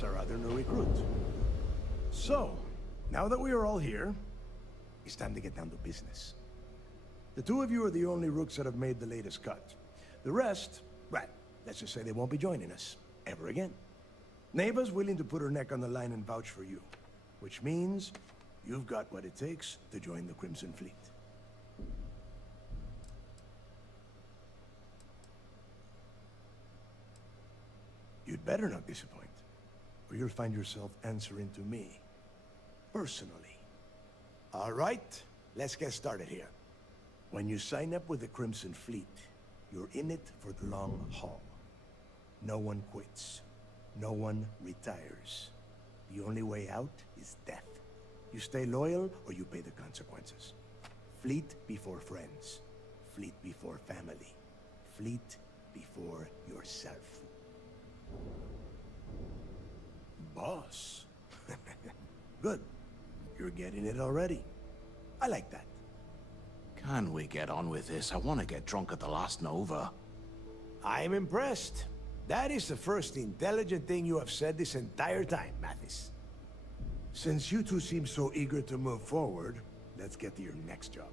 as our other new recruit. So, now that we are all here, it's time to get down to business. The two of you are the only rooks that have made the latest cut. The rest, well, let's just say they won't be joining us ever again. Neva's willing to put her neck on the line and vouch for you, which means you've got what it takes to join the Crimson Fleet. You'd better not disappoint, or you'll find yourself answering to me, personally. All right, let's get started here. When you sign up with the Crimson Fleet, you're in it for the long haul. No one quits. No one retires. The only way out is death. You stay loyal or you pay the consequences. Fleet before friends. Fleet before family. Fleet before yourself. Boss. Good. You're getting it already. I like that. Can we get on with this? I want to get drunk at the last Nova. I'm impressed. That is the first intelligent thing you have said this entire time, Mathis. Since you two seem so eager to move forward, let's get to your next job.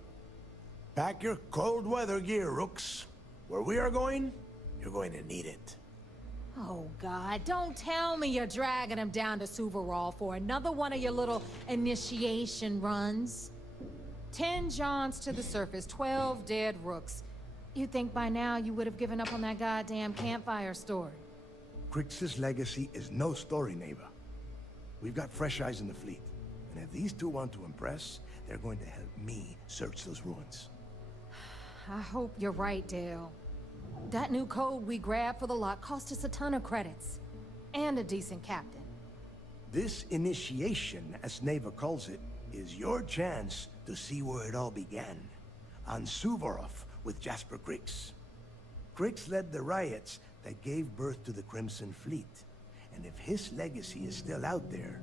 Pack your cold weather gear, Rooks. Where we are going, you're going to need it. Oh, God, don't tell me you're dragging him down to Suvarol for another one of your little initiation runs. 10 Johns to the surface, 12 dead Rooks. You'd think by now you would have given up on that goddamn campfire story. Crix's legacy is no story, Neva. We've got fresh eyes in the fleet. And if these two want to impress, they're going to help me search those ruins. I hope you're right, Dale. That new code we grabbed for the lot cost us a ton of credits. And a decent captain. This initiation, as Neva calls it, is your chance to see where it all began. On Suvorov with Jasper Crix. Crix led the riots that gave birth to the Crimson Fleet. And if his legacy is still out there,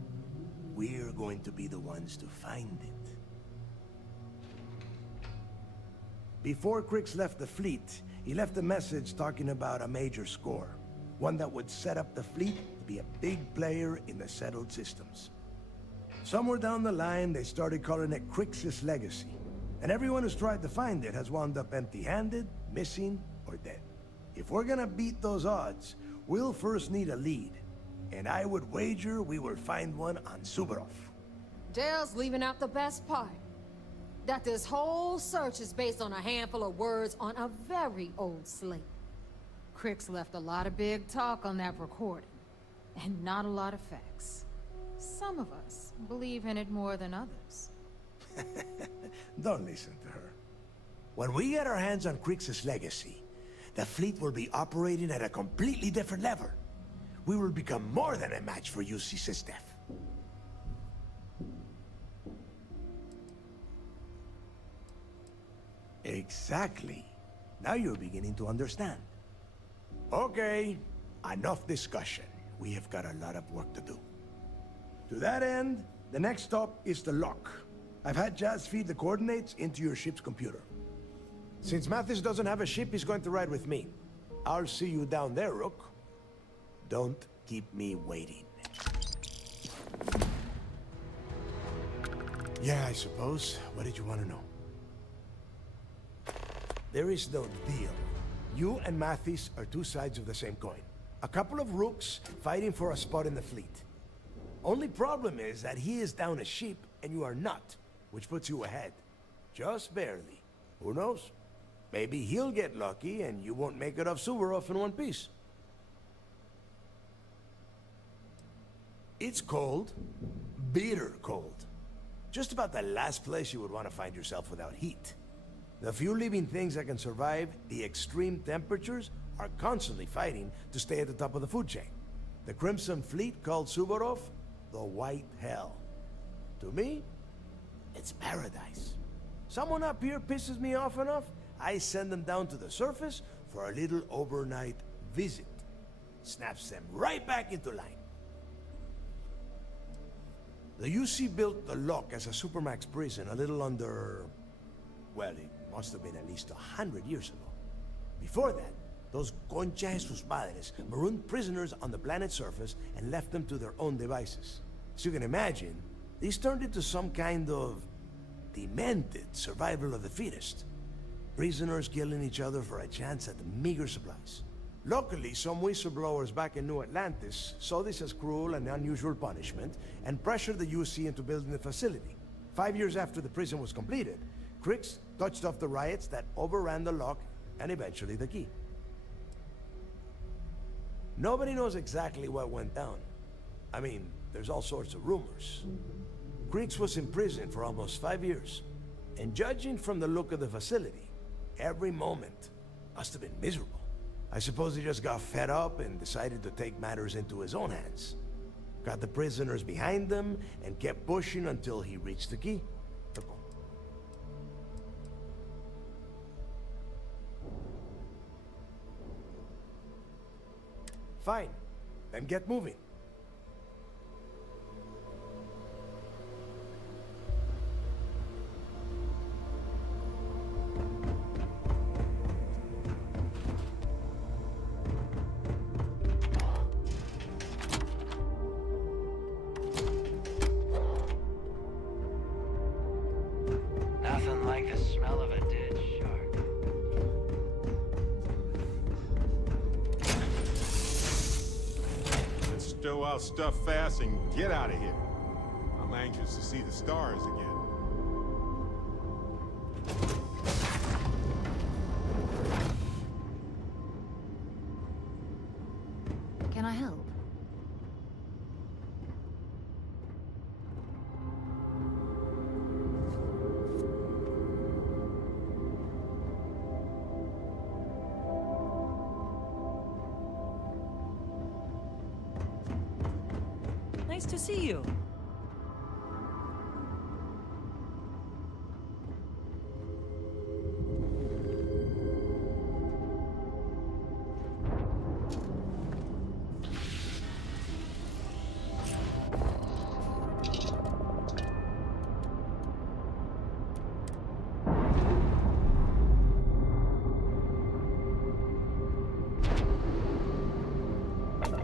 we're going to be the ones to find it. Before Crix left the fleet, he left a message talking about a major score. One that would set up the fleet to be a big player in the settled systems. Somewhere down the line, they started calling it Crix's legacy. And everyone who's tried to find it has wound up empty-handed, missing, or dead. If we're gonna beat those odds, we'll first need a lead. And I would wager we will find one on Suvorov. Dale's leaving out the best part. That this whole search is based on a handful of words on a very old slate. Crix left a lot of big talk on that recording, and not a lot of facts. Some of us believe in it more than others. Don't listen to her. When we get our hands on Crix's legacy, the fleet will be operating at a completely different level. We will become more than a match for UC Systef. Exactly. Now you're beginning to understand. Okay, enough discussion. We have got a lot of work to do. To that end, the next stop is the lock. I've had Jazz feed the coordinates into your ship's computer. Since Mathis doesn't have a ship, he's going to ride with me. I'll see you down there, Rook. Don't keep me waiting. Yeah, I suppose. What did you want to know? There is no deal. You and Mathis are two sides of the same coin. A couple of rooks fighting for a spot in the fleet. Only problem is that he is down a ship and you are not, which puts you ahead. Just barely. Who knows? Maybe he'll get lucky and you won't make it off Suvorov in one piece. It's cold. Bitter cold. Just about the last place you would want to find yourself without heat. The few living things that can survive the extreme temperatures are constantly fighting to stay at the top of the food chain. The Crimson Fleet called Suvorov the White Hell. To me, it's paradise. Someone up here pisses me off enough, I send them down to the surface for a little overnight visit. Snaps them right back into line. The UC built the lock as a supermax prison a little under... well, it must have been at least 100 years ago. Before that, Those concha de sus padres marooned prisoners on the planet's surface and left them to their own devices. As you can imagine, these turned into some kind of demented survival of the fittest. Prisoners killing each other for a chance at the meager supplies. Luckily, some whistleblowers back in New Atlantis saw this as cruel and unusual punishment and pressured the UC into building the facility. 5 years after the prison was completed, Crix touched off the riots that overran the lock and eventually the key. Nobody knows exactly what went down. I mean, there's all sorts of rumors. Crix was in prison for almost 5 years, and judging from the look of the facility, every moment must have been miserable. I suppose he just got fed up and decided to take matters into his own hands. Got the prisoners behind him and kept pushing until he reached the key. Fine, then get moving. Nothing like the smell of a dead shark. Let's stow our stuff fast and get out of here. I'm anxious to see the stars again. Can I help? Nice to see you.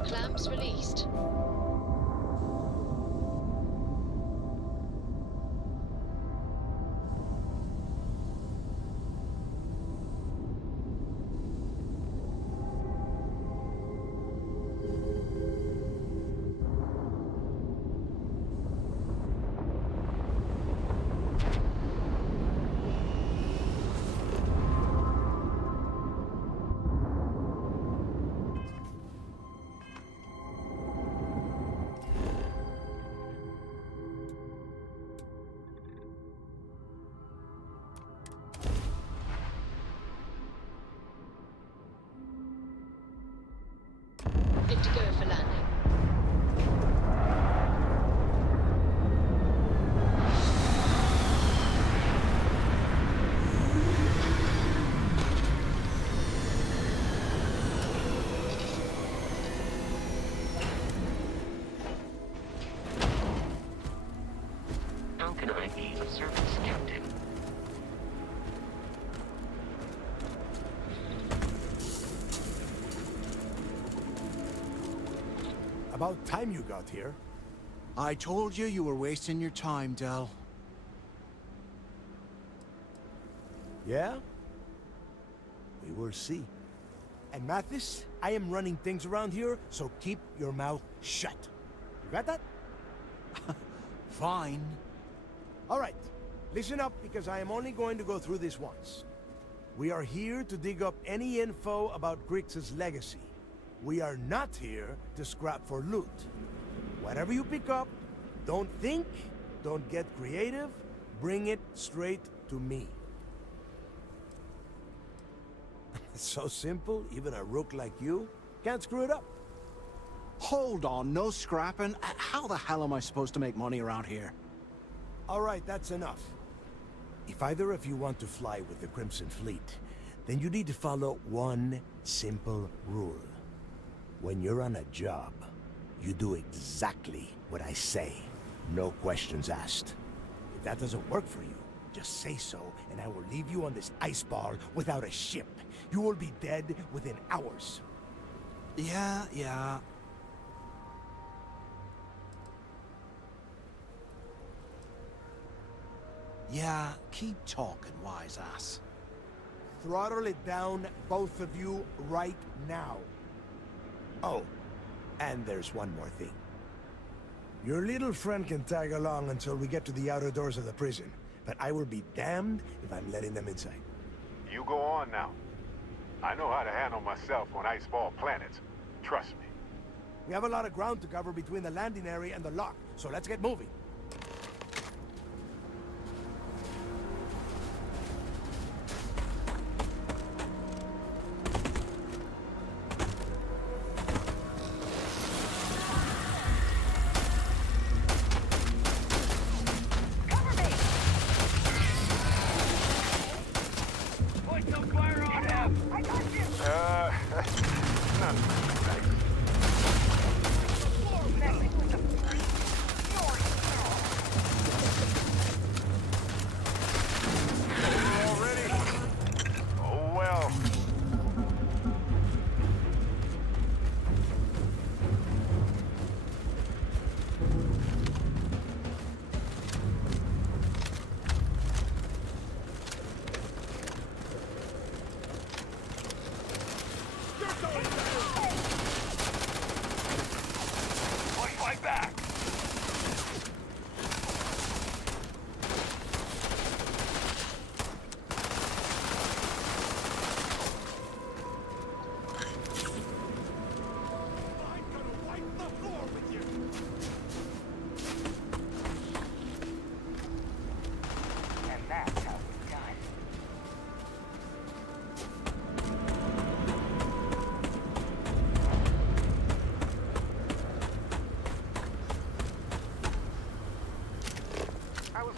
Clamps released. Good to go for landing. How can I be of service, Captain? About time you got here. I told you you were wasting your time, Del. Yeah? We will see. And Mathis, I am running things around here, so keep your mouth shut. You got that? Fine. All right. Listen up, because I am only going to go through this once. We are here to dig up any info about Crix's legacy. We are not here to scrap for loot. Whatever you pick up, don't think, don't get creative, bring it straight to me. It's so simple, even a rook like you can't screw it up. Hold on, no scrapping. How the hell am I supposed to make money around here? All right, that's enough. If either of you want to fly with the Crimson Fleet, then you need to follow one simple rule. When you're on a job, you do exactly what I say. No questions asked. If that doesn't work for you, Just say so, and I will leave you on this ice ball without a ship. You will be dead within hours. Yeah. Yeah, keep talking, wise ass. Throttle it down, both of you, right now. Oh, and there's one more thing. Your little friend can tag along until we get to the outer doors of the prison, but I will be damned if I'm letting them inside. You go on now. I know how to handle myself on iceball planets. Trust me. We have a lot of ground to cover between the landing area and the lock, so let's get moving.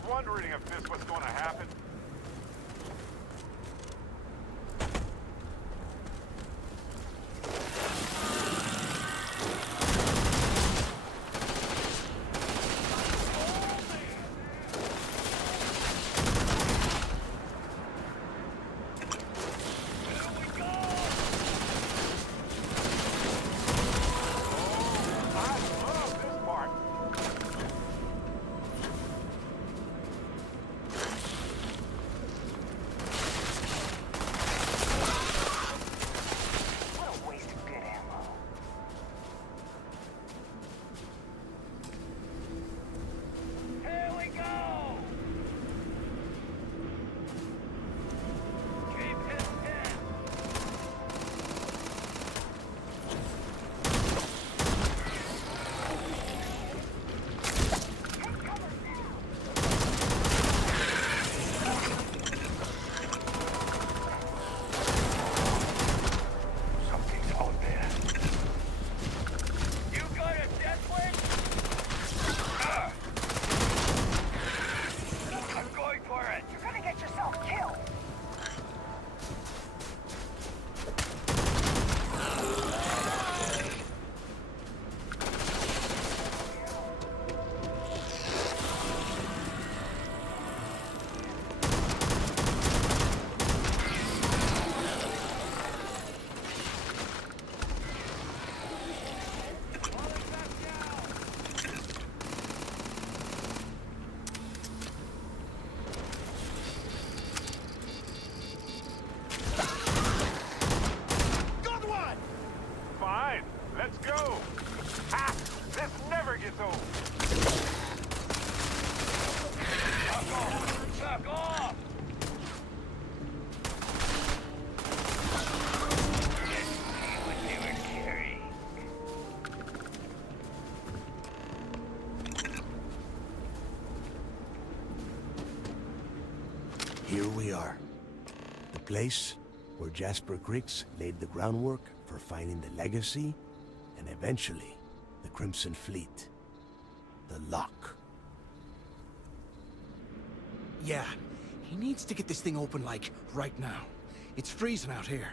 Wondering if this was going to happen. Here we are. The place where Jasper Griggs laid the groundwork for finding the Legacy, and eventually, the Crimson Fleet. The lock. Yeah, he needs to get this thing open, like, right now. It's freezing out here.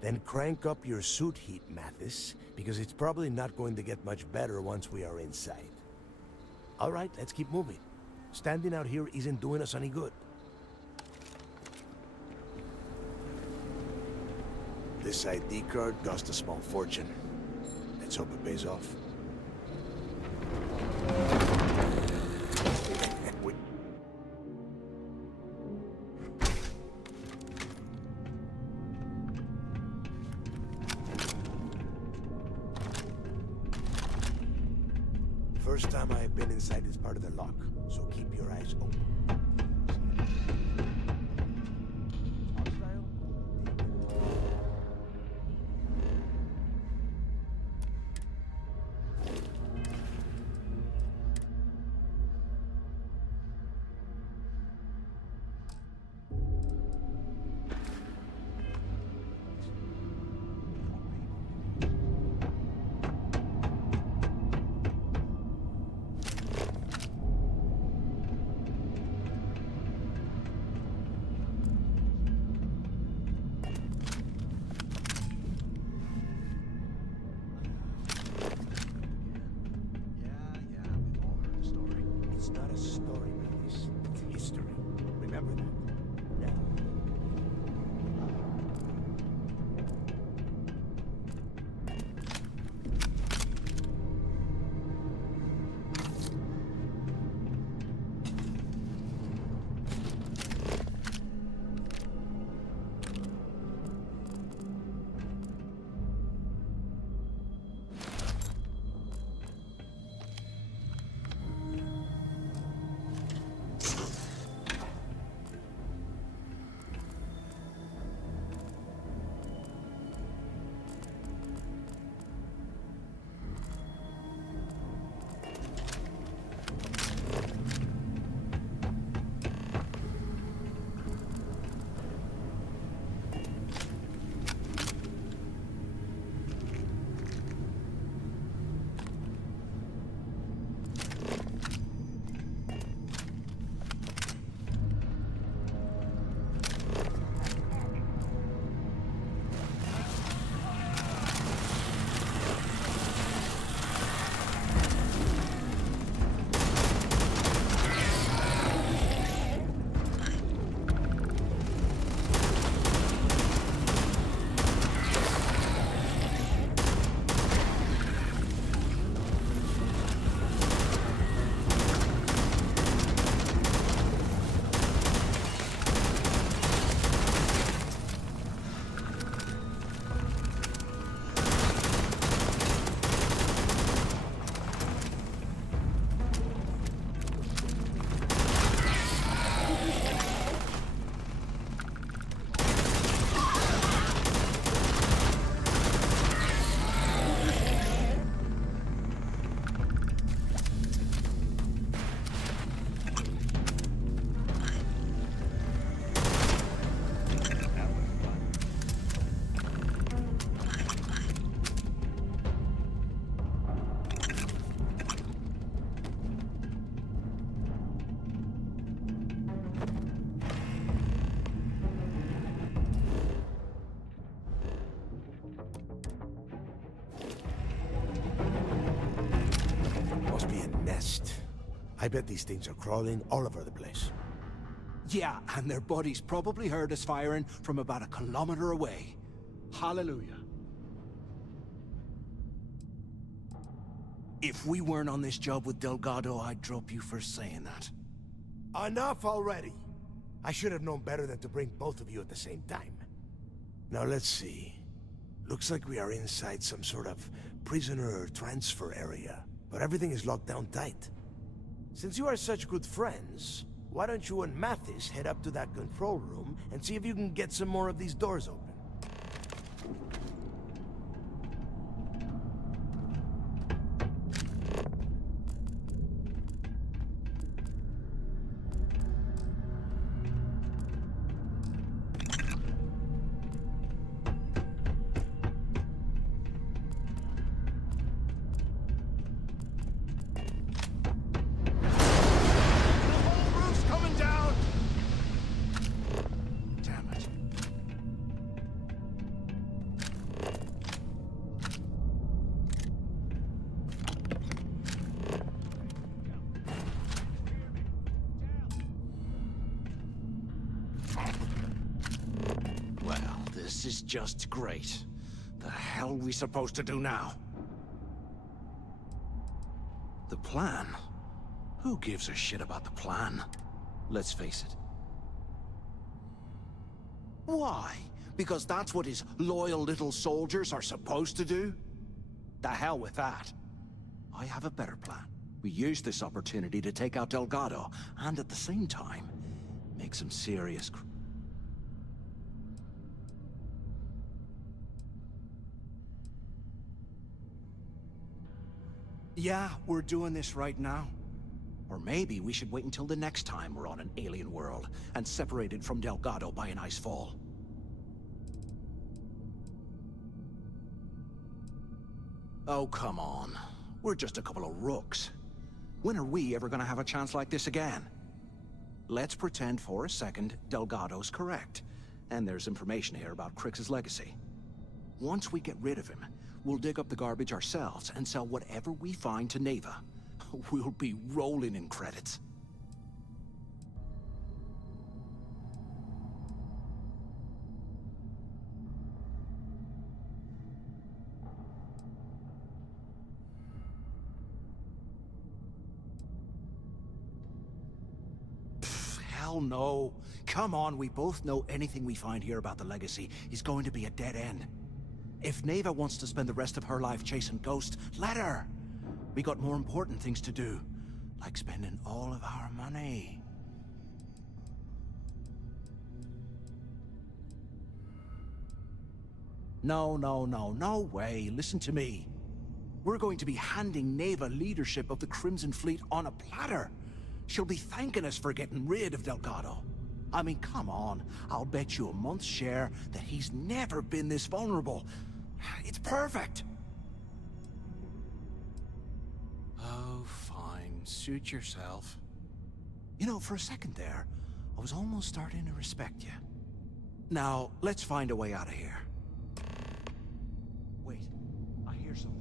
Then crank up your suit heat, Mathis, because it's probably not going to get much better once we are inside. All right, let's keep moving. Standing out here isn't doing us any good. This ID card cost a small fortune. Let's hope it pays off. We- First time I've been inside this part of the lock, so keep your eyes open. It's not a story, Melissa. It's history. Remember that. Now. Must be a nest. I bet these things are crawling all over the place. Yeah, and their buddies probably heard us firing from about 1 kilometer away. Hallelujah. If we weren't on this job with Delgado, I'd drop you for saying that. Enough already! I should have known better than to bring both of you at the same time. Now let's see. Looks like we are inside some sort of prisoner transfer area, but everything is locked down tight. Since you are such good friends, why don't you and Mathis head up to that control room and see if you can get some more of these doors open? This is just great. The hell are we supposed to do now? The plan? Who gives a shit about the plan? Let's face it. Why? Because that's what his loyal little soldiers are supposed to do? The hell with that. I have a better plan. We use this opportunity to take out Delgado, and at the same time, make some serious... Yeah, we're doing this right now. Or maybe we should wait until the next time we're on an alien world, and separated from Delgado by an ice fall. Oh, come on. We're just a couple of rooks. When are we ever gonna have a chance like this again? Let's pretend for a second Delgado's correct, and there's information here about Crix's legacy. Once we get rid of him, we'll dig up the garbage ourselves and sell whatever we find to Neva. We'll be rolling in credits. Hell no. Come on, we both know anything we find here about the legacy is going to be a dead end. If Neva wants to spend the rest of her life chasing ghosts, let her. We got more important things to do, like spending all of our money. No way. Listen to me. We're going to be handing Neva leadership of the Crimson Fleet on a platter. She'll be thanking us for getting rid of Delgado. I mean, come on. I'll bet you a month's share that he's never been this vulnerable. It's perfect. Oh, fine. Suit yourself. You know, for a second there, I was almost starting to respect you. Now, let's find a way out of here. Wait, I hear something.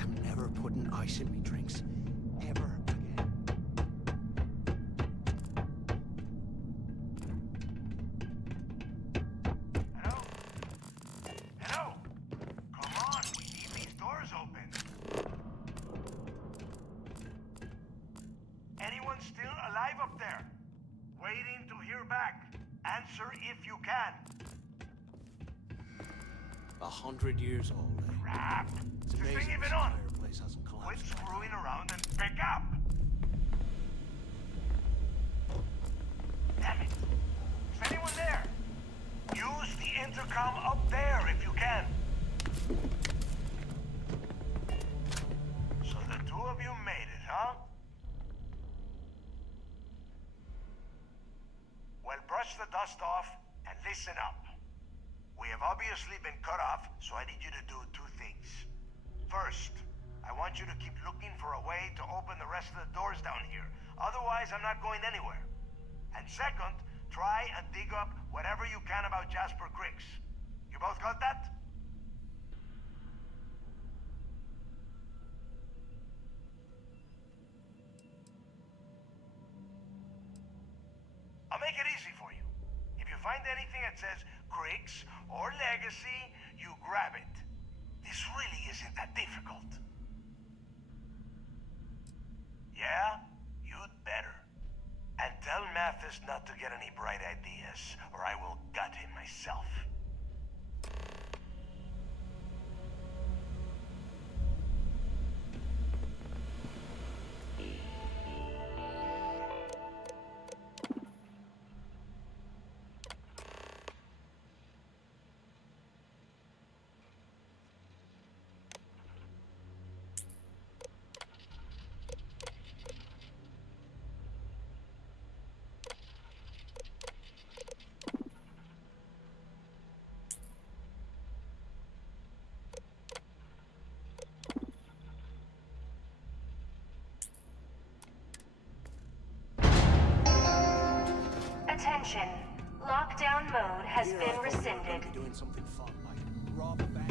am never putting ice in me drinks. Ever again. Hello? Hello? Come on, we need these doors open. Anyone still alive up there? Waiting to hear back. Answer if you can. 100 years old, eh? Crap! It's Is this amazing thing this even on? entire place hasn't Quit collapsed. screwing around and pick up! Damn it! Is anyone there? Use the intercom up there if you can. So the two of you made it, huh? Well, brush the dust off and listen up. We have obviously been cut off, so I need you to do two things. First, I want you to keep looking for a way to open the rest of the doors down here. Otherwise, I'm not going anywhere. And second, try and dig up whatever you can about Jasper Cricks. You both got that? I'll make it easy for you. If you find anything that says Cricks or Legacy, you grab it. This really isn't that difficult. Yeah? You'd better. And tell Mathis not to get any bright ideas, or I will gut him myself. Attention. Lockdown mode has Here I been thought we were rescinded. gonna be doing something fun, like rob a bank.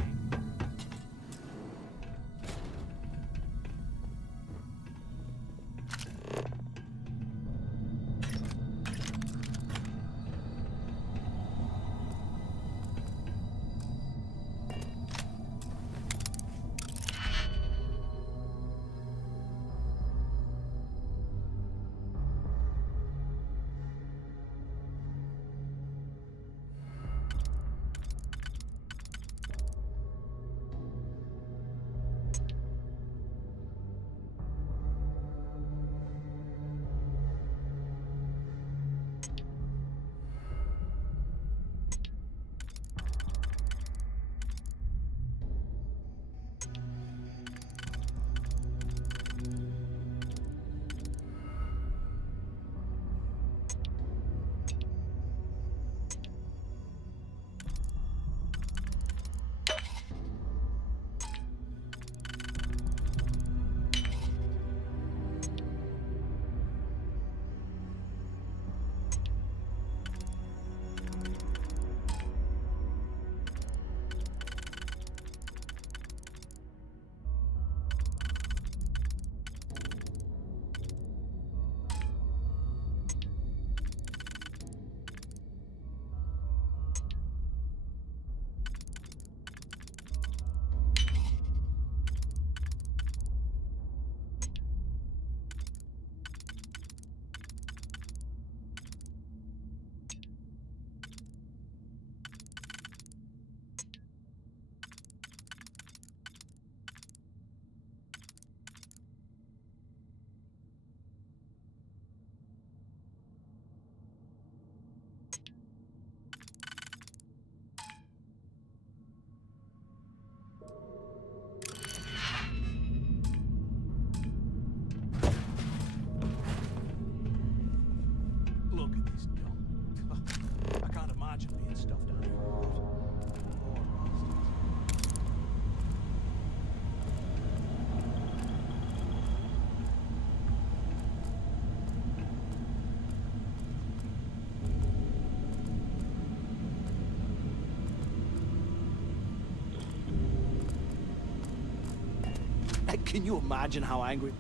Can you imagine how angry...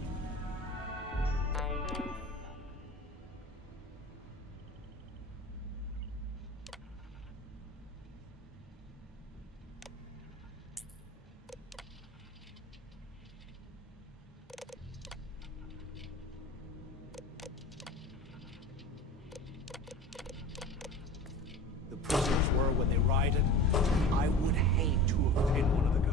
the prisoners were when they rioted? I would hate to have been one of the guards.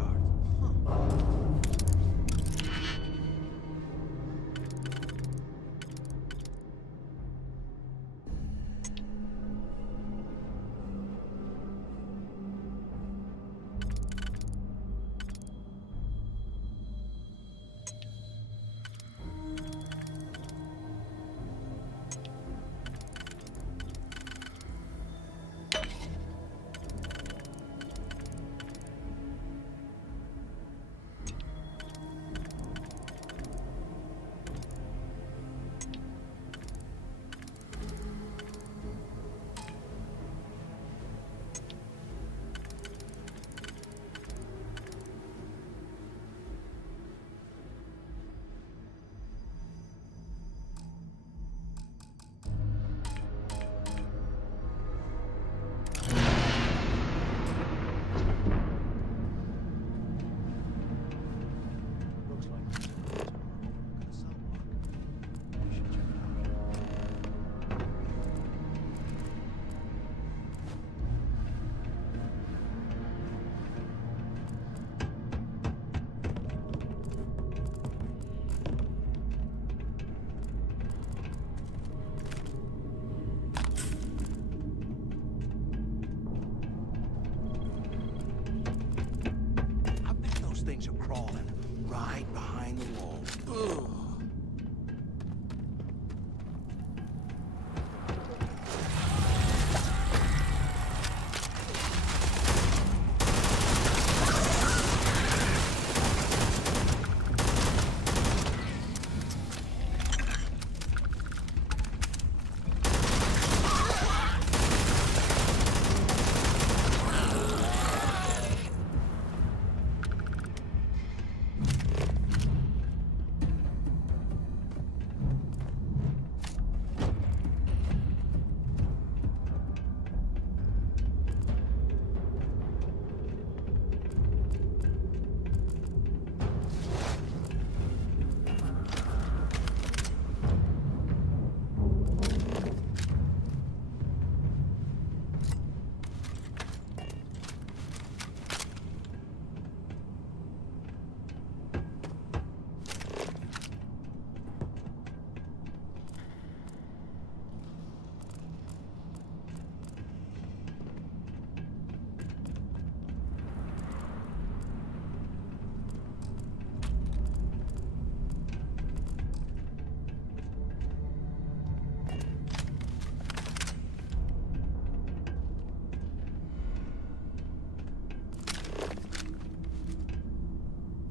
Things are crawling right behind the wall. Ugh.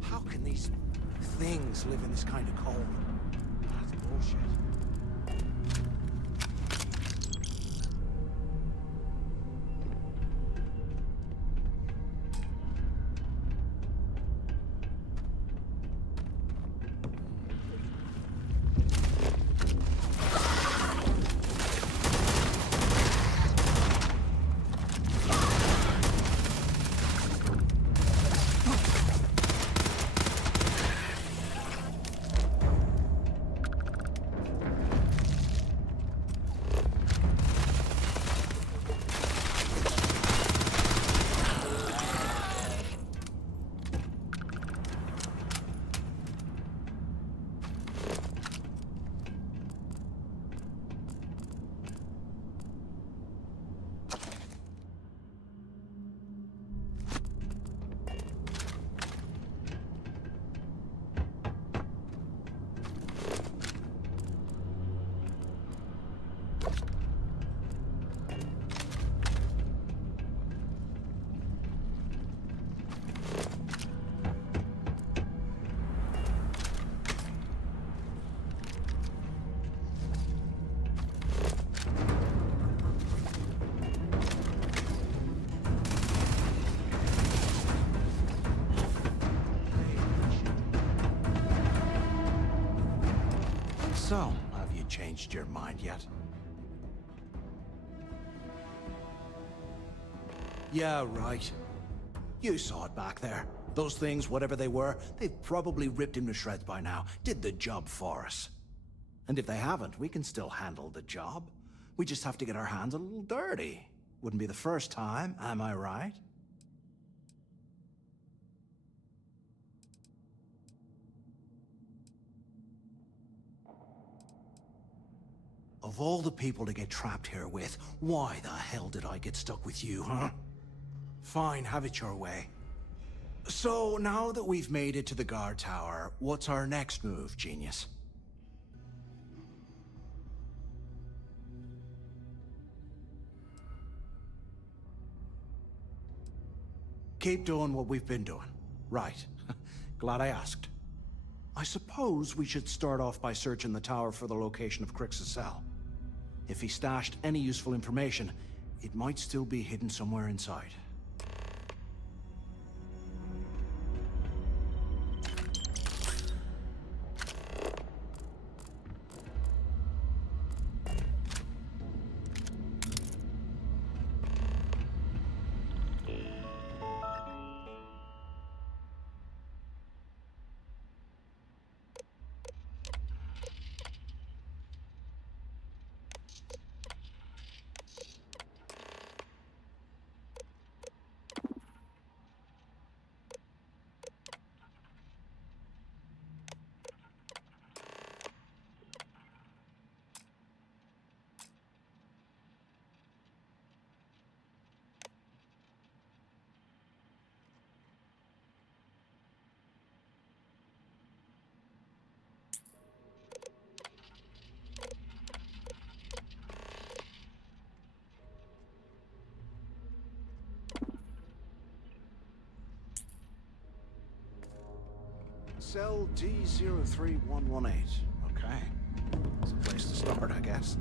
How can these things live in this kind of cold? That's bullshit. So, have you changed your mind yet? Yeah, right. You saw it back there. Those things, whatever they were, they've probably ripped him to shreds by now. Did the job for us. And if they haven't, we can still handle the job. We just have to get our hands a little dirty. Wouldn't be the first time, am I right? Of all the people to get trapped here with, why the hell did I get stuck with you, huh? Fine, have it your way. So, now that we've made it to the guard tower, what's our next move, genius? Keep doing what we've been doing. Right. Glad I asked. I suppose we should start off by searching the tower for the location of Crix's cell. If he stashed any useful information, it might still be hidden somewhere inside. Cell D03118. Okay. It's a place to start, I guess.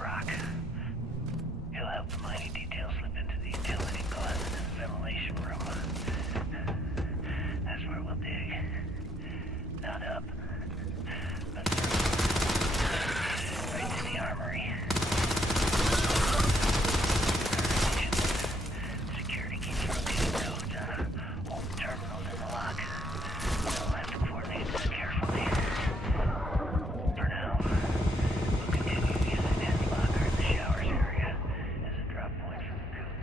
rock. He'll help the mining details slip into the utility closet in the ventilation room. That's where we'll dig. Not up, but right to the armory. Security keeps rotating codes on all the terminals in the lock. We'll have to coordinate this carefully. For now, we'll continue using his locker in the showers area as a drop point for the code.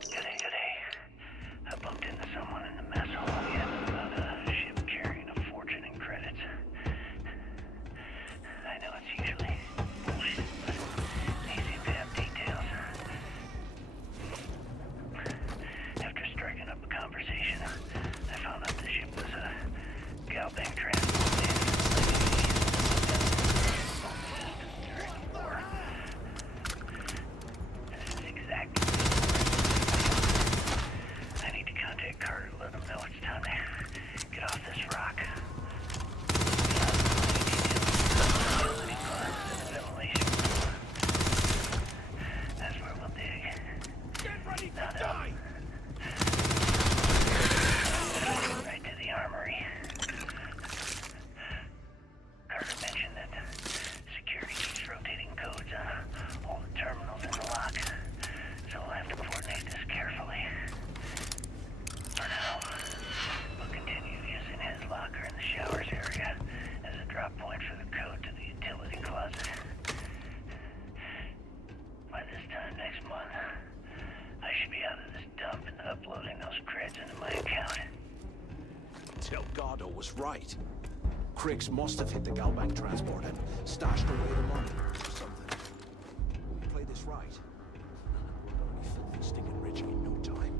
Today, I bumped into someone in the mess hall about a ship carrying a fortune in credits. I know it's usually bullshit, but they seem to have details. After striking up a conversation, I found out the ship was a Galbank transport during the war. This is exactly I need to contact Carter to let him know it's time to get off this rock. That's where we'll dig. Get ready Not to die! right to the armory. Carter mentioned that security keeps rotating codes on all the terminals in the lock, so we'll have to coordinate this carefully. For now, we'll continue using his locker in the showers area as a drop point for the code to the utility closet. By this time next month, I should be out of this dump and uploading those creds into my account. Delgado was right. Cricks must have hit the Galbank transport and stashed away the money or something. We play this right. We'll be filthy stinking rich in no time.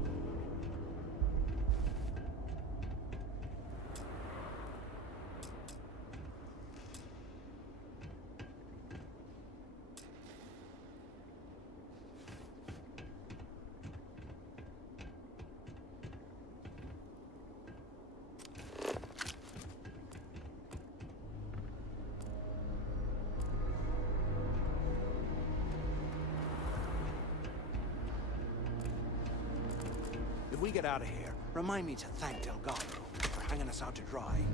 If we get out of here, remind me to thank Delgado for hanging us out to dry.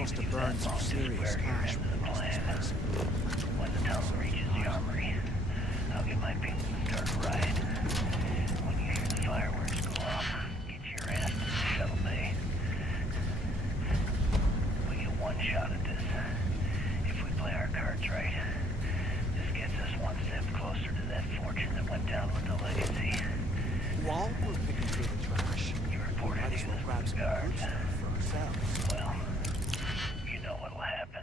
must have burned some serious cash. When the tunnel reaches the armory, I'll get my people to start a riot. When you hear the fireworks go off, get your ass to the shuttle bay. We get one shot at this. If we play our cards right, this gets us one step closer to that fortune that went down with the legacy. While we're picking through the trash, You reported might as well this grab to the some guards. food stuff for ourselves. Well, you know what'll happen.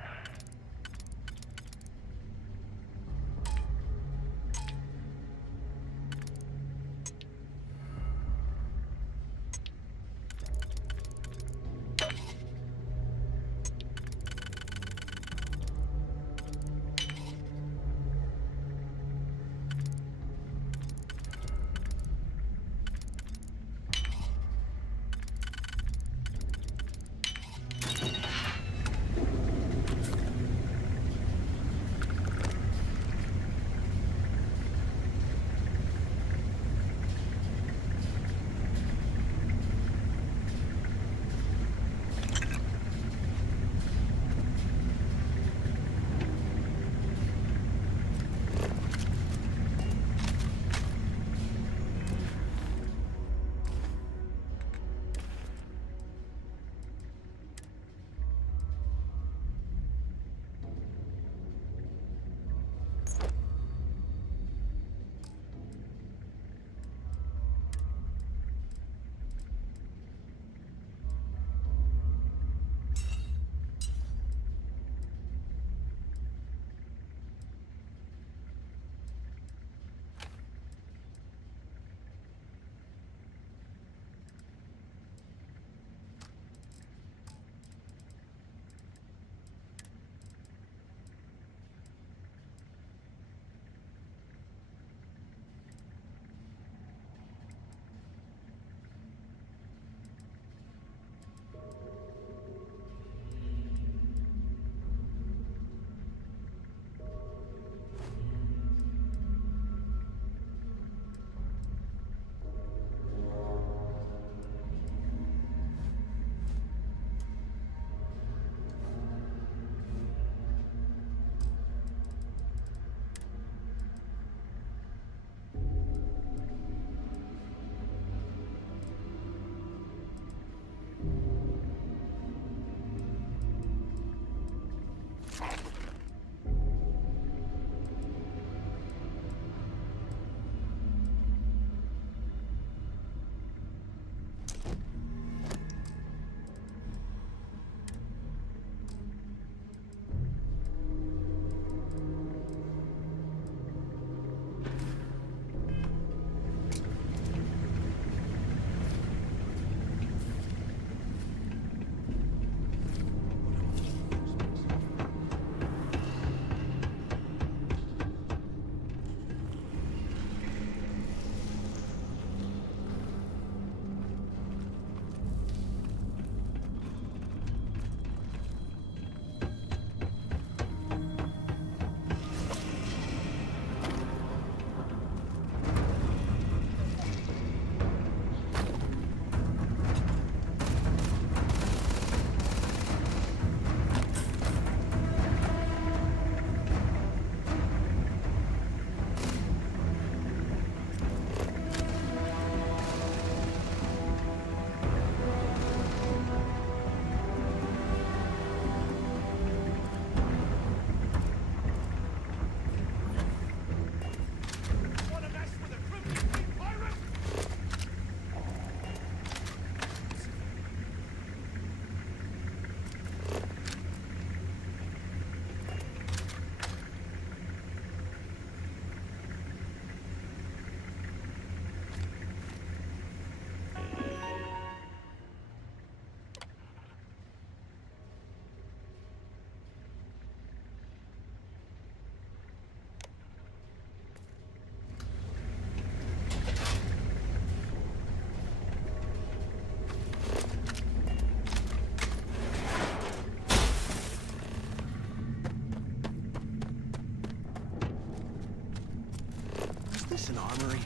this an armory?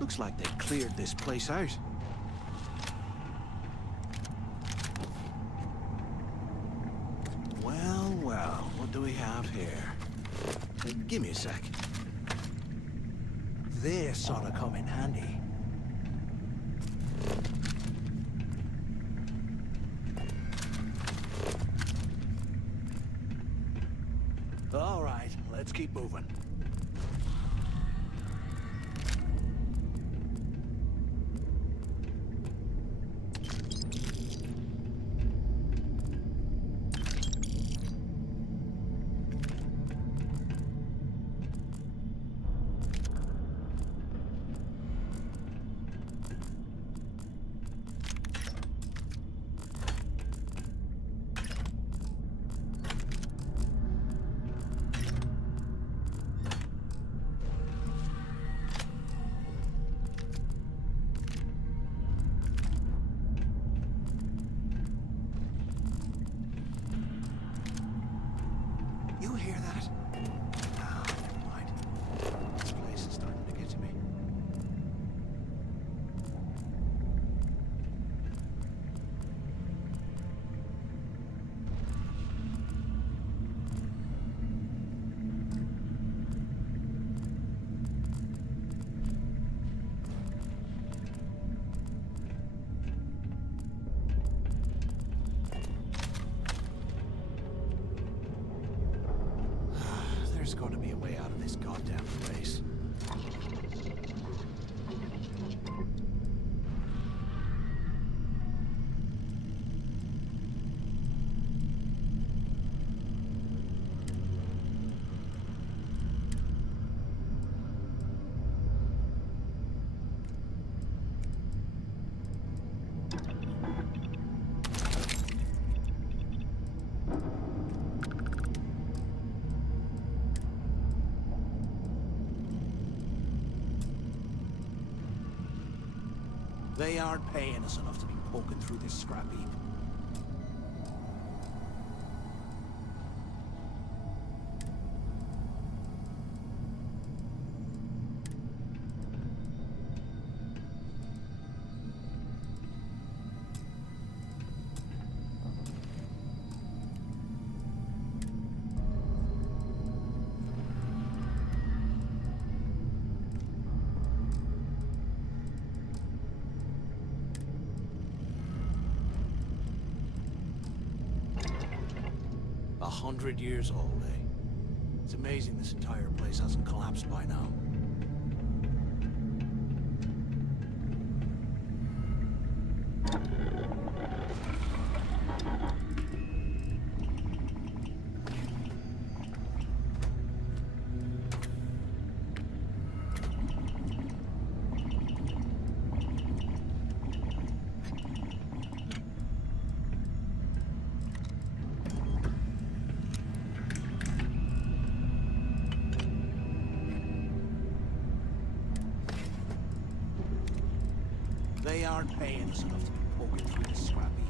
Looks like they cleared this place out. here. Give me a sec. This ought to come in handy. All right, let's keep moving. You hear that? Oh, never mind. This place is starting to get to me. There's got to be a way out of this goddamn place. They aren't paying us enough to be poking through this scrap heap. A 100 years old, eh? It's amazing this entire place hasn't collapsed by now. They aren't paying us enough to be poking through this scrap heap.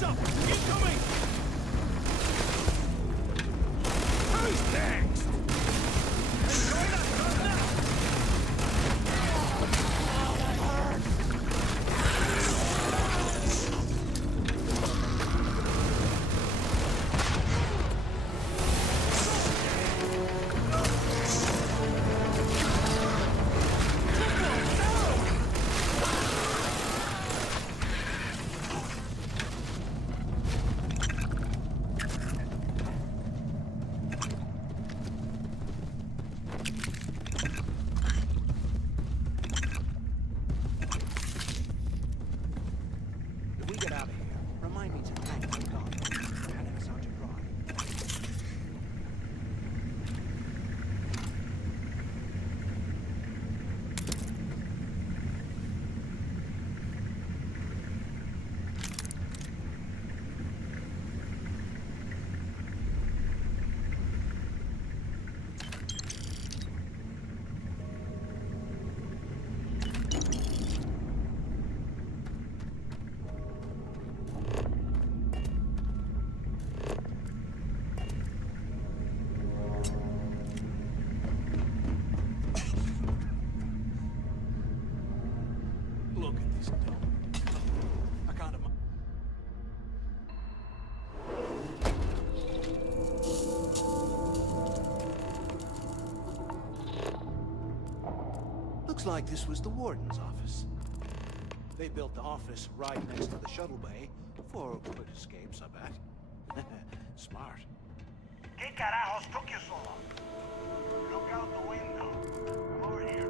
Heads up! Incoming! Who's next? Join us, run now! If we get out of here, remind me to thank Delgado for having us out to dry. Look at this dump. I can't imagine. Looks like this was the warden's office. They built the office right next to the shuttle bay for quick escapes, I bet. Smart. ¿Qué carajos took you so long? Look out the window. I'm over here.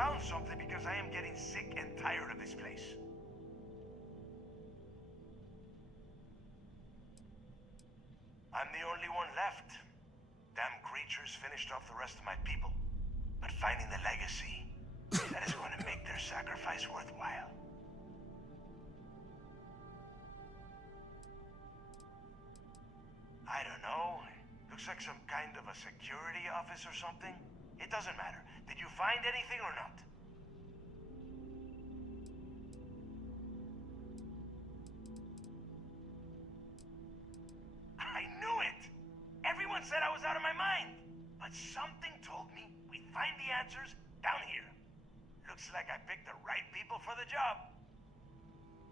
found something because I am getting sick and tired of this place. I'm the only one left. Damn creatures finished off the rest of my people. But finding the legacy, that is going to make their sacrifice worthwhile. I don't know. Looks like some kind of a security office or something. It doesn't matter. Did you find anything or not? I knew it! Everyone said I was out of my mind. But something told me we'd find the answers down here. Looks like I picked the right people for the job.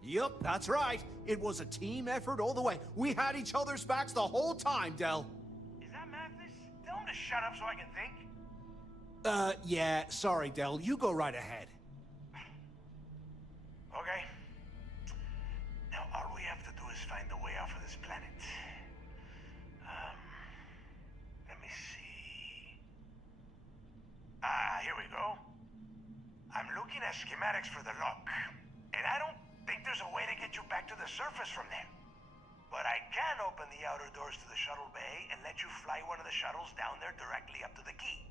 Yup, that's right. It was a team effort all the way. We had each other's backs the whole time, Del. Is that madness? Tell him to shut up so I can think. Yeah, sorry, Del. You go right ahead. Okay. Now, all we have to do is find a way off of this planet. Let me see. Here we go. I'm looking at schematics for the lock, and I don't think there's a way to get you back to the surface from there. But I can open the outer doors to the shuttle bay and let you fly one of the shuttles down there directly up to the key.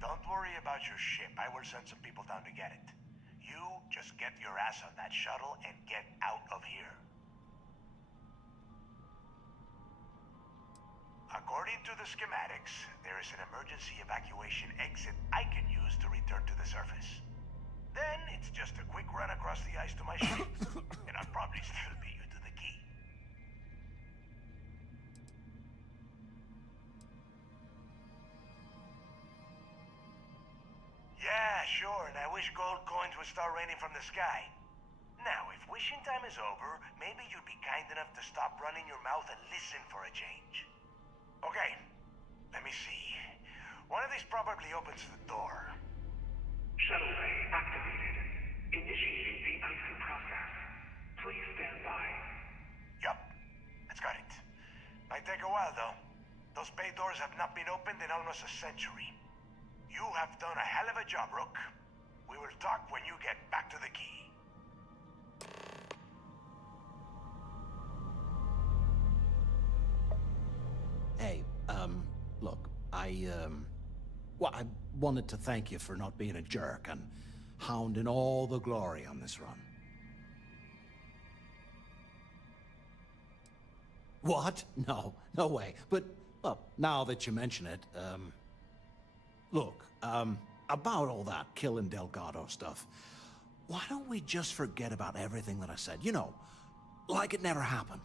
Don't worry about your ship. I will send some people down to get it. You just get your ass on that shuttle and get out of here. According to the schematics, there is an emergency evacuation exit I can use to return to the surface. Then it's just a quick run across the ice to my ship, and I'll probably still beat you to the key. Yeah, sure, and I wish gold coins would start raining from the sky. Now, if wishing time is over, maybe you'd be kind enough to stop running your mouth and listen for a change. Okay, let me see. One of these probably opens the door. Shuttle bay activated. Initiating the icing process. Please stand by. Yup, that's got it. Might take a while, though. Those bay doors have not been opened in almost a century. You have done a hell of a job, Rook. We will talk when you get back to the key. Hey, look, well, I wanted to thank you for not being a jerk and hounding all the glory on this run. What? No, no way. But, well, now that you mention it, look, about all that killing Delgado stuff, why don't we just forget about everything that I said? You know, like it never happened.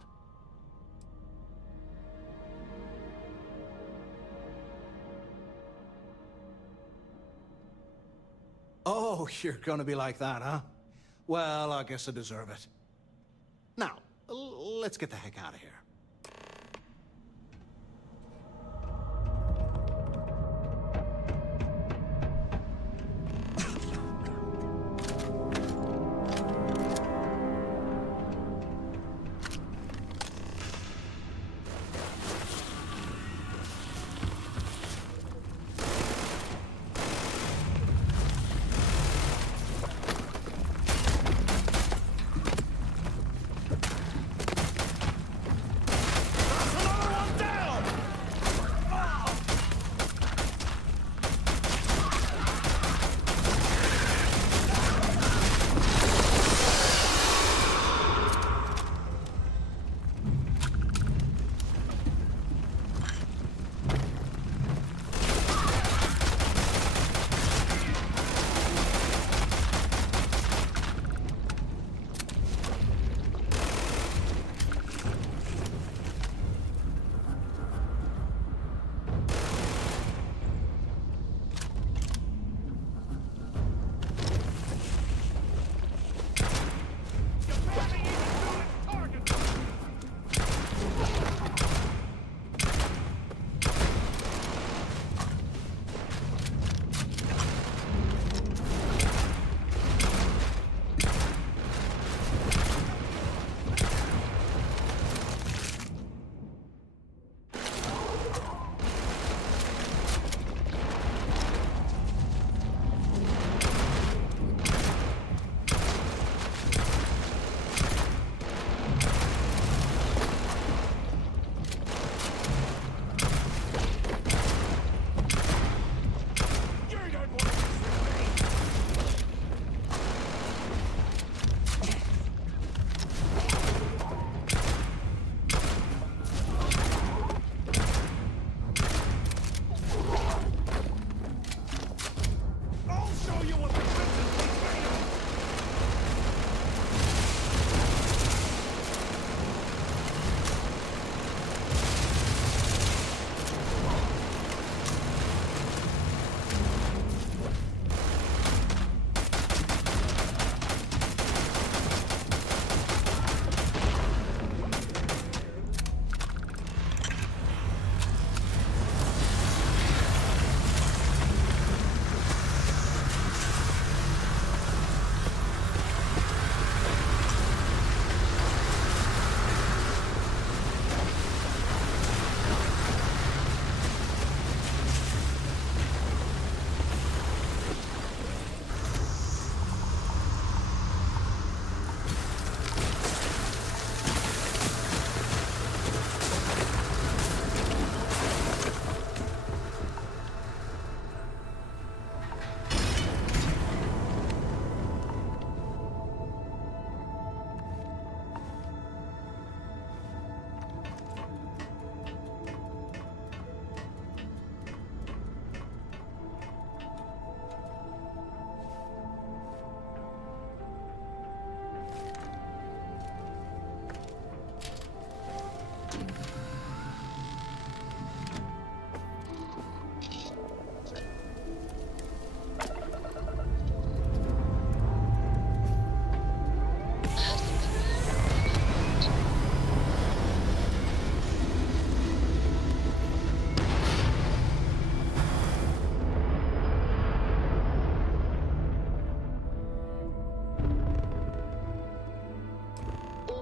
Oh, you're gonna be like that, huh? Well, I guess I deserve it. Now, let's get the heck out of here.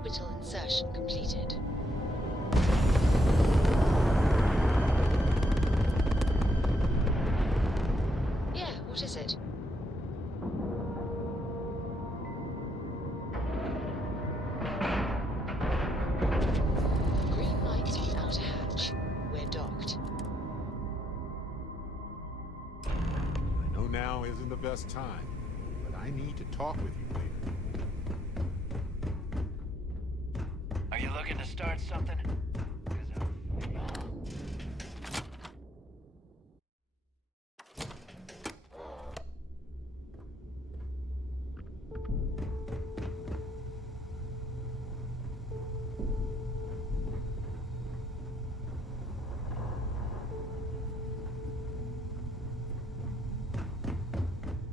Orbital insertion completed. Yeah, what is it? Green lights on outer hatch. We're docked. I know now isn't the best time, but I need to talk with you later. Are you looking to start something? 'Cause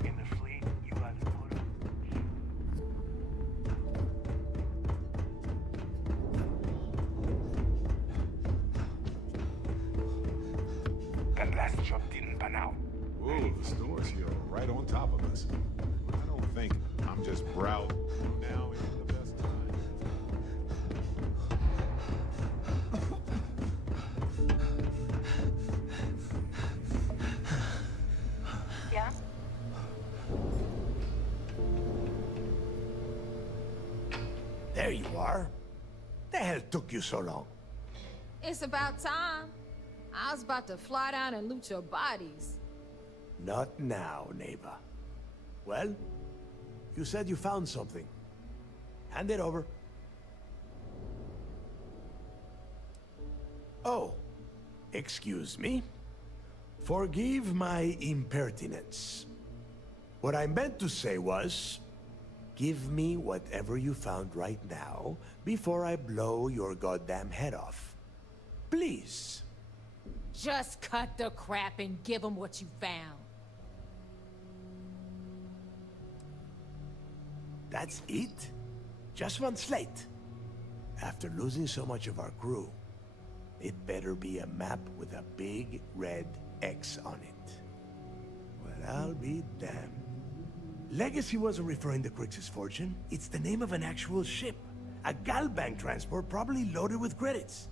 In the fleet, you either put 'em. That last job didn't pan out. Ooh, the stores here are right on top of us. I don't think I'm just browsing. Now isn't the best time. Yeah? There you are. The hell took you so long? It's about time. I was about to fly down and loot your bodies. Not now, neighbor. Well, you said you found something. Hand it over. Oh, excuse me. Forgive my impertinence. What I meant to say was, give me whatever you found right now before I blow your goddamn head off. Please. Just cut the crap and give them what you found. That's it? Just one slate? After losing so much of our crew, it better be a map with a big red X on it. Well, I'll be damned. Legacy wasn't referring to Crix's fortune. It's the name of an actual ship. A Galbank transport probably loaded with credits.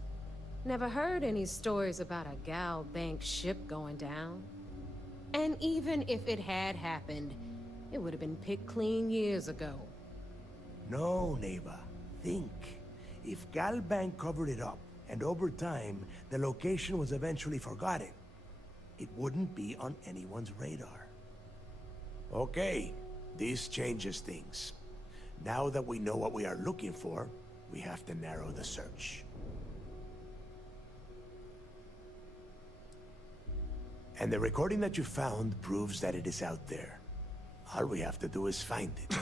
Never heard any stories about a Gal Bank ship going down. And even if it had happened, it would have been picked clean years ago. No, neighbor. Think. If Galbank covered it up, and over time, the location was eventually forgotten, it wouldn't be on anyone's radar. Okay, this changes things. Now that we know what we are looking for, we have to narrow the search. And the recording that you found proves that it is out there. All we have to do is find it.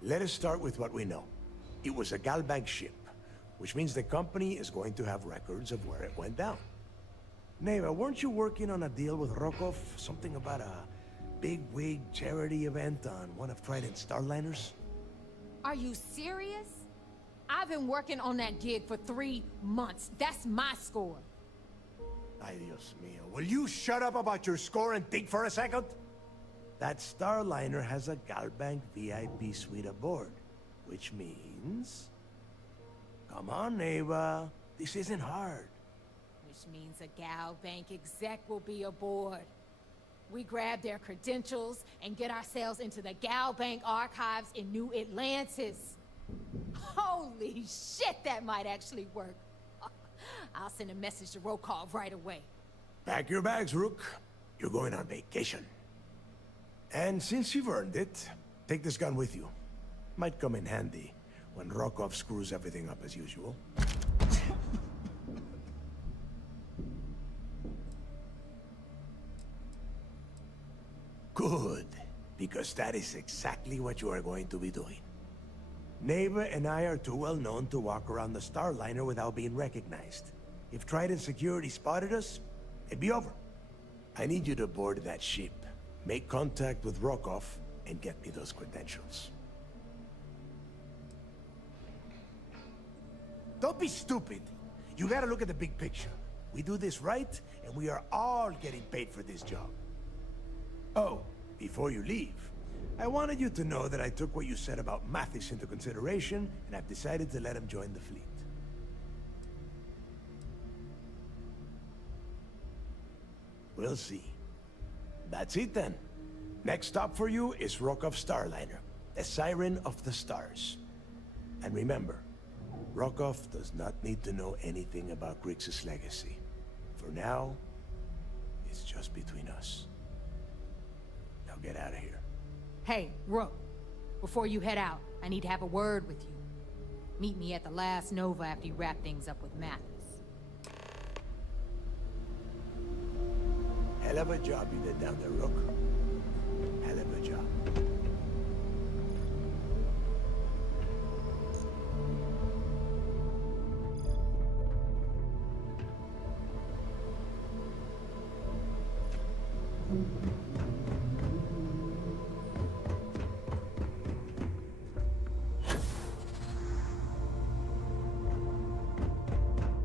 Let us start with what we know. It was a Galbank ship, which means the company is going to have records of where it went down. Neva, weren't you working on a deal with Rokov? Something about a big-wig charity event on one of Trident's Starliners? Are you serious? I've been working on that gig for 3 months. That's my score. Ay, Dios mío. Will you shut up about your score and think for a second? That Starliner has a Galbank VIP suite aboard, which means... Come on, Neva. This isn't hard. Which means a Gal Bank exec will be aboard. We grab their credentials and get ourselves into the Gal Bank archives in New Atlantis. Holy shit, that might actually work. I'll send a message to Rokov right away. Pack your bags, Rook. You're going on vacation. And since you've earned it, take this gun with you. Might come in handy when Rokov screws everything up as usual. Good, because that is exactly what you are going to be doing. Neva and I are too well known to walk around the Starliner without being recognized. If Trident Security spotted us, it'd be over. I need you to board that ship, make contact with Rokov, and get me those credentials. Don't be stupid. You gotta look at the big picture. We do this right, and we are all getting paid for this job. Oh, before you leave, I wanted you to know that I took what you said about Mathis into consideration, and I've decided to let him join the fleet. We'll see. That's it then. Next stop for you is Rokov Starliner, the Siren of the Stars. And remember, Rokov does not need to know anything about Grixis' legacy. For now, it's just between us. Now get out of here. Hey, Rook. Before you head out, I need to have a word with you. Meet me at the last Nova after you wrap things up with Mathis. Hell of a job you did down there, Rook. Hell of a job.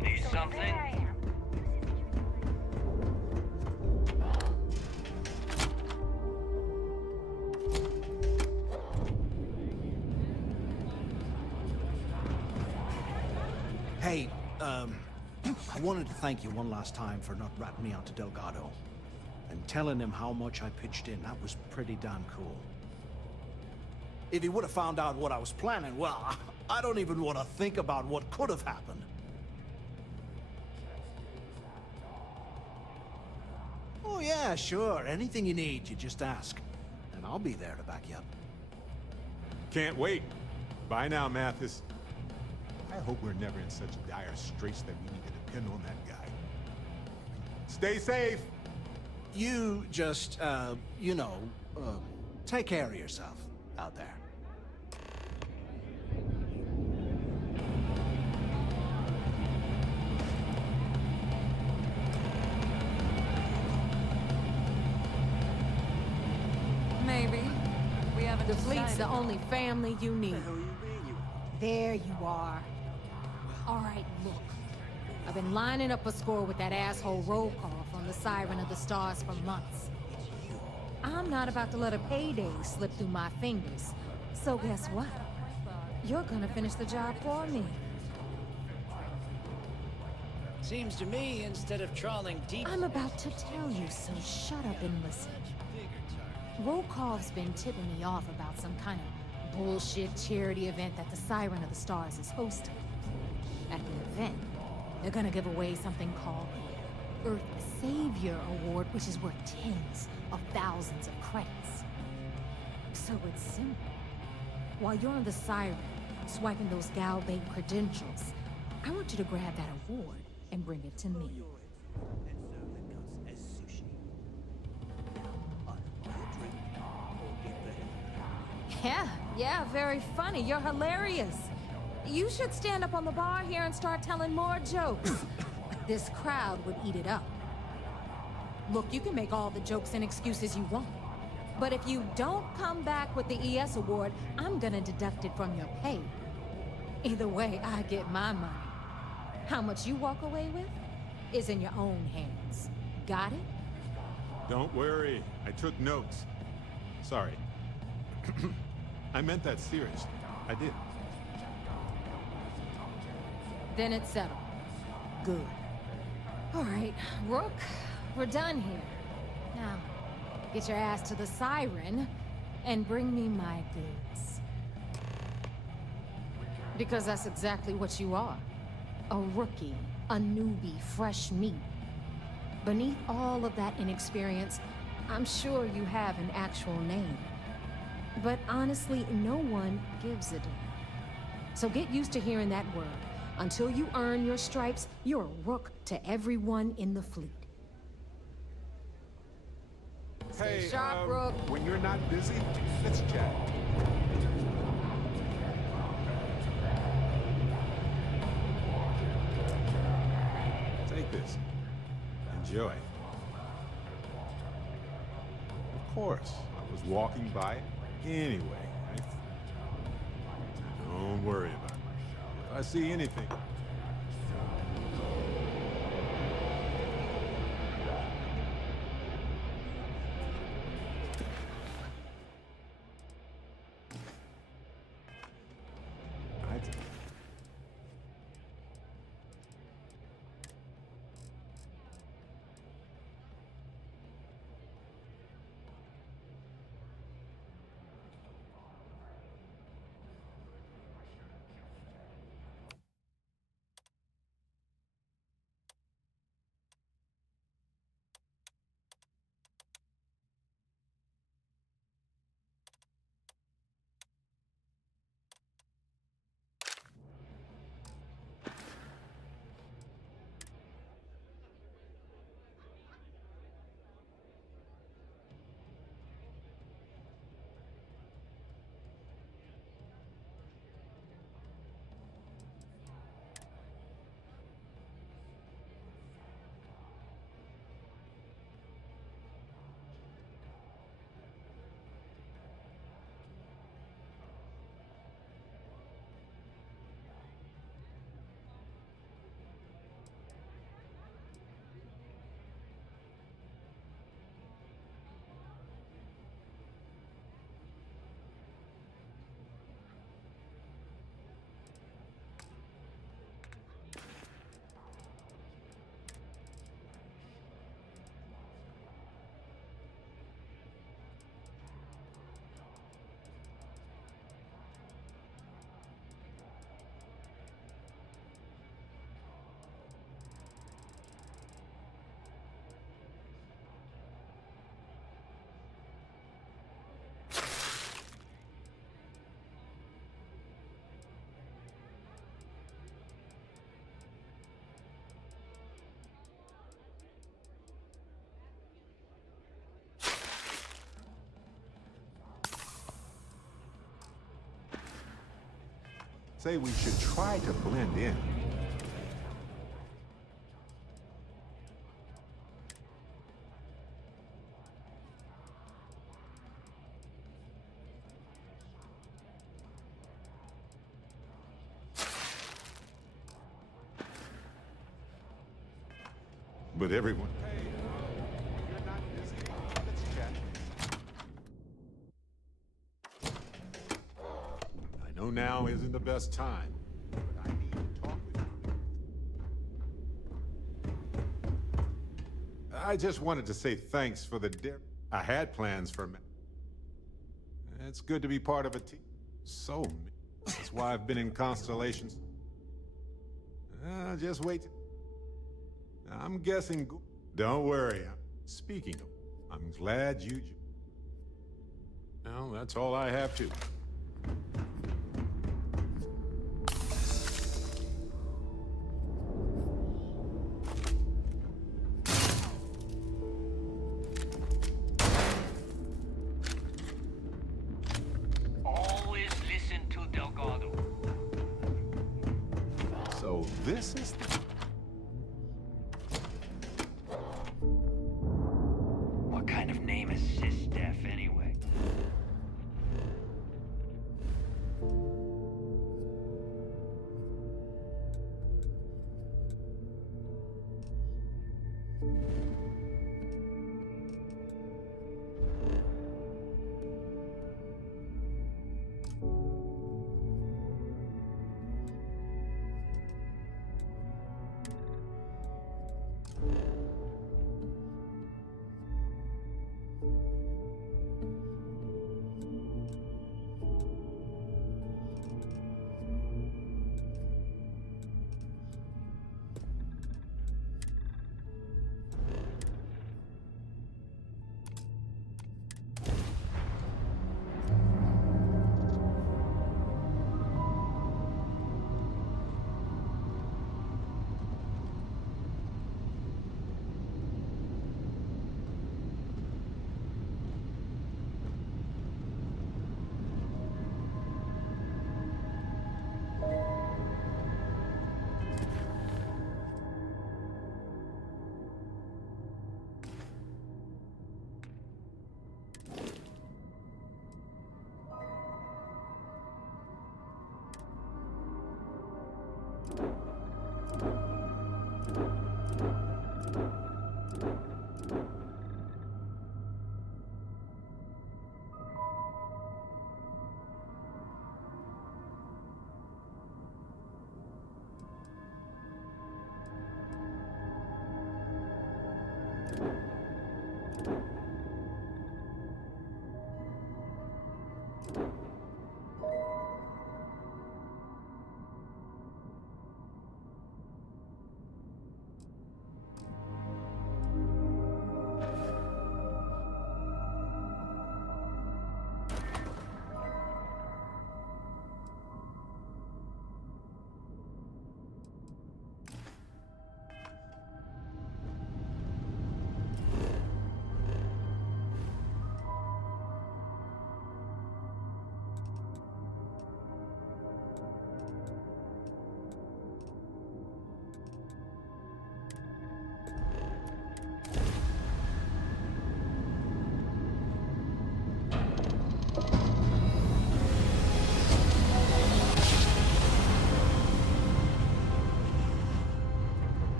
Need something? Hey, I wanted to thank you one last time for not ratting me out to Delgado. And telling him how much I pitched in. That was pretty damn cool. If he would have found out what I was planning, well, I don't even want to think about what could have happened. Oh yeah, sure. Anything you need, you just ask. And I'll be there to back you up. Can't wait. Bye now, Mathis. I hope we're never in such dire straits that we need to depend on that guy. Stay safe! You just, take care of yourself out there. Maybe. We haven't. The fleet's the only family you need. There you are. All right, look. I've been lining up a score with that asshole roll call from the Siren of the Stars for months. I'm not about to let a payday slip through my fingers. So guess what? You're gonna finish the job for me. Seems to me, instead of trawling deep... I'm about to tell you, so shut up and listen. Rokov's been tipping me off about some kind of bullshit charity event that the Siren of the Stars is hosting. At the event, they're gonna give away something called the Earth Savior Award, which is worth tens of thousands of credits. So it's simple. While you're on the Siren, swiping those gal-bait credentials, I want you to grab that award and bring it to me. Yeah, very funny. You're hilarious. You should stand up on the bar here and start telling more jokes. This crowd would eat it up. Look, you can make all the jokes and excuses you want. But if you don't come back with the ES award, I'm gonna deduct it from your pay. Either way, I get my money. How much you walk away with is in your own hands. Got it? Don't worry, I took notes. Sorry. I meant that seriously. I did. Then it's settled. Good. All right, Rook, we're done here. Now, get your ass to the Siren and bring me my goods. Because that's exactly what you are. A rookie, a newbie, fresh meat. Beneath all of that inexperience, I'm sure you have an actual name. But honestly, no one gives a damn. So get used to hearing that word. Until you earn your stripes, you're a rook to everyone in the fleet. Stay Hey, sharp, Rook. when you're not busy, let's chat. Take this. Enjoy. Of course, I was walking by anyway. Right? Don't worry about it. If I see anything... Say we should try to blend in. But everyone... Hey, you're not busy. Let's chat. I know now isn't the best time, but I need to talk with you. I just wanted to say thanks for the dip. I had plans for me. It's good to be part of a team. So, that's why I've been in constellations. Just wait. I'm guessing. Don't worry. Speaking of, I'm glad you. Well, that's all I have to. Always listen to Delgado. So this is the... What kind of name is SysDef anyway?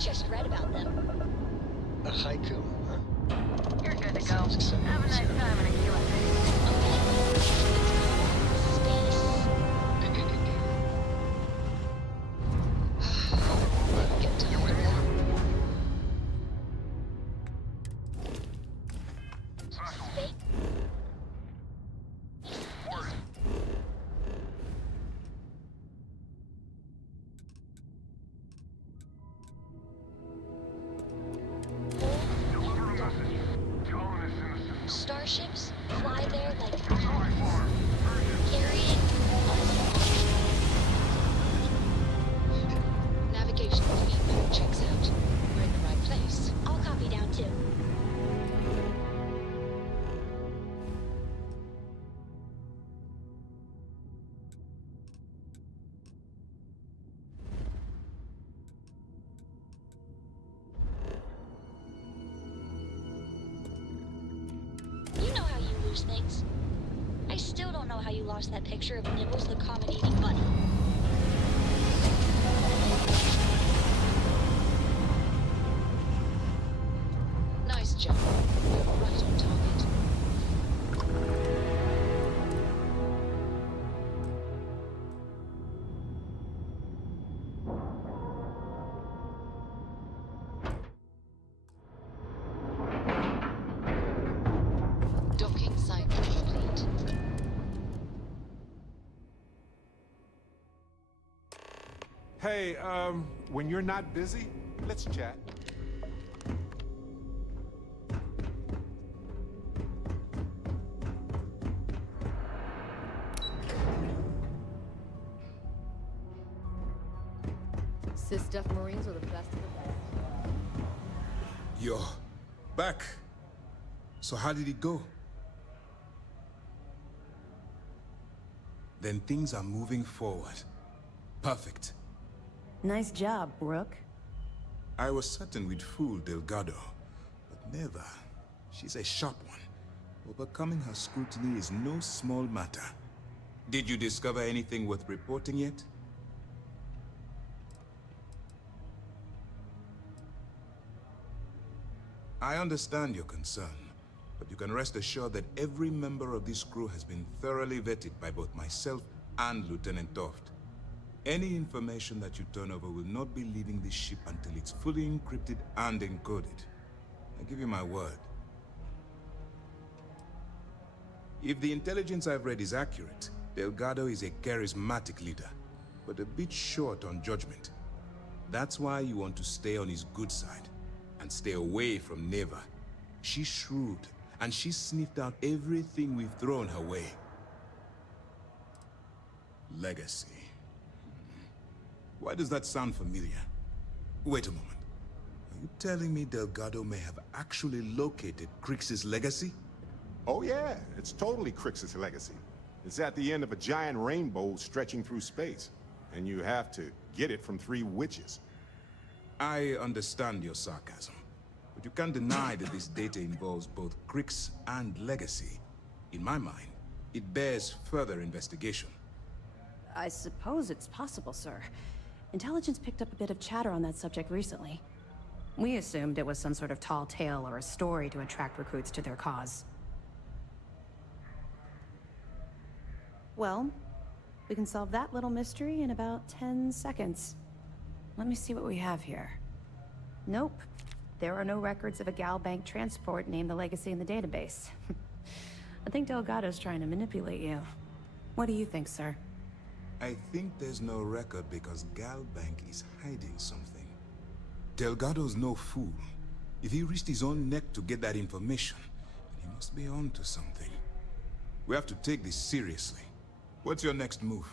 just read about them. A haiku, huh? You're good to go. Have a nice time in a QFA. Get tired. Starships fly there like carrying navigational feedback checks out. We're in the right place. I'll copy down too. You know how you lose things. I still don't know how you lost that picture of Nibbles the comet-eating bunny. Nice job. You're right on target. Docking site complete. Hey, when you're not busy, let's chat. Cis-Def Marines are the best of the best. You're back. So how did it go? Then things are moving forward. Perfect. Nice job, Rook. I was certain we'd fool Delgado, but never. She's a sharp one. Overcoming her scrutiny is no small matter. Did you discover anything worth reporting yet? I understand your concern, but you can rest assured that every member of this crew has been thoroughly vetted by both myself and Lieutenant Toft. Any information that you turn over will not be leaving this ship until it's fully encrypted and encoded. I give you my word. If the intelligence I've read is accurate, Delgado is a charismatic leader, but a bit short on judgment. That's why you want to stay on his good side, and stay away from Neva. She's shrewd, and she's sniffed out everything we've thrown her way. Legacy. Why does that sound familiar? Wait a moment. Are you telling me Delgado may have actually located Crix's legacy? Oh yeah, it's totally Crix's legacy. It's at the end of a giant rainbow stretching through space, and you have to get it from 3 witches. I understand your sarcasm, but you can't deny that this data involves both Crix and legacy. In my mind, it bears further investigation. I suppose it's possible, sir. Intelligence picked up a bit of chatter on that subject recently. We assumed it was some sort of tall tale or a story to attract recruits to their cause. Well, we can solve that little mystery in about 10 seconds. Let me see what we have here. Nope. There are no records of a Gal Bank transport named the Legacy in the database. I think Delgado's trying to manipulate you. What do you think, sir? I think there's no record because Gal Bank is hiding something. Delgado's no fool. If he risked his own neck to get that information, then he must be on to something. We have to take this seriously. What's your next move?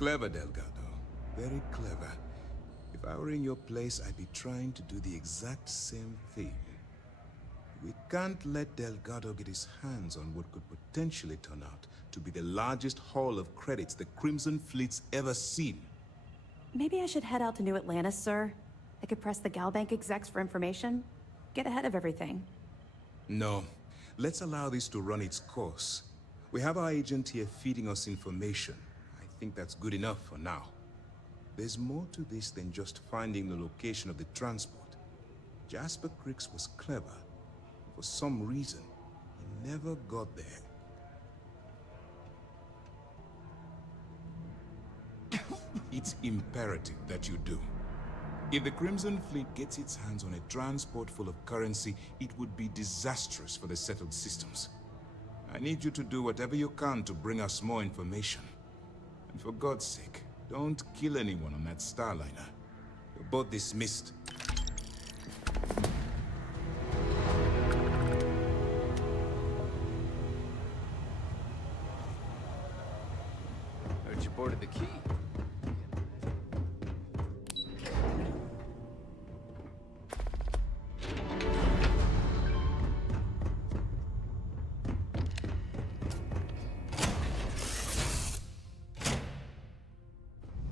Clever, Delgado. Very clever. If I were in your place, I'd be trying to do the exact same thing. We can't let Delgado get his hands on what could potentially turn out to be the largest haul of credits the Crimson Fleet's ever seen. Maybe I should head out to New Atlantis, sir. I could press the Gal Bank execs for information. Get ahead of everything. No. Let's allow this to run its course. We have our agent here feeding us information. I think that's good enough for now. There's more to this than just finding the location of the transport. Jasper Cricks was clever. For some reason, he never got there. It's imperative that you do. If the Crimson Fleet gets its hands on a transport full of currency, it would be disastrous for the settled systems. I need you to do whatever you can to bring us more information. And for God's sake, don't kill anyone on that Starliner. You're both dismissed. Heard you boarded the key.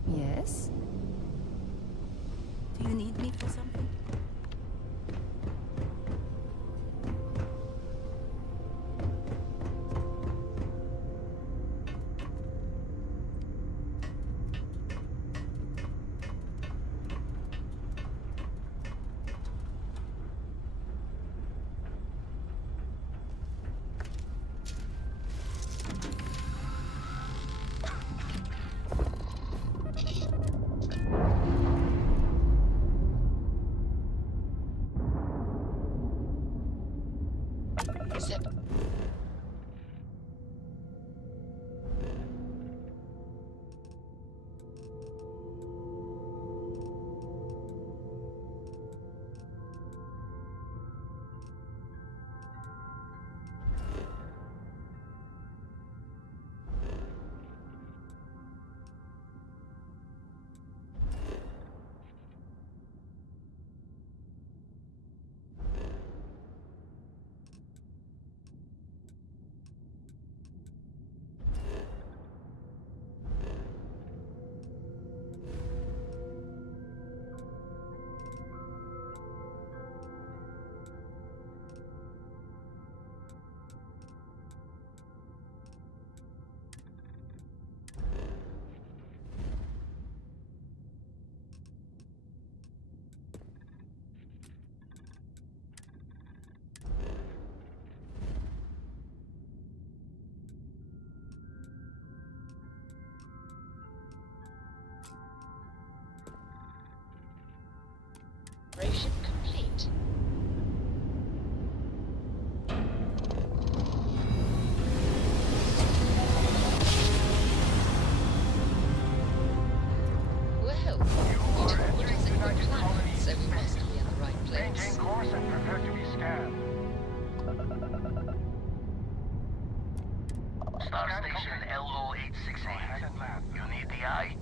Yes? Do you need me for something? Zip. Operation complete. Well, we didn't put us in good plan, so we must be in the right place. Maintain course and prepare to be scanned. Star Station LO868. You need the eye?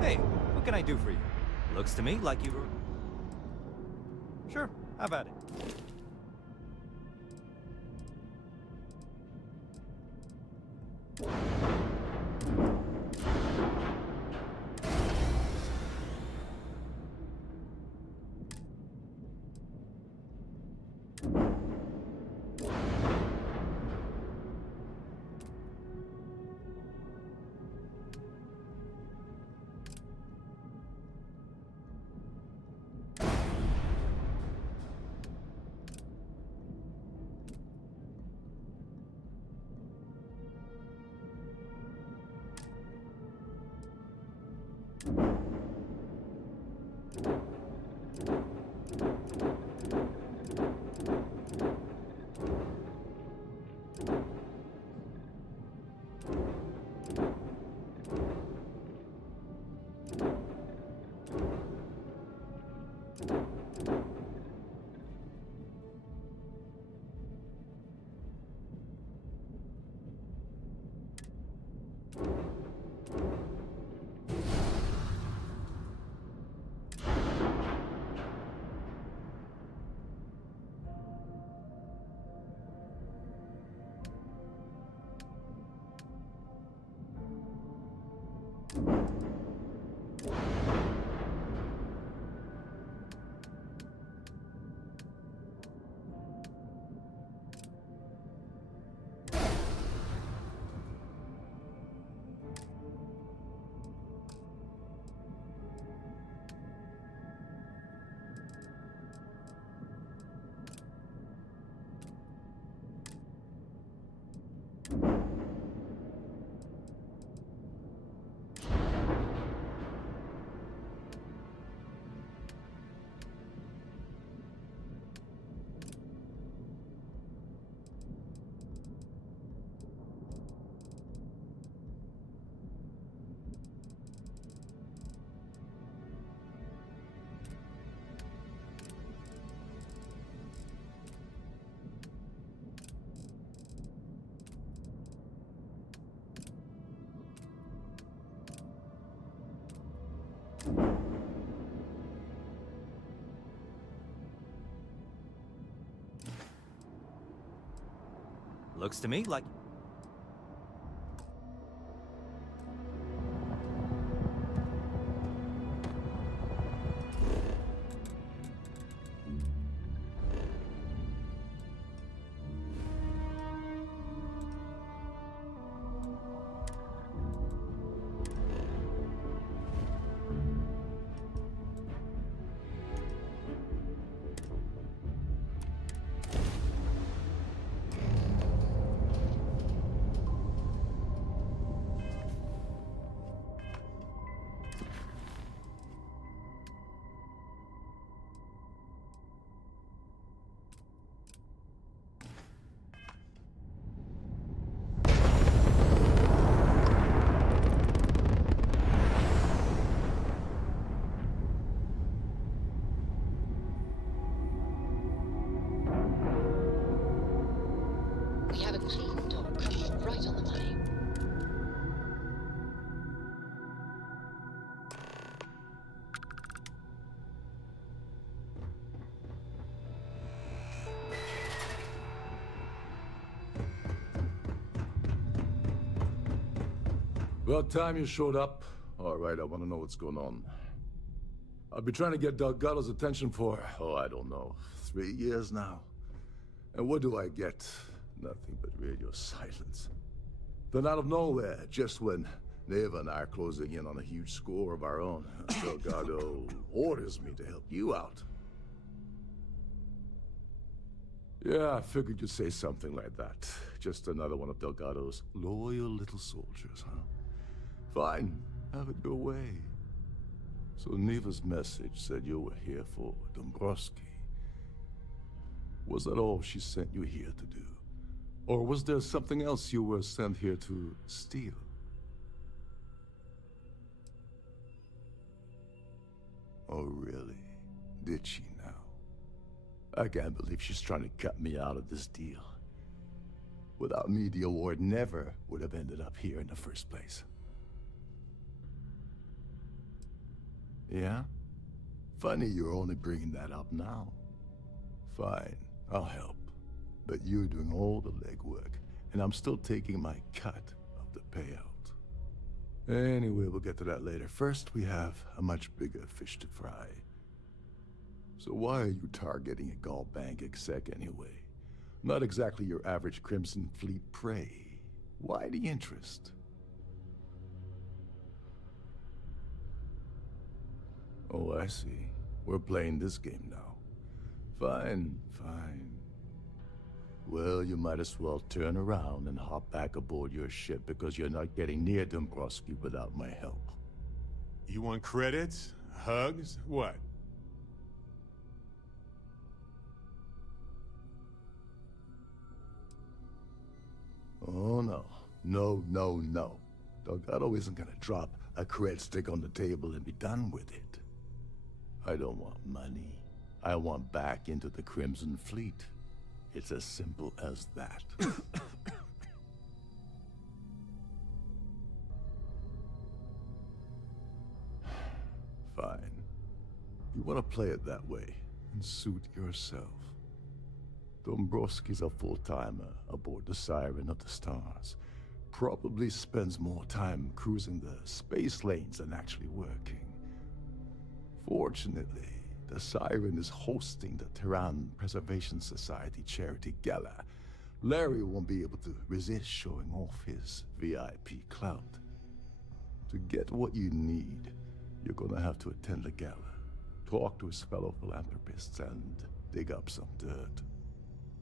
Hey, what can I do for you? Looks to me like you were... Sure, how about it? Looks to me like... We have a clean dock, right on the money. About time you showed up. All right, I want to know what's going on. I've been trying to get Delgado's attention for, I don't know, 3 years now. And what do I get? Nothing but radio silence. Then out of nowhere, just when Neva and I are closing in on a huge score of our own, Delgado orders me to help you out. Yeah, I figured you'd say something like that. Just another one of Delgado's loyal little soldiers, huh? Fine, have it your way. So Neva's message said you were here for Dombrowski. Was that all she sent you here to do? Or was there something else you were sent here to steal? Oh, really? Did she now? I can't believe she's trying to cut me out of this deal. Without me, the award never would have ended up here in the first place. Yeah? Funny you're only bringing that up now. Fine, I'll help. But you're doing all the legwork, and I'm still taking my cut of the payout. Anyway, we'll get to that later. First, we have a much bigger fish to fry. So why are you targeting a Gall Bank exec anyway? Not exactly your average Crimson Fleet prey. Why the interest? Oh, I see. We're playing this game now. Fine, fine. Well, you might as well turn around and hop back aboard your ship because you're not getting near Dombrowski without my help. You want credits? Hugs? What? Oh, no. No, no, no. Delgado isn't gonna drop a cred stick on the table and be done with it. I don't want money. I want back into the Crimson Fleet. It's as simple as that. Fine. You want to play it that way and suit yourself. Dombrowski's a full-timer aboard the Siren of the Stars. Probably spends more time cruising the space lanes than actually working. Fortunately, the Siren is hosting the Tehran Preservation Society charity gala. Larry won't be able to resist showing off his VIP clout. To get what you need, you're gonna have to attend the gala, talk to his fellow philanthropists, and dig up some dirt.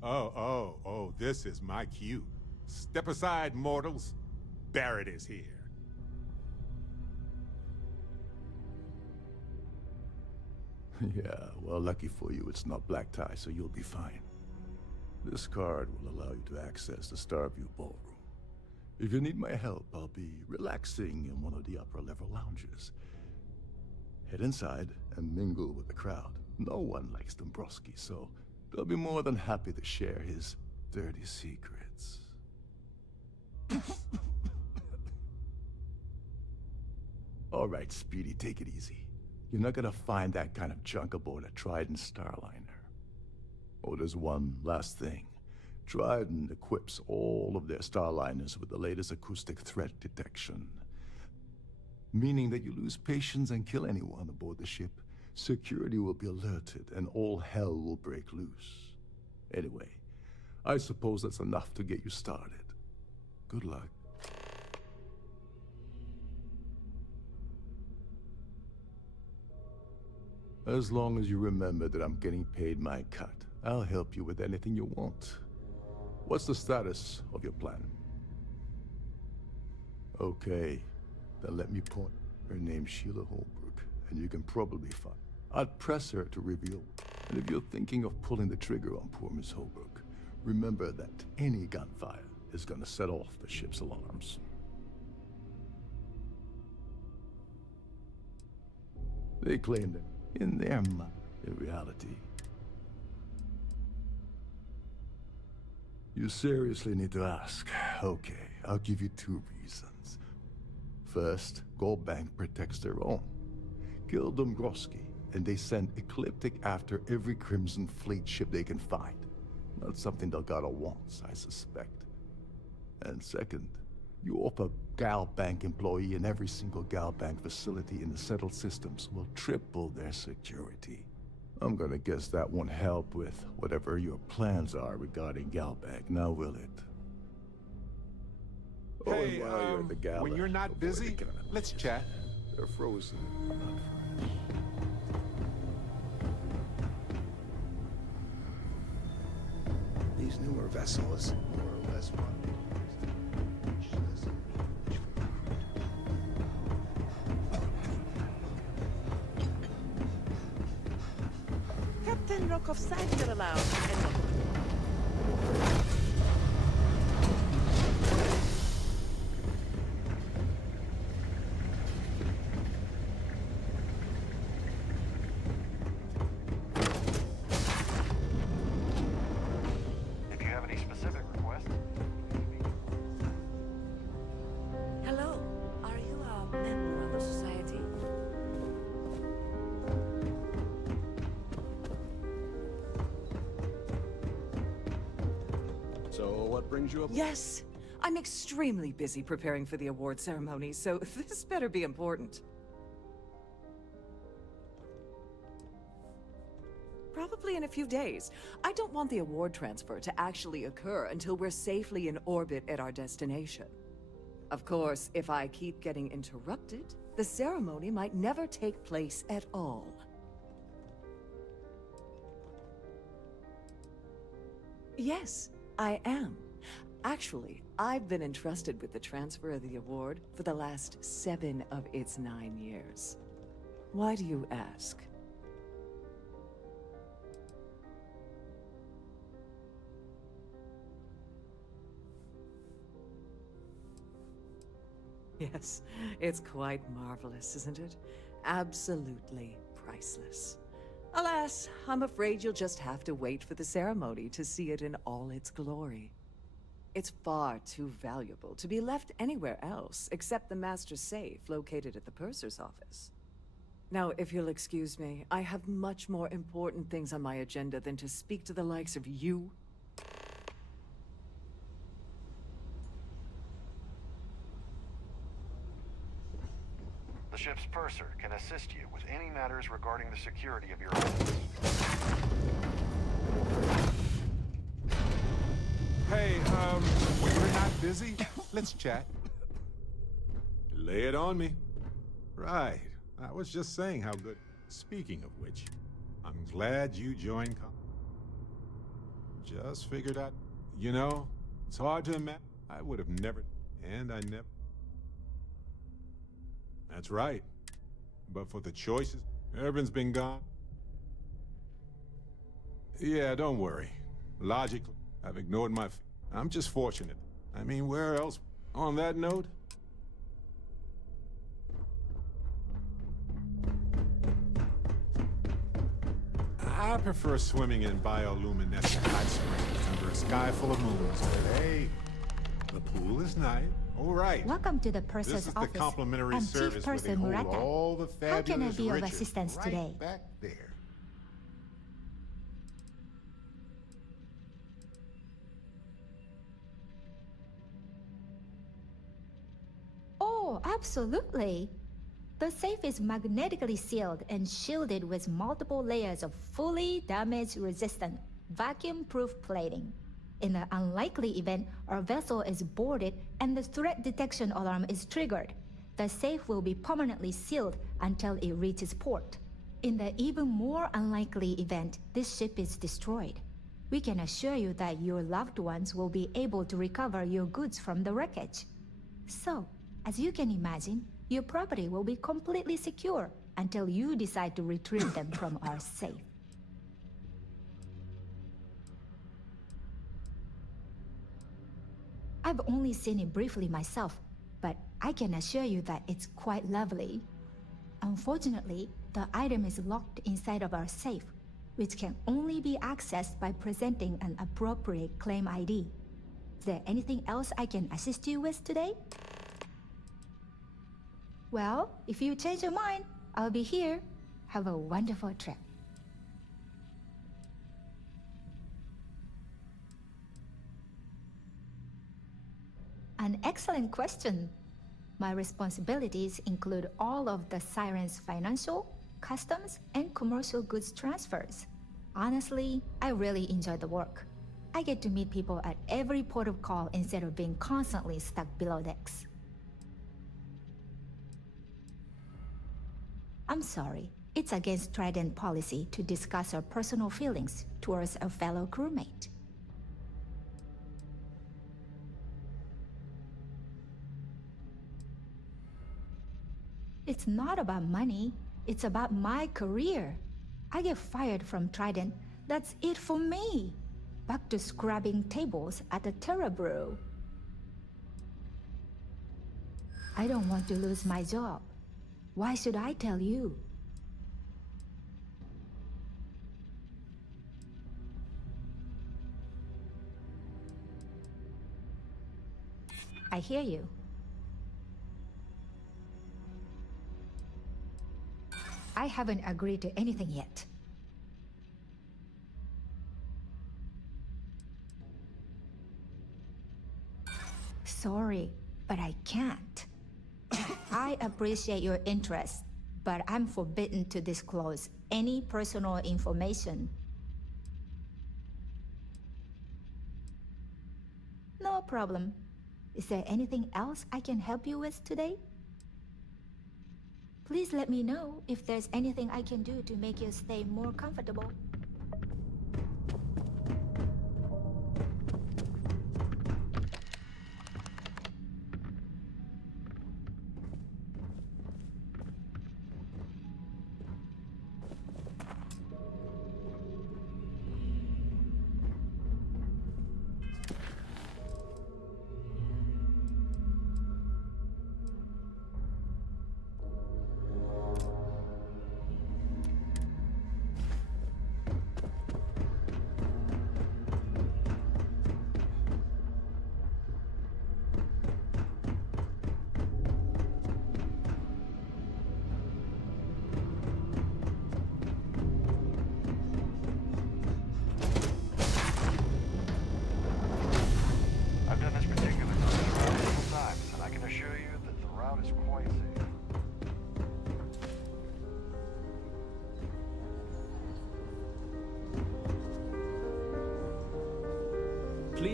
Oh, this is my cue. Step aside, mortals. Barrett is here. Yeah, well, lucky for you, it's not black tie, so you'll be fine. This card will allow you to access the Starview Ballroom. If you need my help, I'll be relaxing in one of the upper-level lounges. Head inside and mingle with the crowd. No one likes Dombrowski, so they'll be more than happy to share his dirty secrets. All right, Speedy, take it easy. You're not gonna find that kind of junk aboard a Trident Starliner. Oh, there's one last thing. Trident equips all of their Starliners with the latest acoustic threat detection. Meaning that you lose patience and kill anyone aboard the ship, security will be alerted and all hell will break loose. Anyway, I suppose that's enough to get you started. Good luck. As long as you remember that I'm getting paid my cut, I'll help you with anything you want. What's the status of your plan? Okay, then let me point. Her name's Sheila Holbrook, and you can probably find. I'd press her to reveal. And if you're thinking of pulling the trigger on poor Miss Holbrook, remember that any gunfire is gonna set off the ship's alarms. They claim that in their mind, in reality. You seriously need to ask. Okay, I'll give you 2 reasons. First, Gold Bank protects their own. Kill Dombrowski, and they send Ecliptic after every Crimson Fleet ship they can find. Not something Delgado wants, I suspect. And second, you offer Gal Bank employee in every single Gal Bank facility in the settled systems will triple their security. I'm gonna guess that won't help with whatever your plans are regarding Gal Bank, now will it? Oh, Hey, and while you're at the gala, when you're not avoid busy, the cannon. let's chat. They're frozen, not fresh. These newer vessels, more or less Captain Rokoff side you're allowed. If you have any specific requests. Hello, are you a member of the society? So what brings you up? Yes, I'm extremely busy preparing for the award ceremony, so this better be important. Probably in a few days. I don't want the award transfer to actually occur until we're safely in orbit at our destination. Of course, if I keep getting interrupted, the ceremony might never take place at all. Yes, I am. Actually, I've been entrusted with the transfer of the award for the last 7 of its 9 years. Why do you ask? Yes, it's quite marvelous, isn't it? Absolutely priceless. Alas, I'm afraid you'll just have to wait for the ceremony to see it in all its glory. It's far too valuable to be left anywhere else except the master safe located at the purser's office. Now, if you'll excuse me, I have much more important things on my agenda than to speak to the likes of you. The ship's purser can assist you with any matters regarding the security of your island. Hey, when you're not busy, let's chat. Lay it on me. Right. I was just saying how good. Speaking of which, I'm glad you joined. Just figured out. You know, it's hard to imagine. I would have never, and I never. That's right. But for the choices, Urban's been gone. Yeah, don't worry. Logically, I've ignored my... I'm just fortunate. I mean, where else? On that note... I prefer swimming in bioluminescent hot springs under a sky full of moons. But hey, the pool is nice. All right. Welcome to the purser's This is office. the complimentary I'm service Chief where Purser they hold Murata. all the fabulous How can I be of riches assistance right today? back there. Oh, absolutely. The safe is magnetically sealed and shielded with multiple layers of fully damage-resistant, vacuum-proof plating. In the unlikely event our vessel is boarded and the threat detection alarm is triggered, the safe will be permanently sealed until it reaches port. In the even more unlikely event this ship is destroyed, we can assure you that your loved ones will be able to recover your goods from the wreckage. So, as you can imagine, your property will be completely secure until you decide to retrieve them from our safe. I've only seen it briefly myself, but I can assure you that it's quite lovely. Unfortunately, the item is locked inside of our safe, which can only be accessed by presenting an appropriate claim ID. Is there anything else I can assist you with today? Well, if you change your mind, I'll be here. Have a wonderful trip. An excellent question. My responsibilities include all of the Siren's financial, customs, and commercial goods transfers. Honestly, I really enjoy the work. I get to meet people at every port of call instead of being constantly stuck below decks. I'm sorry. It's against Trident policy to discuss our personal feelings towards a fellow crewmate. It's not about money. It's about my career. I get fired from Trident. That's it for me. Back to scrubbing tables at the Terra Brew. I don't want to lose my job. Why should I tell you? I hear you. I haven't agreed to anything yet. Sorry, but I can't. I appreciate your interest, but I'm forbidden to disclose any personal information. No problem. Is there anything else I can help you with today? Please let me know if there's anything I can do to make your stay more comfortable.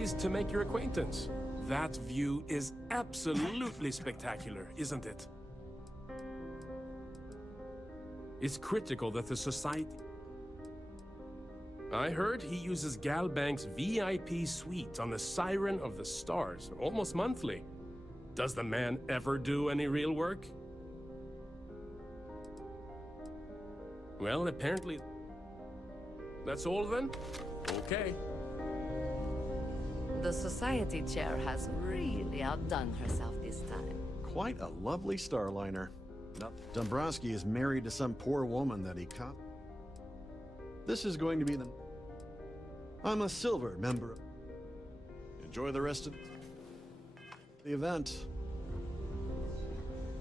pleased to make your acquaintance. That view is absolutely spectacular, isn't it? It's critical that the society... I heard he uses Galbank's VIP suite on the Siren of the Stars, almost monthly. Does the man ever do any real work? Well, apparently... That's all then? Okay. The society chair has really outdone herself this time. Quite a lovely starliner. Dombrowski is married to some poor woman that he caught. This is going to be the... I'm a silver member. Enjoy the rest of the event.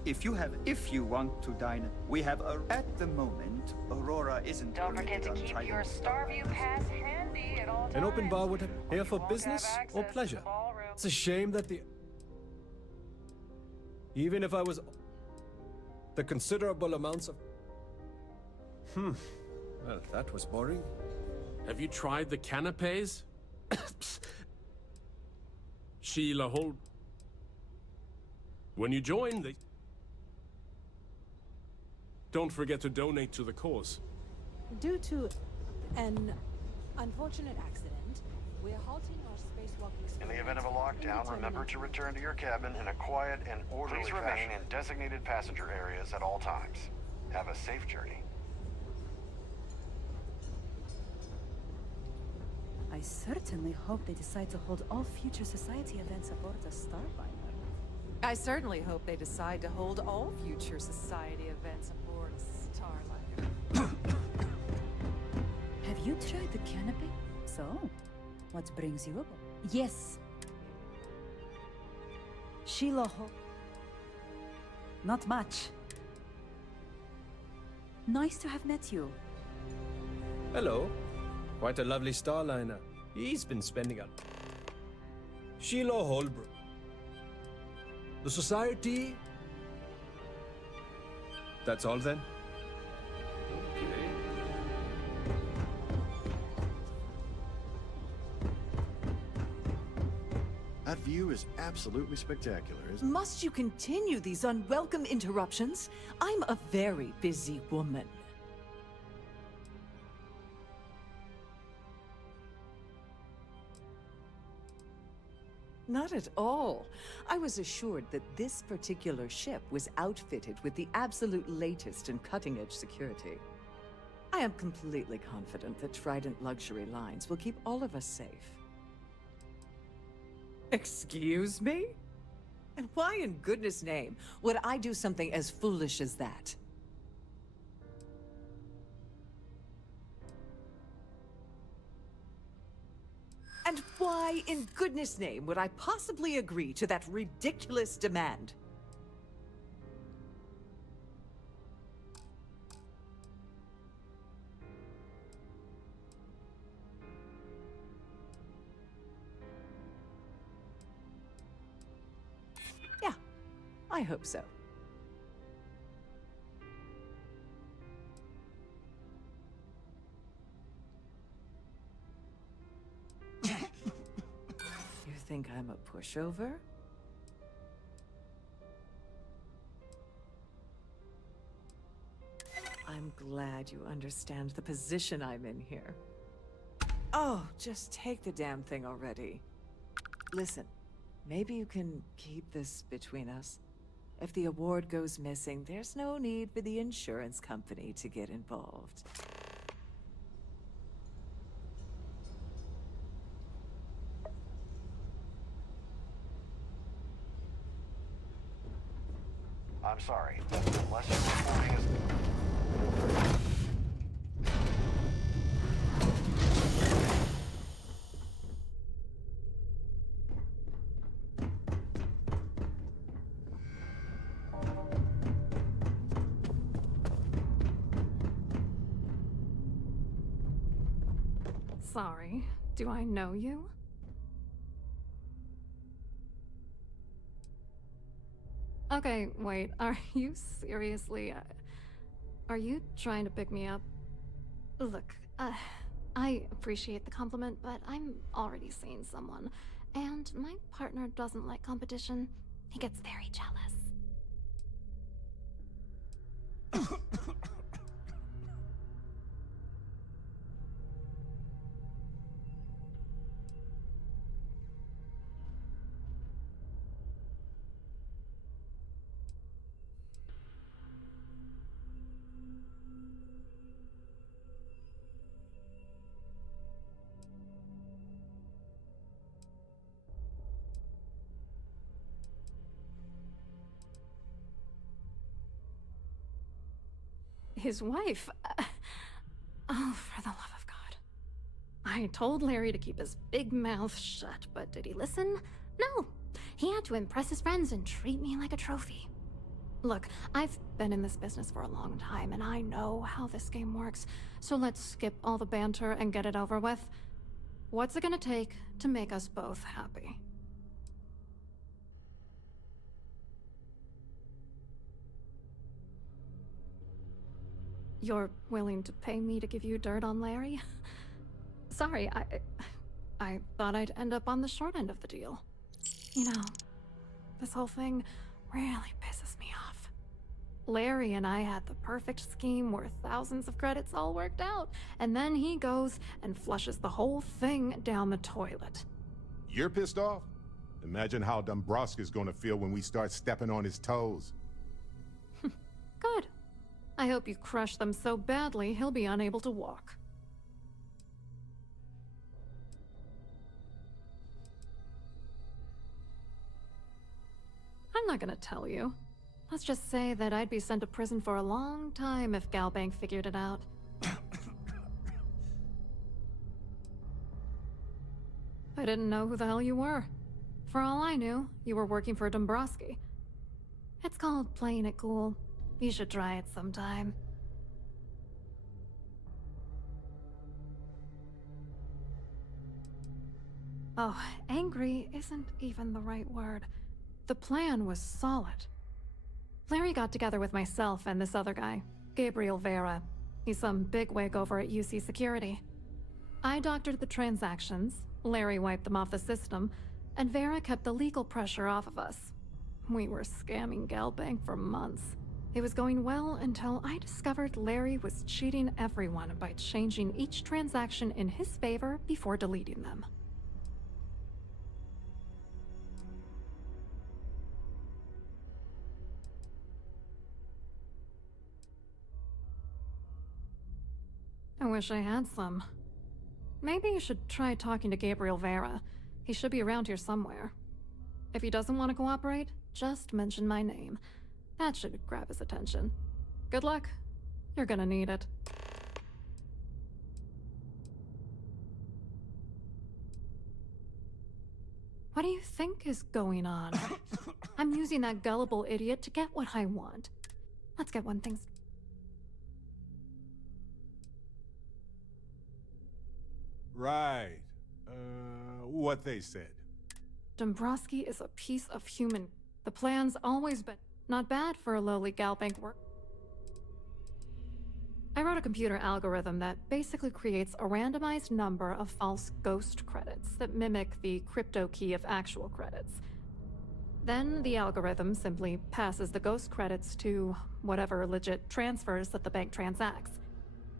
If you want to dine, we have at the moment, Aurora isn't. Don't forget to keep your Starview pass handy at all times. An open bar would here for business or pleasure. It's a shame that even if I was the considerable amounts of... Well, that was boring. Have you tried the canapes? Sheila Hold. When you join the... Don't forget to donate to the cause. Due to an unfortunate accident, we're halting our spacewalking... In the event of a lockdown, remember to return to your cabin in a quiet and orderly fashion. Please remain in designated passenger areas at all times. Have a safe journey. I certainly hope they decide to hold all future society events aboard the Starliner. I certainly hope they decide to hold all future society events aboard a Starliner. Have you tried the canopy? So, what brings you aboard? Yes. Sheila Ho... Not much. Nice to have met you. Hello. Quite a lovely starliner. He's been spending a... Sheila Holbrook. The society... That's all then? Okay. That view is absolutely spectacular, isn't it? Must you continue these unwelcome interruptions? I'm a very busy woman. Not at all. I was assured that this particular ship was outfitted with the absolute latest and cutting-edge security. I am completely confident that Trident Luxury Lines will keep all of us safe. Excuse me? And why in goodness name would I do something as foolish as that? And why, in goodness name, would I possibly agree to that ridiculous demand? Yeah, I hope so. You think I'm a pushover? I'm glad you understand the position I'm in here. Oh, just take the damn thing already. Listen, maybe you can keep this between us. If the award goes missing, there's no need for the insurance company to get involved. I'm sorry, unless your reporting is... Sorry, do I know you? Okay, wait, are you seriously... are you trying to pick me up? Look, I appreciate the compliment, but I'm already seeing someone, And my partner doesn't like competition. He gets very jealous. His wife? Oh, for the love of God. I told Larry to keep his big mouth shut, but did he listen? No. He had to impress his friends and treat me like a trophy. Look, I've been in this business for a long time, and I know how this game works, so let's skip all the banter and get it over with. What's it gonna take to make us both happy? You're willing to pay me to give you dirt on Larry? Sorry, I thought I'd end up on the short end of the deal. You know, this whole thing really pisses me off. Larry and I had the perfect scheme worth thousands of credits all worked out, and then he goes and flushes the whole thing down the toilet. You're pissed off? Imagine how Dombrowski's gonna feel when we start stepping on his toes. Good. I hope you crush them so badly he'll be unable to walk. I'm not gonna tell you. Let's just say that I'd be sent to prison for a long time if Galbank figured it out. I didn't know who the hell you were. For all I knew, you were working for Dombrowski. It's called playing it cool. You should try it sometime. Oh, angry isn't even the right word. The plan was solid. Larry got together with myself and this other guy, Gabriel Vera. He's some bigwig over at UC Security. I doctored the transactions, Larry wiped them off the system, and Vera kept the legal pressure off of us. We were scamming Galbank for months. It was going well until I discovered Larry was cheating everyone by changing each transaction in his favor before deleting them. I wish I had some. Maybe you should try talking to Gabriel Vera. He should be around here somewhere. If he doesn't want to cooperate, just mention my name. That should grab his attention. Good luck. You're gonna need it. What do you think is going on? I'm using that gullible idiot to get what I want. Let's get one thing. Right. What they said. Dombrowski is a piece of human. The plan's always been not bad for a lowly Galbank work. I wrote a computer algorithm that basically creates a randomized number of false ghost credits that mimic the crypto key of actual credits. Then the algorithm simply passes the ghost credits to whatever legit transfers that the bank transacts.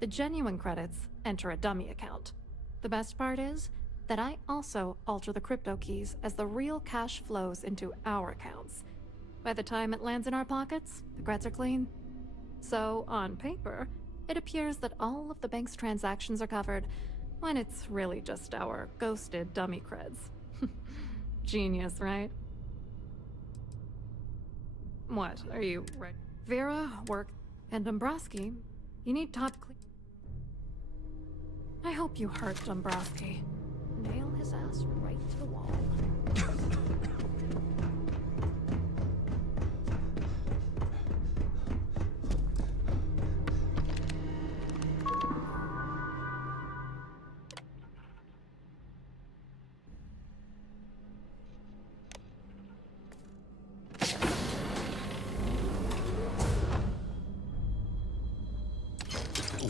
The genuine credits enter a dummy account. The best part is that I also alter the crypto keys as the real cash flows into our accounts. By the time it lands in our pockets, the creds are clean. So, on paper, it appears that all of the bank's transactions are covered, when it's really just our ghosted dummy creds. Genius, right? What, are you ready? Vera, work, and Dombrowski, you need top clean. I hope you hurt Dombrowski. Nail his ass right to the wall.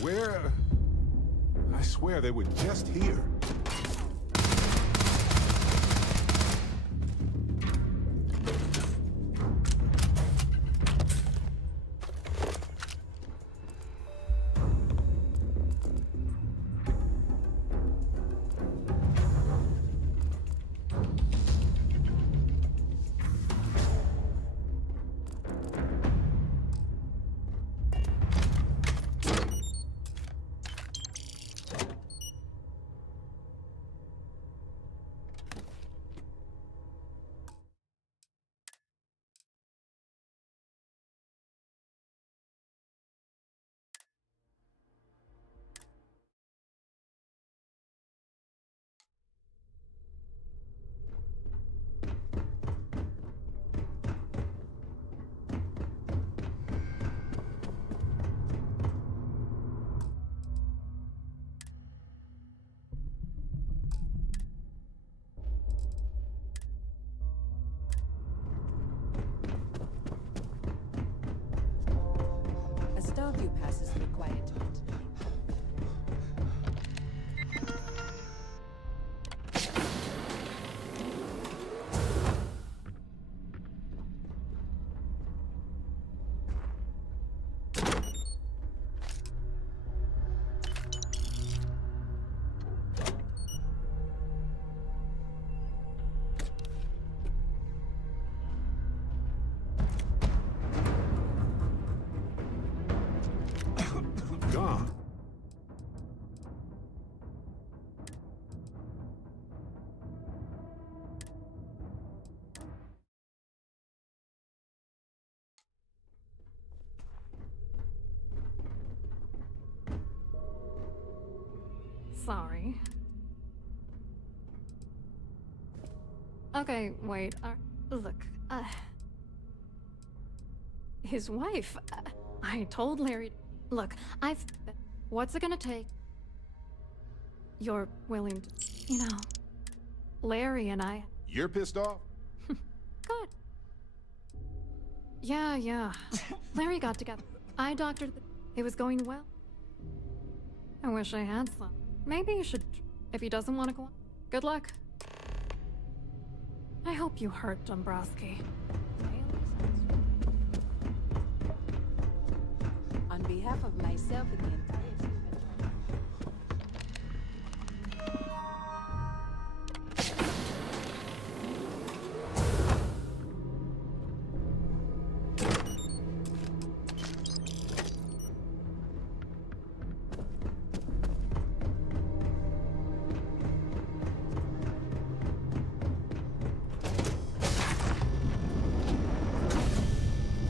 Where? I swear they were just here. few passes look quite intimate. Gone. Sorry. Okay, wait. Look, his wife. I told Larry. Look, what's it gonna take? You're willing to, Larry and I. You're pissed off? Good. Yeah. Larry got together. I doctored it was going well. I wish I had some. Maybe you should, if he doesn't want to go on. Good luck. I hope you hurt Dombrowski. On behalf of myself and the entire team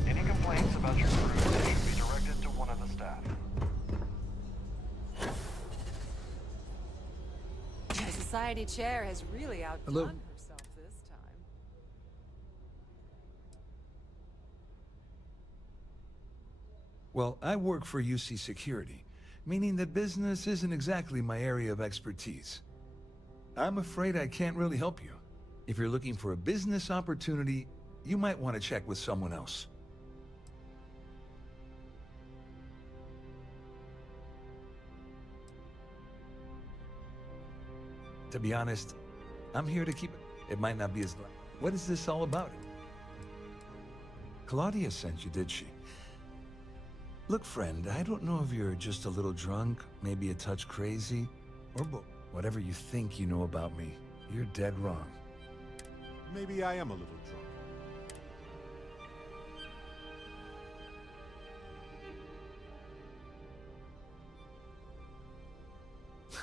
Any complaints about your crew should be directed to one of the staff. The society chair has really outdone Hello. herself this time. Well, I work for UC Security, meaning that business isn't exactly my area of expertise. I'm afraid I can't really help you. If you're looking for a business opportunity, you might want to check with someone else. To be honest, I'm here to keep it. It might not be as... What is this all about? Claudia sent you, did she? Look, friend, I don't know if you're just a little drunk, maybe a touch crazy, or both. Whatever you think you know about me, you're dead wrong. Maybe I am a little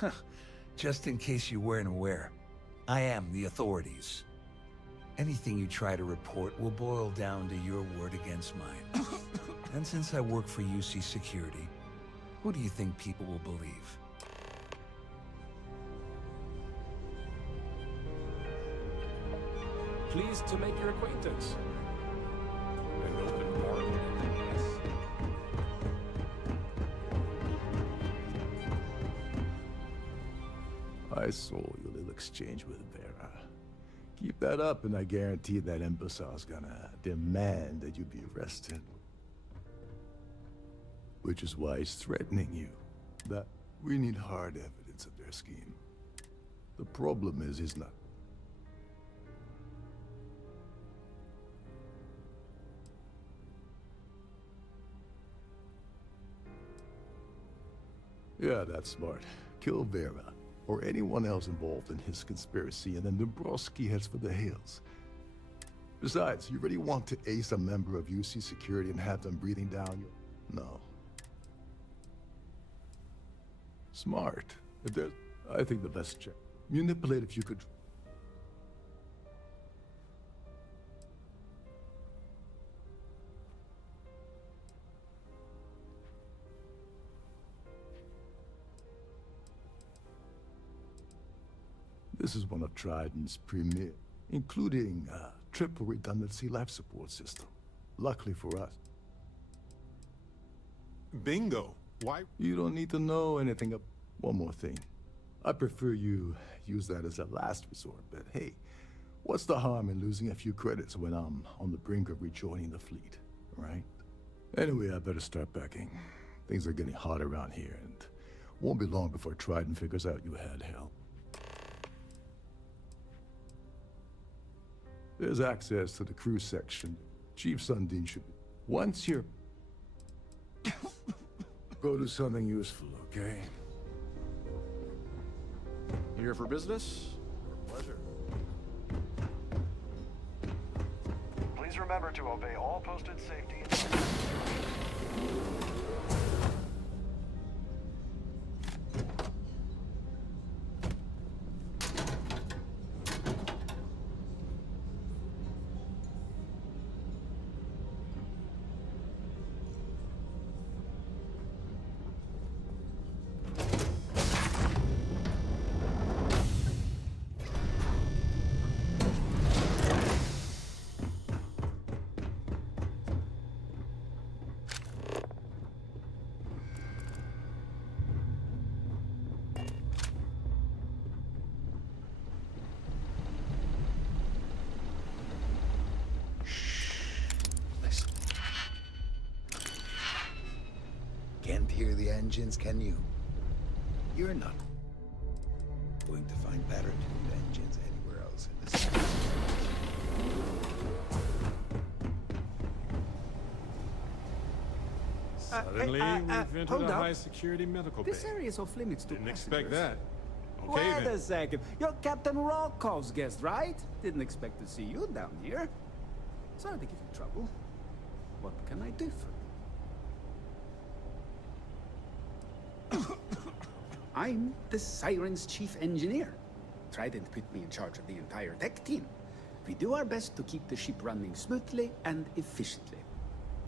drunk. Just in case you weren't aware, I am the authorities. Anything you try to report will boil down to your word against mine. And since I work for UC Security, who do you think people will believe? Pleased to make your acquaintance. An open market, yes. I saw your little exchange with Vera. Keep that up and I guarantee that imbecile's gonna demand that you be arrested. Which is why he's threatening you. That we need hard evidence of their scheme. The problem is he's not. Yeah, that's smart. Kill Vera, or anyone else involved in his conspiracy, and then Dombrowski heads for the hills. Besides, you really want to ace a member of UC Security and have them breathing down your... No. Smart. If there's... I think the best check. Manipulate if you could... This is one of Trident's premier, including a triple redundancy life support system. Luckily for us. Bingo. Why? You don't need to know anything of... One more thing. I prefer you use that as a last resort, but hey, what's the harm in losing a few credits when I'm on the brink of rejoining the fleet, right? Anyway, I better start packing. Things are getting hot around here, and won't be long before Trident figures out you had help. There's access to the crew section. Chief Sundin should... Once you're... Go do something useful, okay? Here for business? Or pleasure? Please remember to obey all posted safety instructions. Can't hear the engines, can you? You're not going to find better-tuned engines anywhere else in the city. Suddenly, we've entered hold a up. high-security medical bay. This area is off limits to Didn't expect passengers. that. Okay, Wait then. a second. You're Captain Rocko's guest, right? Didn't expect to see you down here. Sorry to give you trouble. What can I do for you? I'm the Siren's chief engineer. Trident put me in charge of the entire tech team. We do our best to keep the ship running smoothly and efficiently.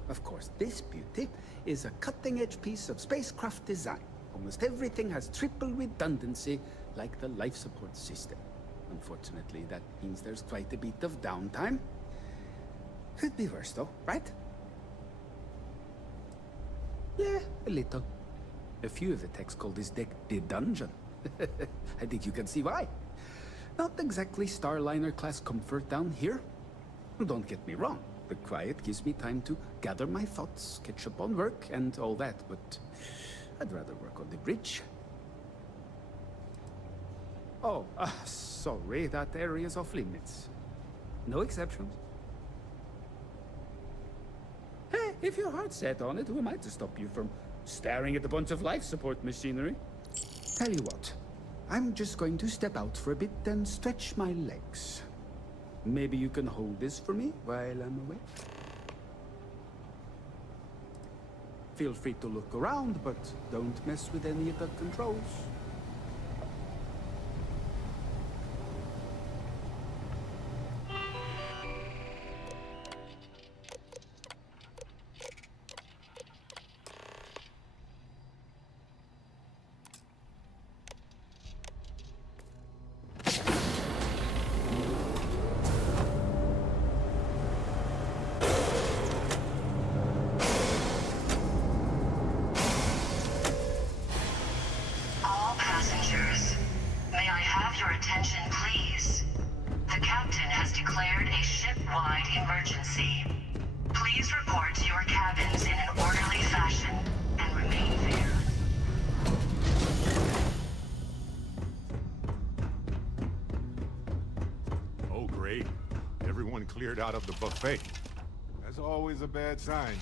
Of course, this beauty is a cutting-edge piece of spacecraft design. Almost everything has triple redundancy, like the life support system. Unfortunately, that means there's quite a bit of downtime. Could be worse, though, right? Yeah, a little. A few of the techs call this deck the dungeon. I think you can see why. Not exactly Starliner-class comfort down here. Don't get me wrong. The quiet gives me time to gather my thoughts, catch up on work, and all that, but I'd rather work on the bridge. Oh, sorry, that area's off limits. No exceptions. Hey, if your heart's set on it, who am I to stop you from staring at a bunch of life support machinery? Tell you what, I'm just going to step out for a bit and stretch my legs. Maybe you can hold this for me while I'm away? Feel free to look around, but don't mess with any of the controls. All passengers, may I have your attention, please? The captain has declared a ship-wide emergency. Please report to your cabins in an orderly fashion and remain there. Oh, great. Everyone cleared out of the buffet. That's always a bad sign.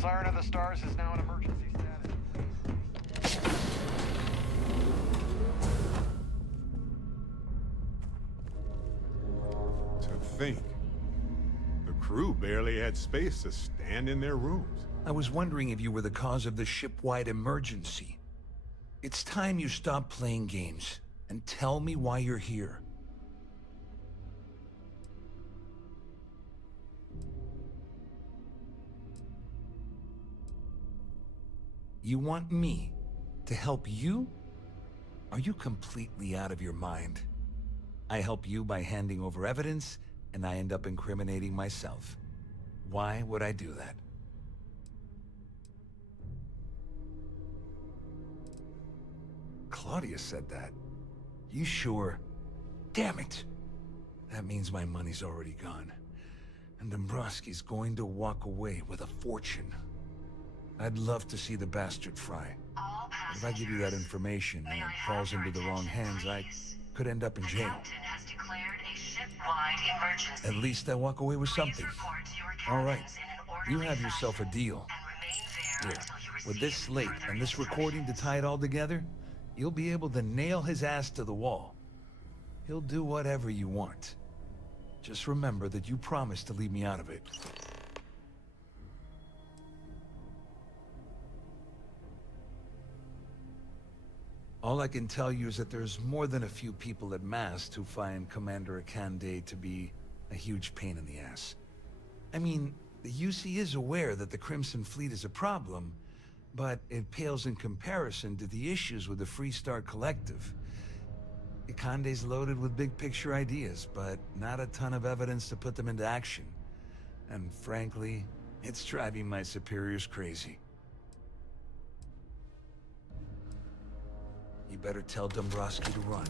Siren of the Stars is now in emergency status. To think, the crew barely had space to stand in their rooms. I was wondering if you were the cause of the ship-wide emergency. It's time you stop playing games and tell me why you're here. You want me to help you? Are you completely out of your mind? I help you by handing over evidence, and I end up incriminating myself. Why would I do that? Claudia said that. You sure? Damn it! That means my money's already gone. And Dombrowski's going to walk away with a fortune. I'd love to see the bastard fry. But if I give you that information and it falls into the wrong hands, I could end up in jail. Has declared a ship-wide emergency. At least I walk away with something. All right, you have yourself a deal. Here, with this slate and this recording to tie it all together, you'll be able to nail his ass to the wall. He'll do whatever you want. Just remember that you promised to leave me out of it. All I can tell you is that there's more than a few people at Mast who find Commander Akande to be a huge pain in the ass. I mean, the UC is aware that the Crimson Fleet is a problem, but it pales in comparison to the issues with the Freestar Collective. Akande's loaded with big-picture ideas, but not a ton of evidence to put them into action. And frankly, it's driving my superiors crazy. You better tell Dombrowski to run,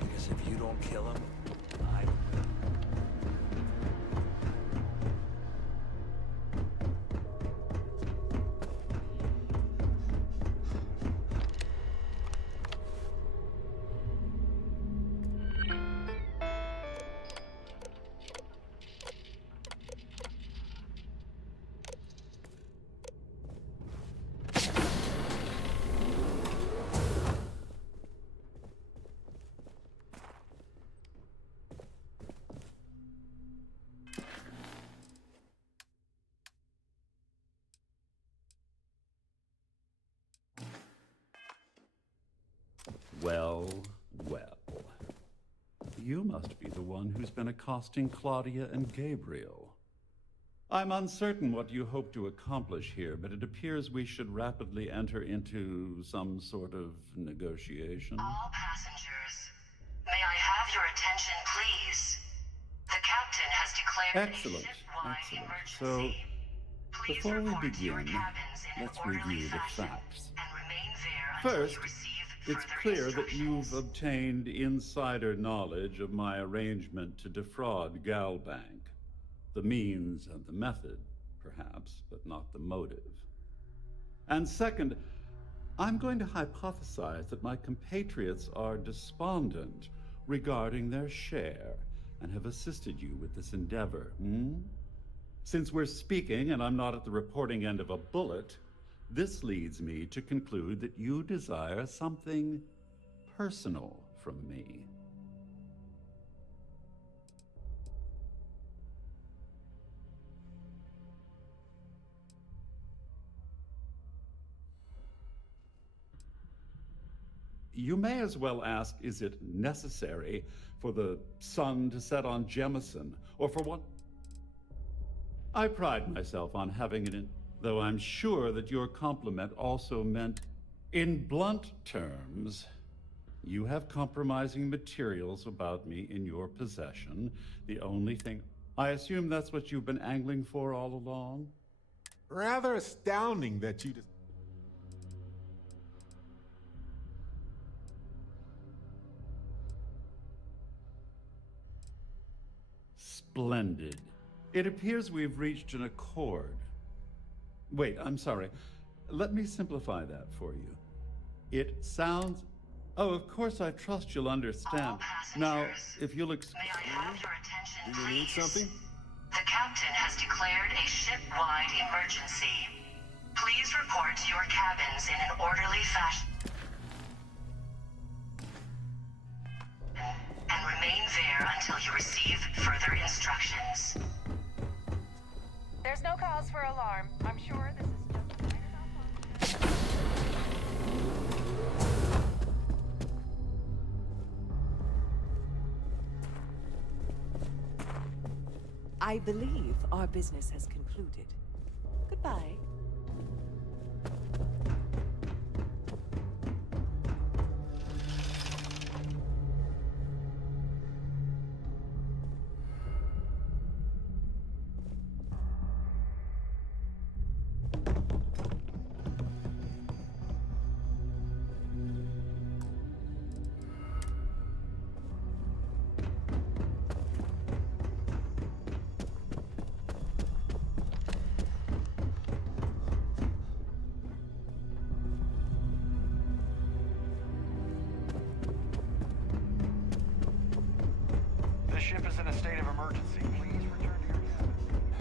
because if you don't kill him, I will. Well, well. You must be the one who's been accosting Claudia and Gabriel. I'm uncertain what you hope to accomplish here, but it appears we should rapidly enter into some sort of negotiation. All passengers, may I have your attention, please? The captain has declared Excellent, a ship-wide excellent. emergency. So, Please before we report to your begin, cabins in an let's orderly review the fashion facts. and remain there until First, you receive it's further clear that instructions. you've obtained insider knowledge of my arrangement to defraud Galbank. The means and the method, perhaps, but not the motive. And second, I'm going to hypothesize that my compatriots are despondent regarding their share and have assisted you with this endeavor. Since we're speaking and I'm not at the reporting end of a bullet, this leads me to conclude that you desire something personal from me. You may as well ask, is it necessary for the sun to set on Jemison, or for what? I pride myself on having it though I'm sure that your compliment also meant, in blunt terms, you have compromising materials about me in your possession. The only thing, I assume that's what you've been angling for all along? Rather astounding that you Splendid. It appears we've reached an accord. Wait, I'm sorry. Let me simplify that for you. It sounds... Oh, of course, I trust you'll understand. Now, if you'll May I have your attention, Do you need something? The captain has declared a ship-wide emergency. Please report to your cabins in an orderly fashion and remain there until you receive further instructions. There's no cause for alarm. I'm sure this is just... I believe our business has concluded. Goodbye. ship is in a state of emergency. Please return to your cabin.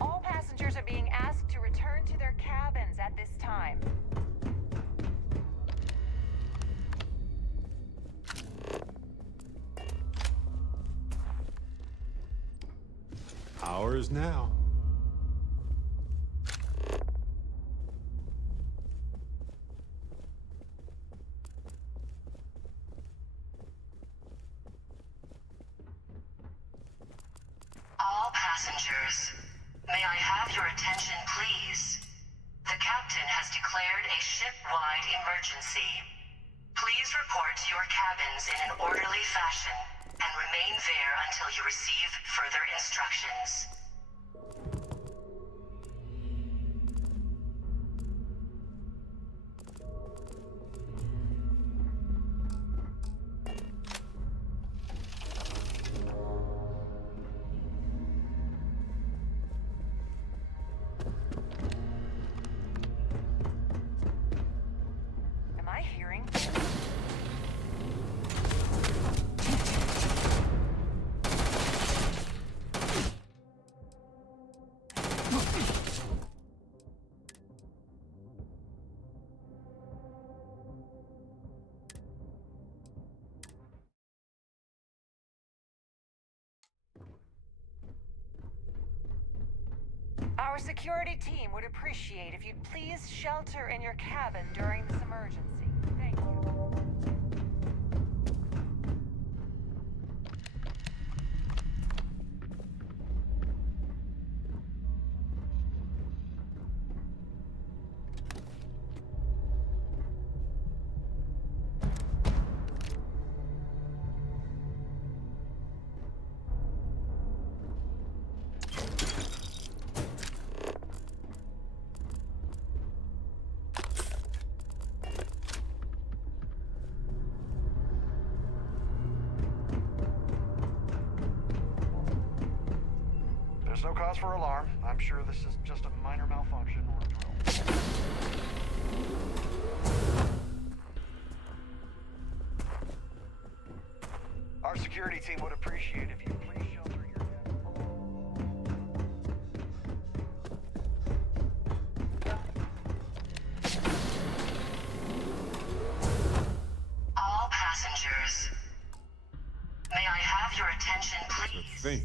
All passengers are being asked to return to their cabins at this time. Ours now. All passengers, may I have your attention, please? The captain has declared a ship-wide emergency. Please report to your cabins in an orderly fashion and remain there until you receive further instructions. Am I hearing? Our security team would appreciate if you'd please shelter in your cabin during this emergency. Thank you. There's no cause for alarm. I'm sure this is just a minor malfunction or a drill. Our security team would appreciate if you please shelter your All passengers, may I have your attention, please? Think.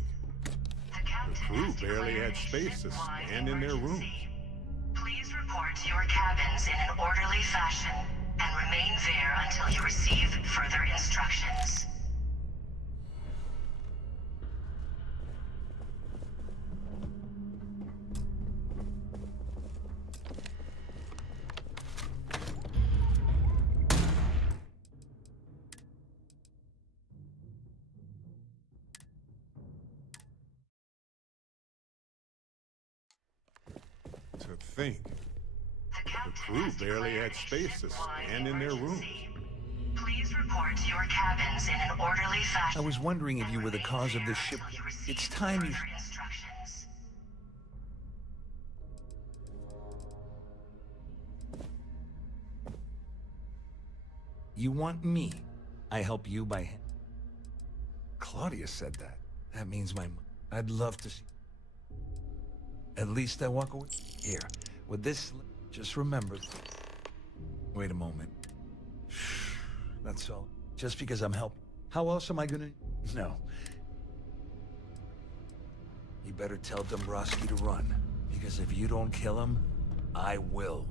The crew barely had space to stand in their rooms. Please report to your cabins in an orderly fashion and remain there until you receive further instructions. To think. The crew barely had space to stand in their rooms. Please report to your cabins in an orderly fashion. I was wondering if you were the cause of this ship. It's time you... Instructions. You want me. I help you by... Claudia said that. That means I'd love to see... At least I walk away. Here, with this... Just remember... Wait a moment. That's all. Just because I'm helping. How else am I gonna... No. You better tell Dombrowski to run. Because if you don't kill him, I will.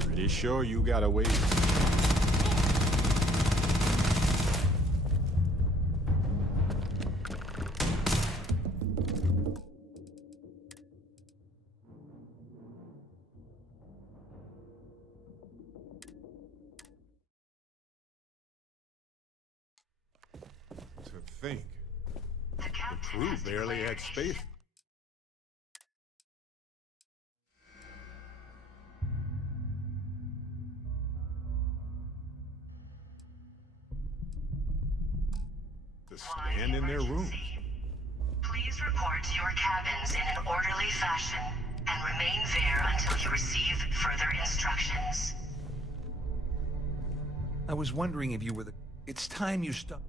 Pretty sure you got away. To think. The crew barely had space. To stand in their rooms. Please Please report to your cabins in an orderly fashion and remain there until you receive further instructions. I was wondering if you were the... It's time you stop.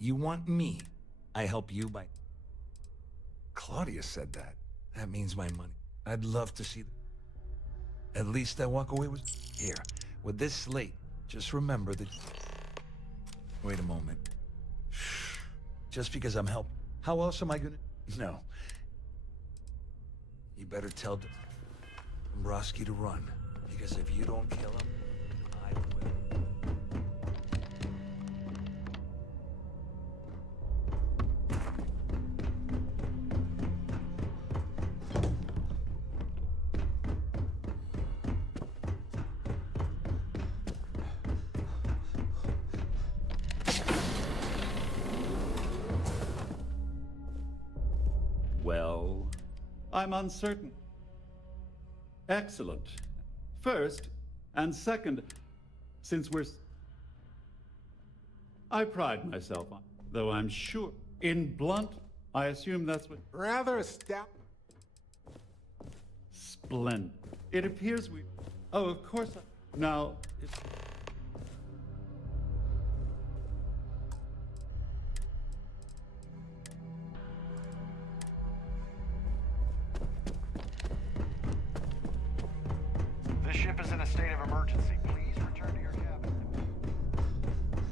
You want me. I help you by... Claudia said that. That means my money. I'd love to see... At least I walk away with... Here, with this slate, just remember that... Wait a moment. Just because I'm helping. How else am I gonna... No. You better tell Dombrowski to run. Because if you don't kill him, I will. Well, I'm uncertain. Excellent. First, and second, since I pride myself on, though I'm sure, in blunt, I assume that's what... Rather astounding. Splendid. It appears we... Oh, of course. Now, This ship is in a state of emergency. Please return to your cabin.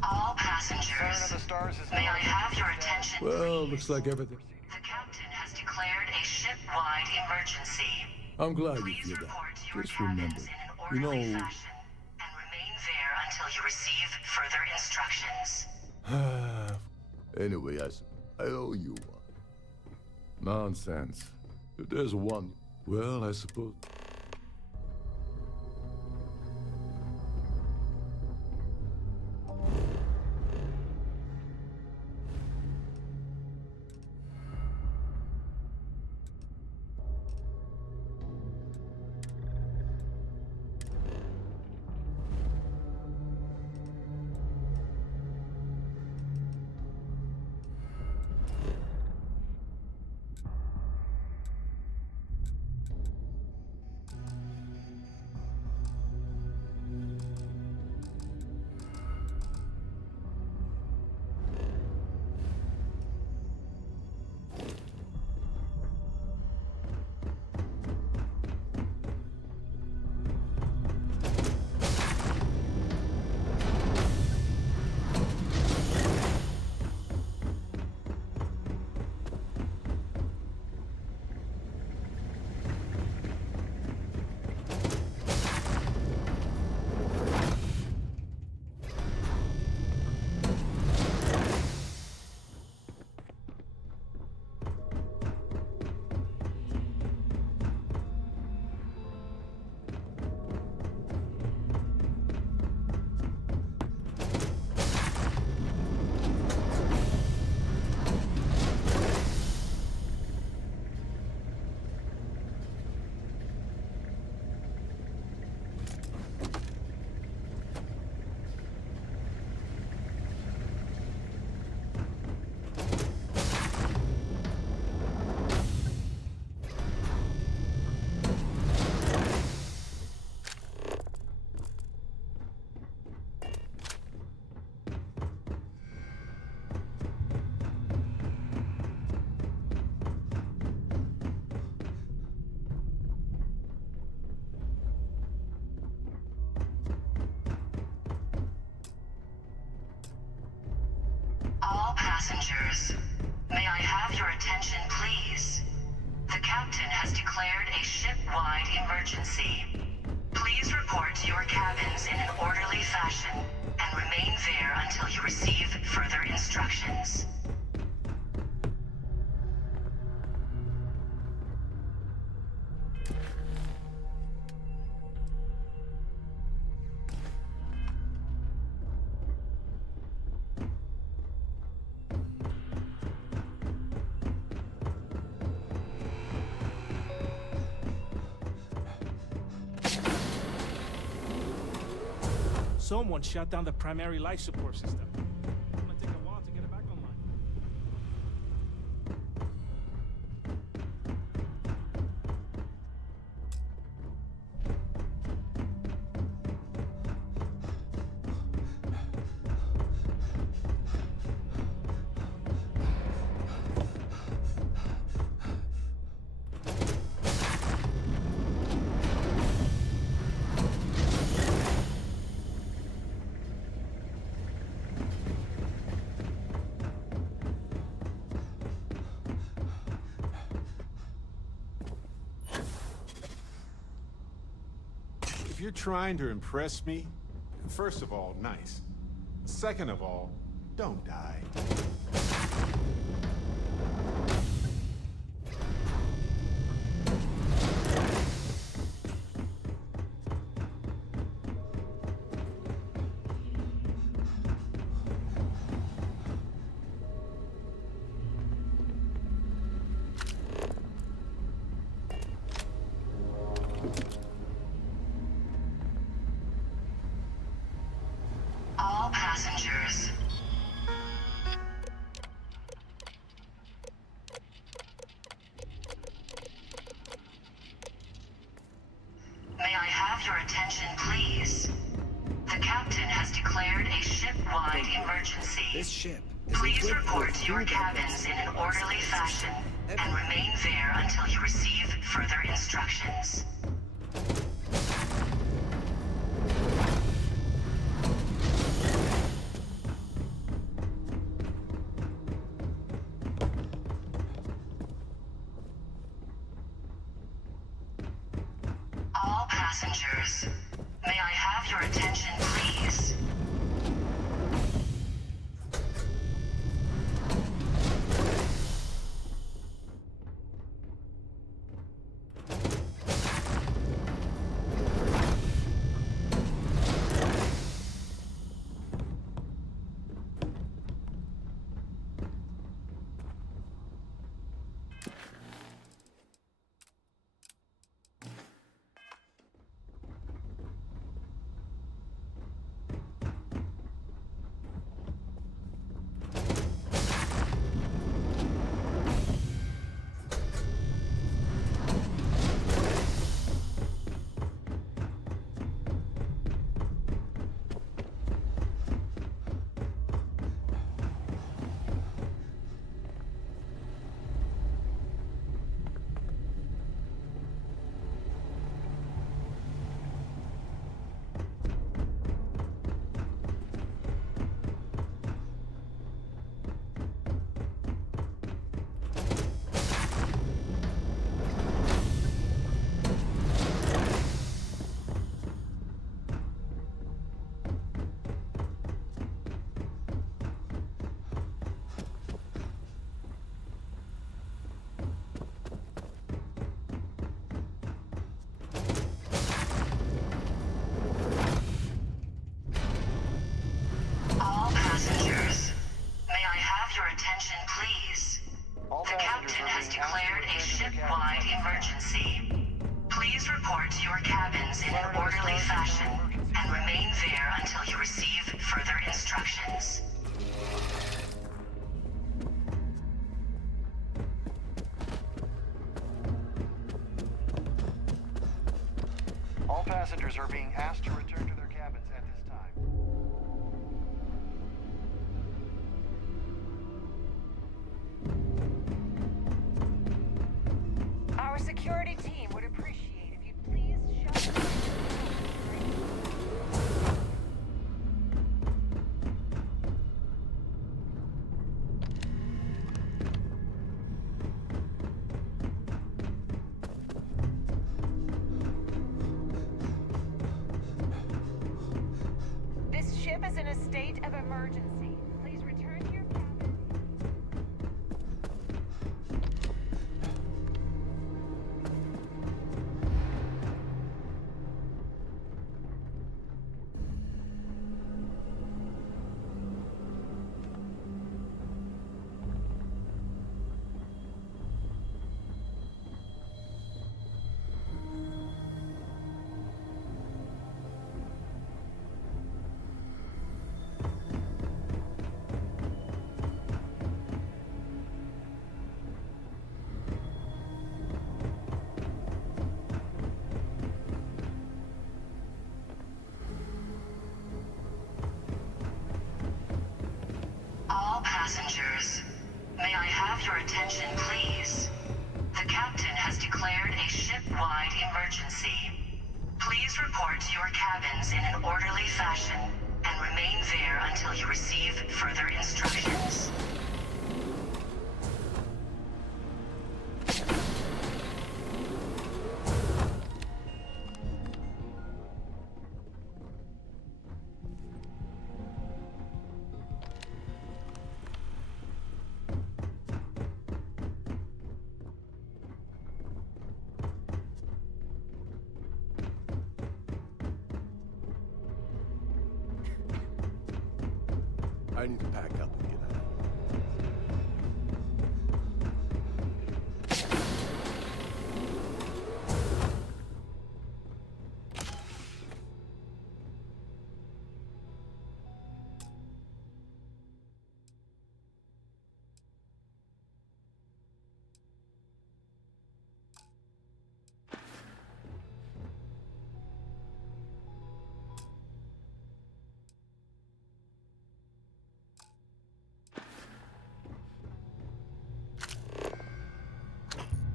All passengers, Siren of the Stars is may I have your attention, Well, please? looks like everything. The captain has declared a ship-wide emergency. I'm glad you Please feel report that. to your Just remember, cabins in an you orderly know... fashion and remain there until you receive further instructions. Anyway, I owe you one. Nonsense. If there's one, well, I suppose... All passengers, may I have your attention, please? The captain has declared a ship-wide emergency. Please report to your cabins in an orderly fashion and remain there until you receive further instructions. Someone shut down the primary life support system. It's gonna take a while to get it back online. If you're trying to impress me, first of all, nice. Second of all, don't die. All passengers. May I have your attention, please? The captain has declared a ship-wide emergency. This ship is Please equipped report with to your 2 cabins in an orderly fashion and remain there until you receive further instructions. All passengers, may I have your attention, please? All passengers, may I have your attention, please? The captain has declared a ship-wide emergency. Please report to your cabins in an orderly fashion and remain there until you receive further instructions. All passengers are being asked to return to their cabins at this time. Our security team would appreciate if you'd please shelter. This ship is in a state of emergency. Please return to your cabin. All passengers, may I have your attention, please? The captain has declared a ship-wide emergency. Please report to your cabins in an orderly fashion and remain there until you receive further instructions. I need to pack up and get out.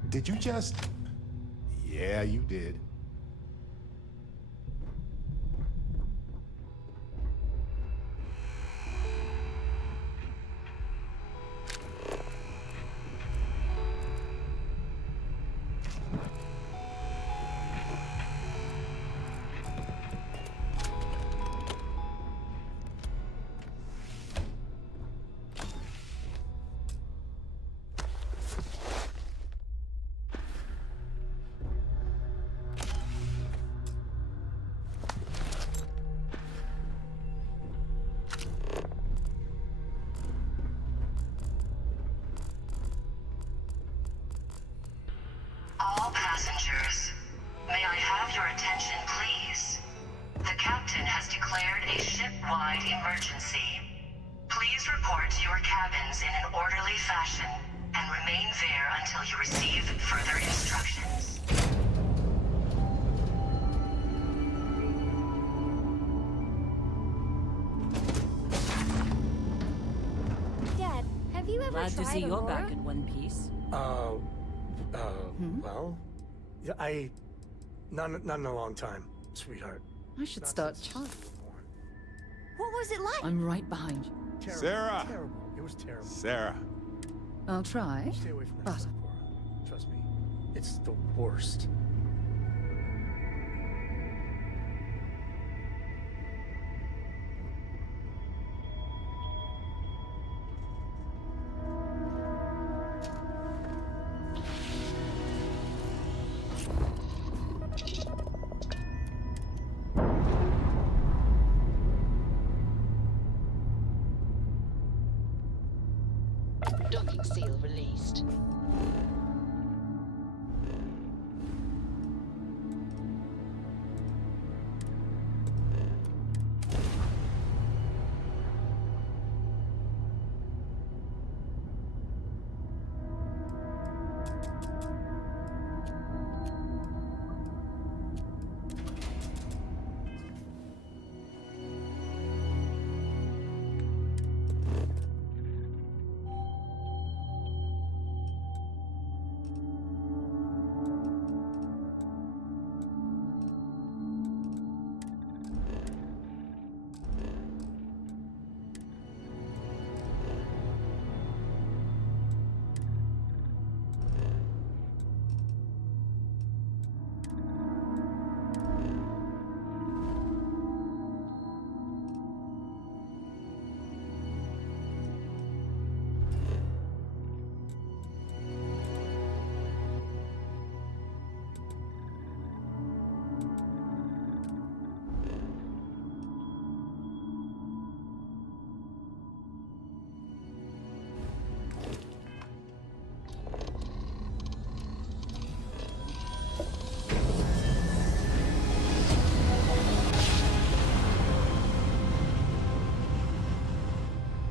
Did you just... Yeah, you did. All passengers, may I have your attention, please? The captain has declared a ship-wide emergency. Please report to your cabins in an orderly fashion and remain there until you receive further instructions. Dad, have you ever Glad to tried see you're Aurora? back in one piece. Well, yeah, not in a long time, sweetheart. I should start charting. What was it like? I'm right behind you. Terrible, Sarah! Terrible. It was terrible. Sarah. I'll try. Stay away from that But stuff, Cora. Trust me. It's the worst. Docking seal released.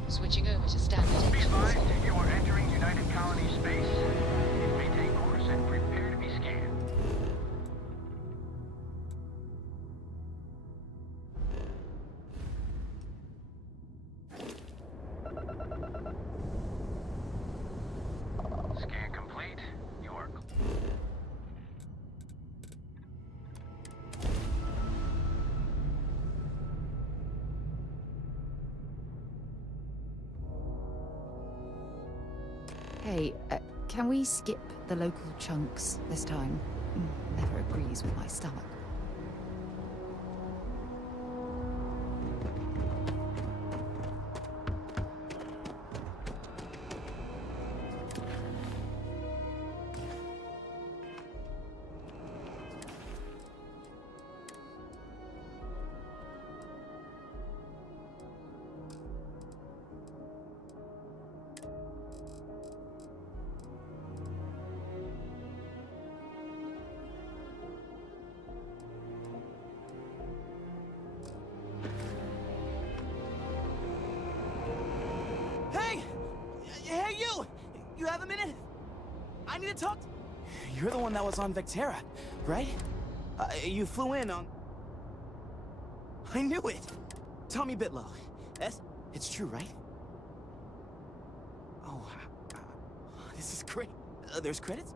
Switching over to standard engines. You are entering United Colony space. Maintain course and prepare to be scanned. Scan complete. You are... Hey, can we skip the local chunks this time? Never agrees with my stomach. talk? You're the one that was on Vectera, right? You flew in on... I knew it! Tommy Bitlow. It's true, right? Oh, this is great. There's credits?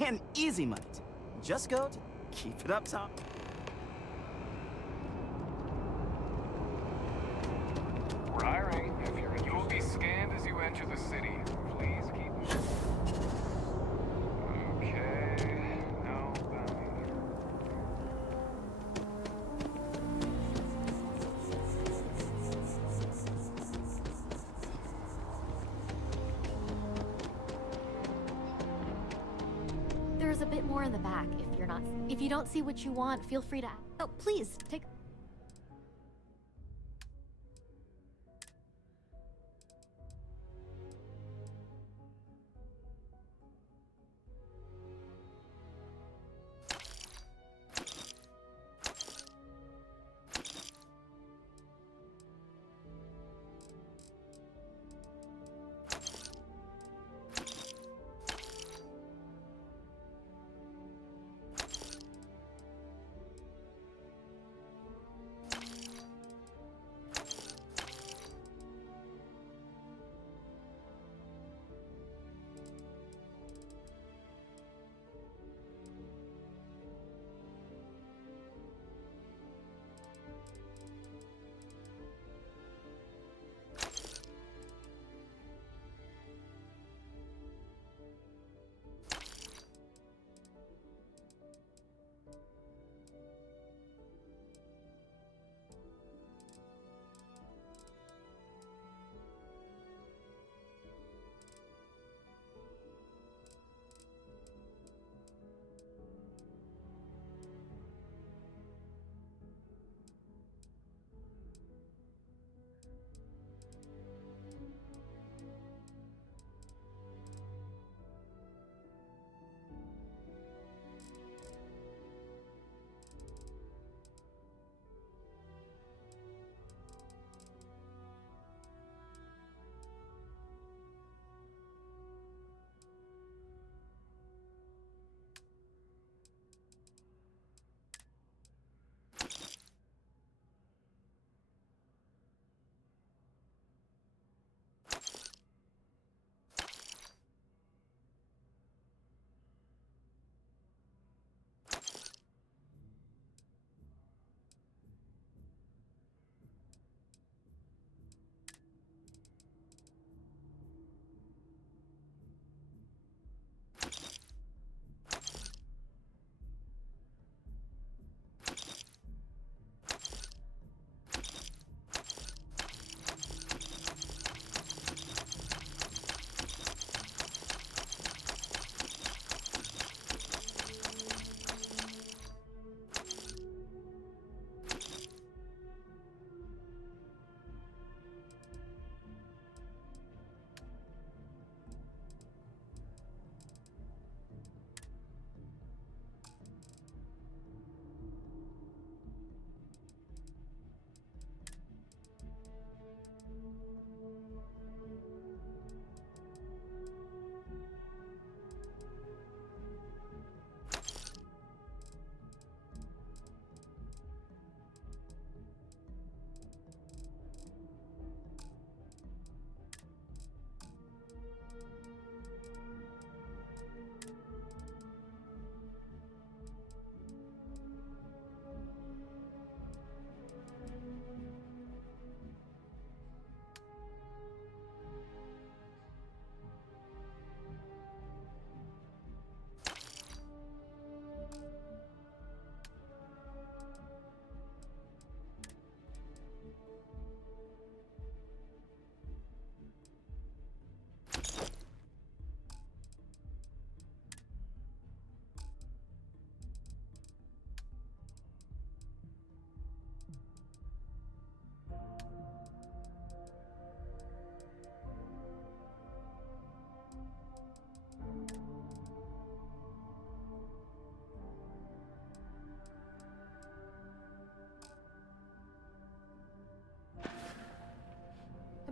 And easy money. Just go to... Keep it up, Tom. Wiring, if you're in... You will be scanned as you enter the city. Please keep... Okay... No, There's a bit more in the back if you're not... If you don't see what you want, feel free to... Oh, please, take...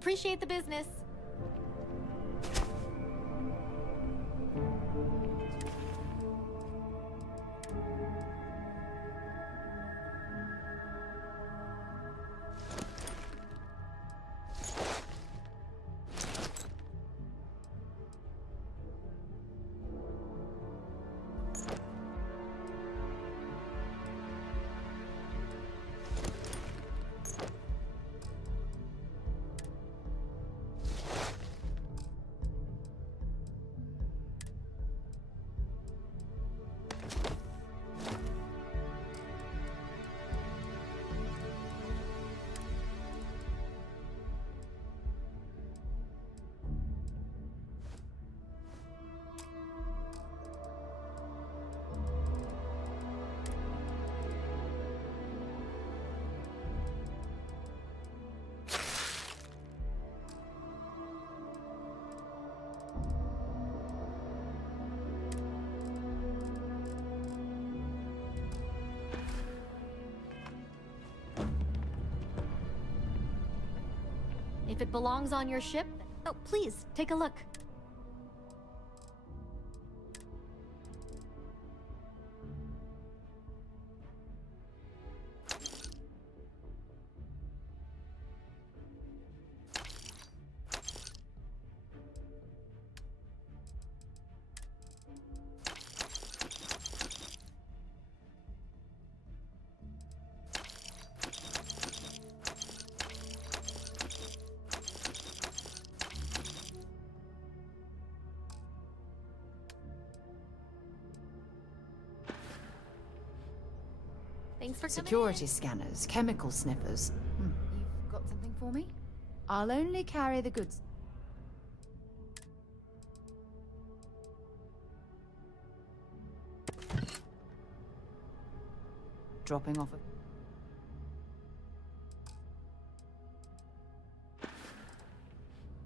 Appreciate the business. If it belongs on your ship, oh, please, take a look. Thanks for Security scanners, chemical sniffers. You've got something for me? I'll only carry the goods. Dropping off a...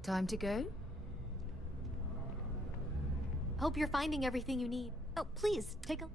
Time to go? Hope you're finding everything you need. Oh, please, take a...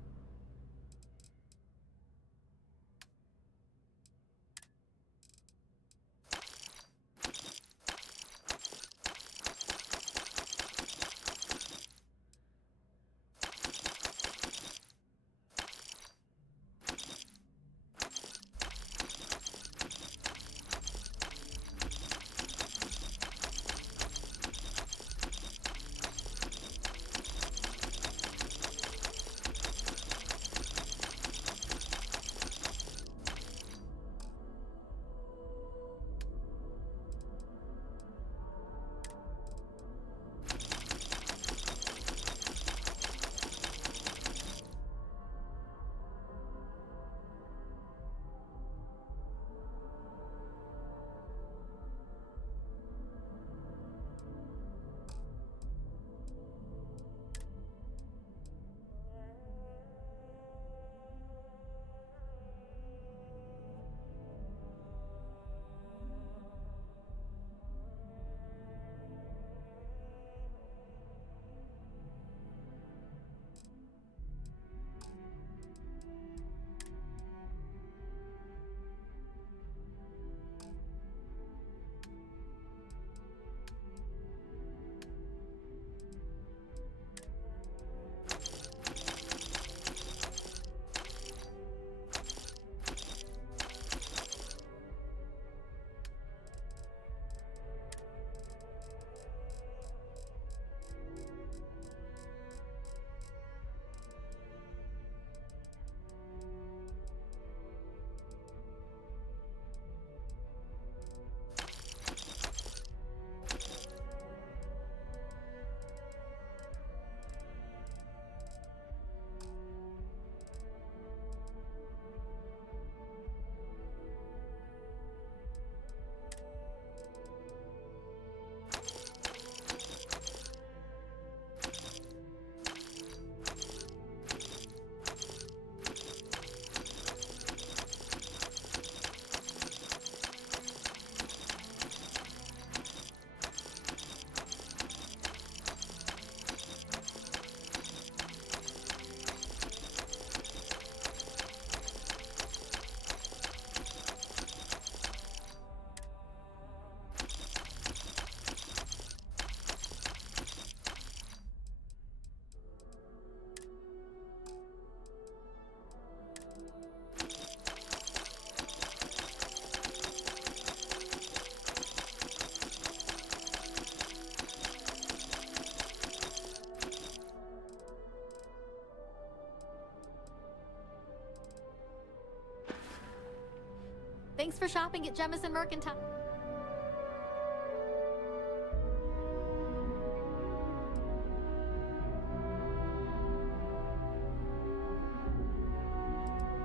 Thanks for shopping at Jemison Mercantile.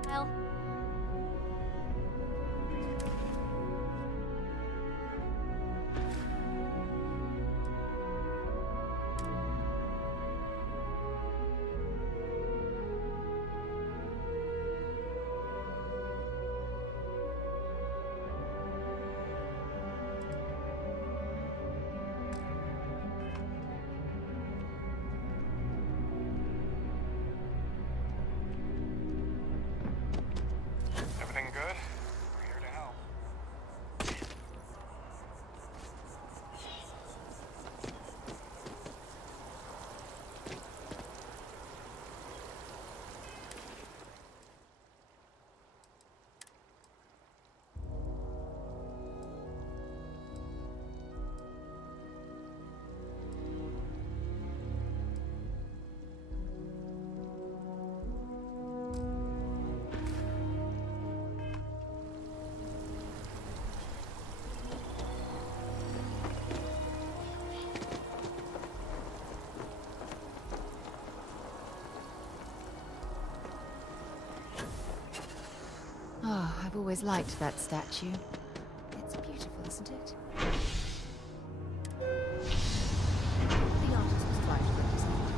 Well. I've always liked that statue. It's beautiful, isn't it? The artist was quite representative.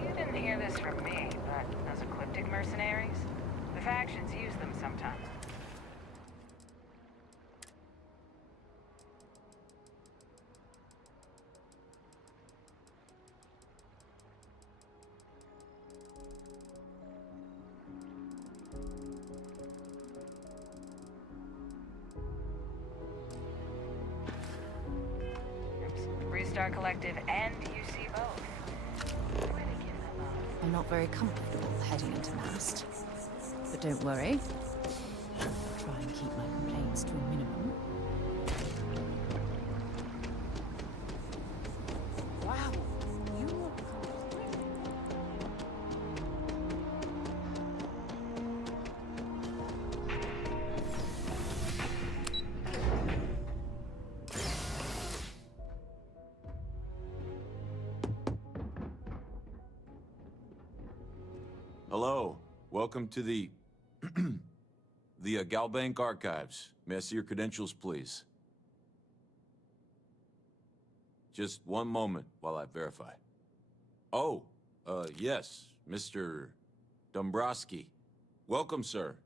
You didn't hear this from me, but those ecliptic mercenaries, the factions use them sometimes. Restart Collective and UC both. Way to give them up. I'm not very comfortable heading into Mast. But don't worry. I'll try and keep my complaints to a minimum. Wow, you look Hello. Welcome to the Galbank Archives. May I see your credentials, please? Just one moment while I verify. Oh, yes, Mr. Dombrowski. Welcome, sir.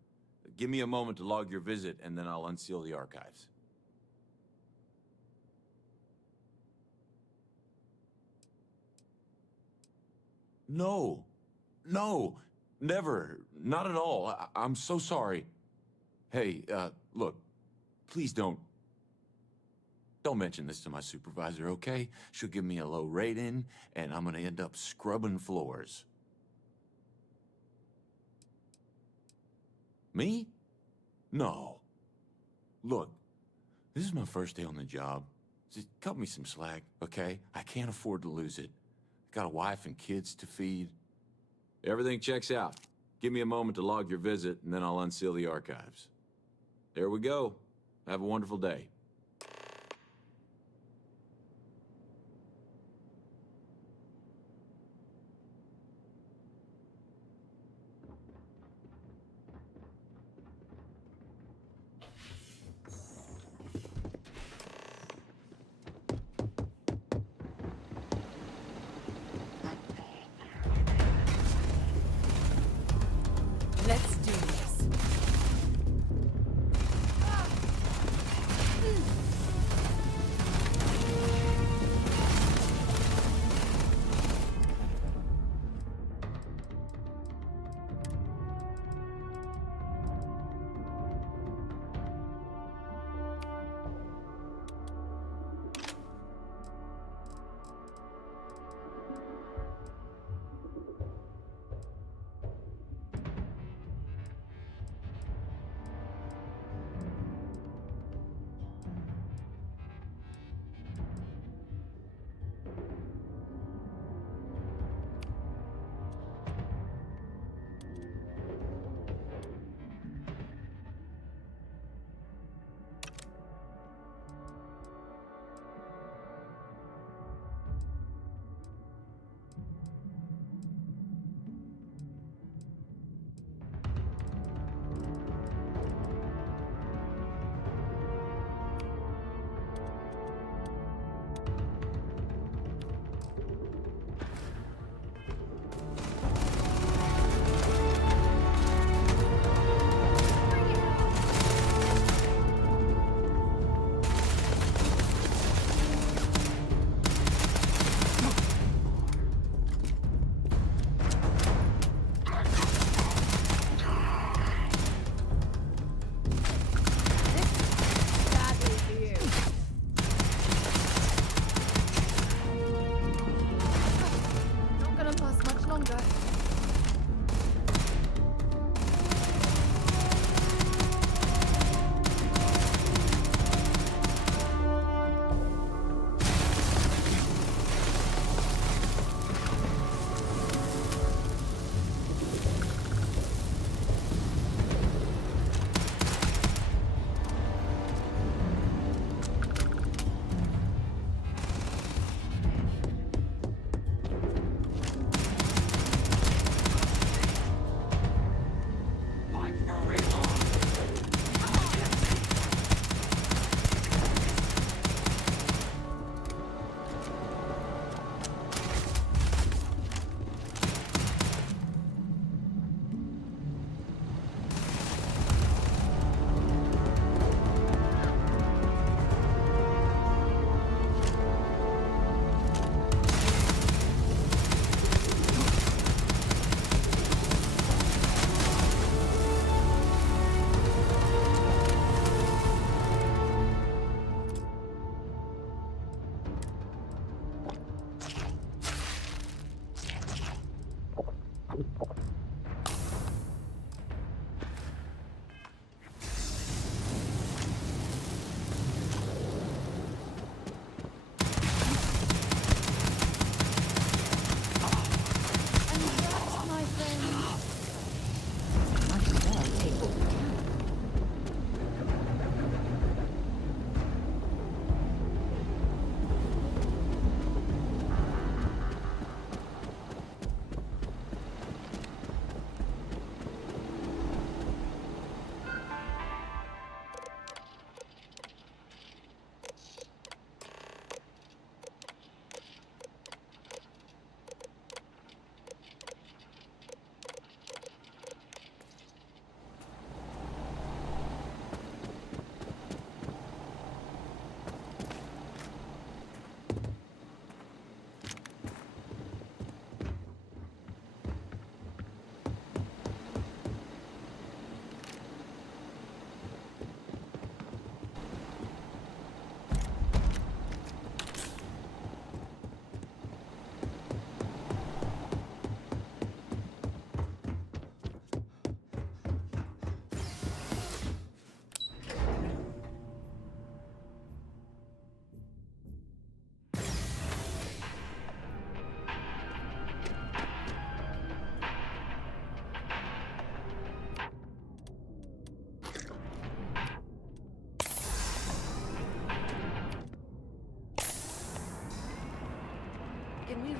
Give me a moment to log your visit, and then I'll unseal the archives. No. No. Never. Not at all. I'm so sorry. Hey, look, please don't mention this to my supervisor, okay? She'll give me a low rating, and I'm gonna end up scrubbing floors. Me? No. Look, this is my first day on the job. Just cut me some slack, okay? I can't afford to lose it. Got a wife and kids to feed. Everything checks out. Give me a moment to log your visit, and then I'll unseal the archives. There we go. Have a wonderful day. Let's do this.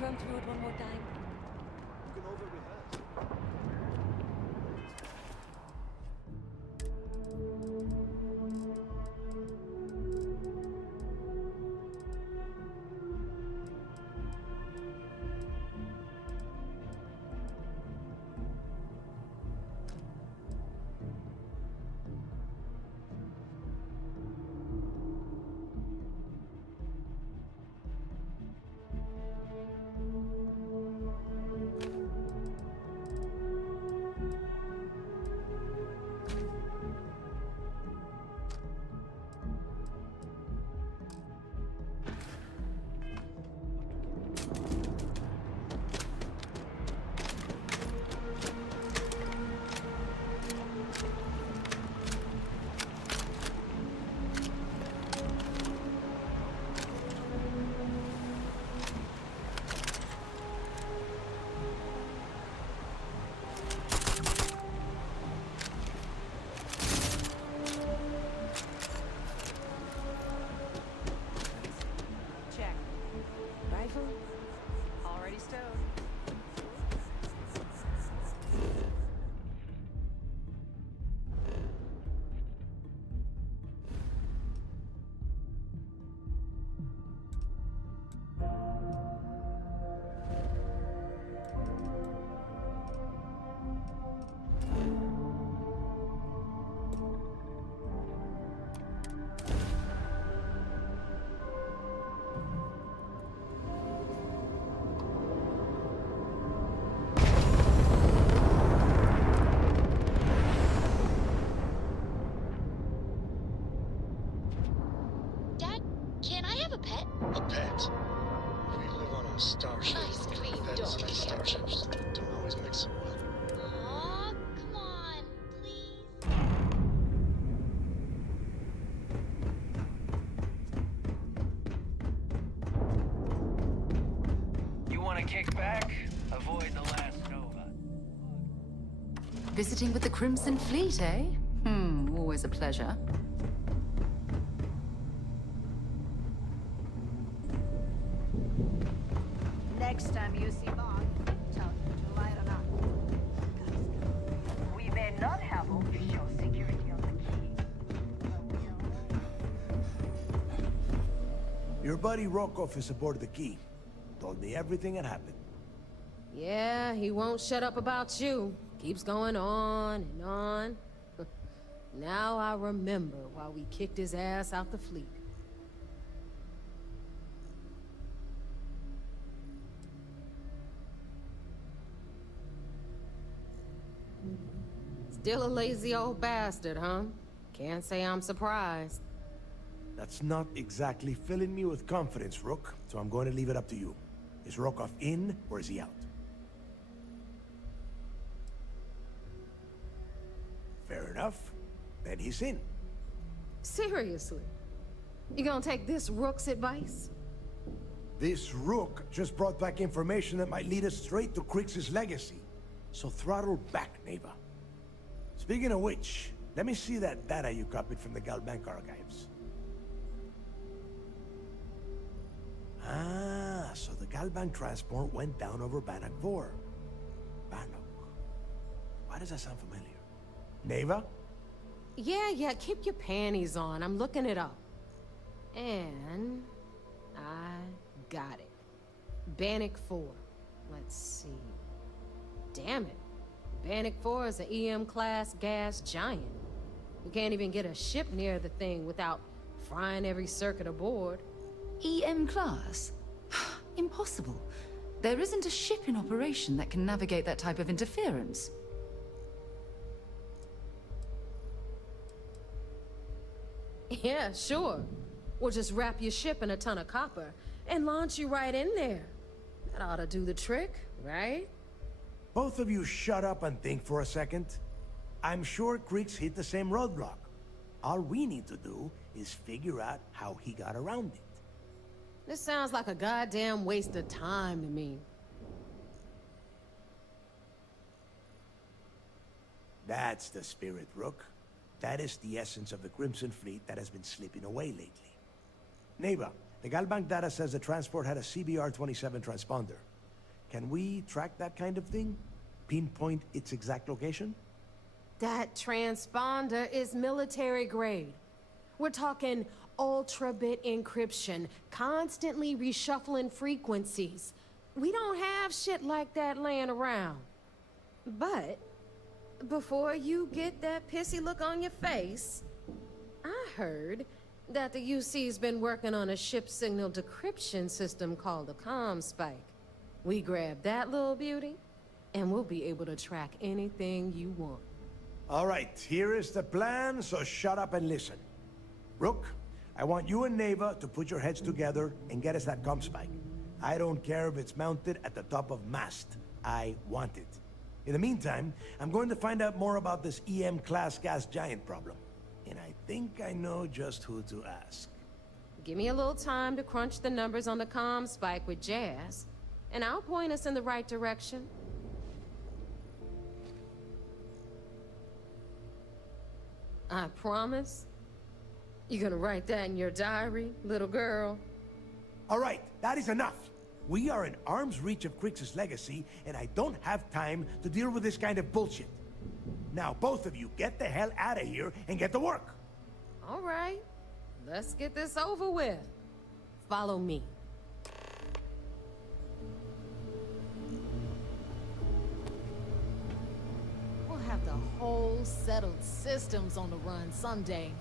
run through it one more time? You can over-rehearse. Check. Rifle? Already stowed. Dad, can I have a pet? A pet? We live on a starship. Nice clean Pets dog. and starships don't always mix so well. Aw, come on, please. You want to kick back? Avoid the last Nova. Visiting with the Crimson Fleet, eh? Always a pleasure. Next time you see Bob, tell him to light it up. We may not have official security on the key. Your buddy Rokov is aboard the Key. Told me everything that happened. Yeah, he won't shut up about you. Keeps going on and on. Now I remember why we kicked his ass out the fleet. Still a lazy old bastard, huh? Can't say I'm surprised. That's not exactly filling me with confidence, Rook, so I'm going to leave it up to you. Is Rokov in, or is he out? Fair enough. Then he's in. Seriously? You gonna take this Rook's advice? This Rook just brought back information that might lead us straight to Krix's legacy. So throttle back, Neva. Speaking of which, let me see that data you copied from the Galbank archives. Ah, so the Galbank transport went down over Bannock 4. Bannock. Why does that sound familiar? Neva? Yeah, keep your panties on. I'm looking it up. And I got it. Bannock 4. Let's see. Damn it. Bannock 4 is an EM-class gas giant. You can't even get a ship near the thing without frying every circuit aboard. EM class? Impossible. There isn't a ship in operation that can navigate that type of interference. Yeah, sure. We'll just wrap your ship in a ton of copper and launch you right in there. That ought to do the trick, right? Both of you shut up and think for a second. I'm sure Krix hit the same roadblock. All we need to do is figure out how he got around it. This sounds like a goddamn waste of time to me. That's the spirit, Rook. That is the essence of the Crimson Fleet that has been slipping away lately. Neva, the Galbank data says the transport had a CBR-27 transponder. Can we track that kind of thing? Pinpoint its exact location? That transponder is military grade. We're talking ultra-bit encryption, constantly reshuffling frequencies. We don't have shit like that laying around. But before you get that pissy look on your face, I heard that the UC's been working on a ship signal decryption system called a comm spike. We grab that little beauty, and we'll be able to track anything you want. All right, here is the plan, so shut up and listen. Rook, I want you and Neva to put your heads together and get us that comm spike. I don't care if it's mounted at the top of mast. I want it. In the meantime, I'm going to find out more about this EM-class gas giant problem. And I think I know just who to ask. Give me a little time to crunch the numbers on the comm spike with Jazz, and I'll point us in the right direction. I promise. You gonna write that in your diary, little girl? All right, that is enough. We are in arm's reach of Crix's legacy, and I don't have time to deal with this kind of bullshit. Now, both of you, get the hell out of here and get to work. All right, let's get this over with. Follow me. We'll have the whole settled systems on the run someday.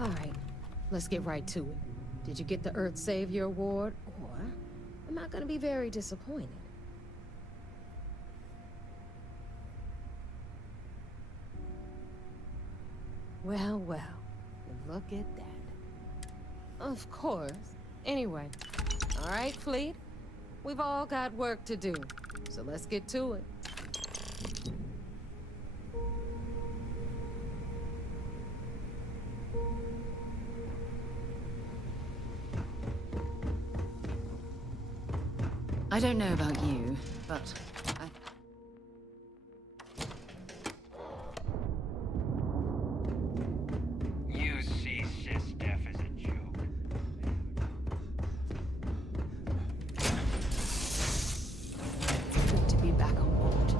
All right, let's get right to it. Did you get the Earth Savior Award, or am I gonna be very disappointed? Well, well, look at that. Of course. Anyway, all right, Fleet. We've all got work to do, so let's get to it. I don't know about you, but You see, Sys-Def is a joke. it's good to be back on board.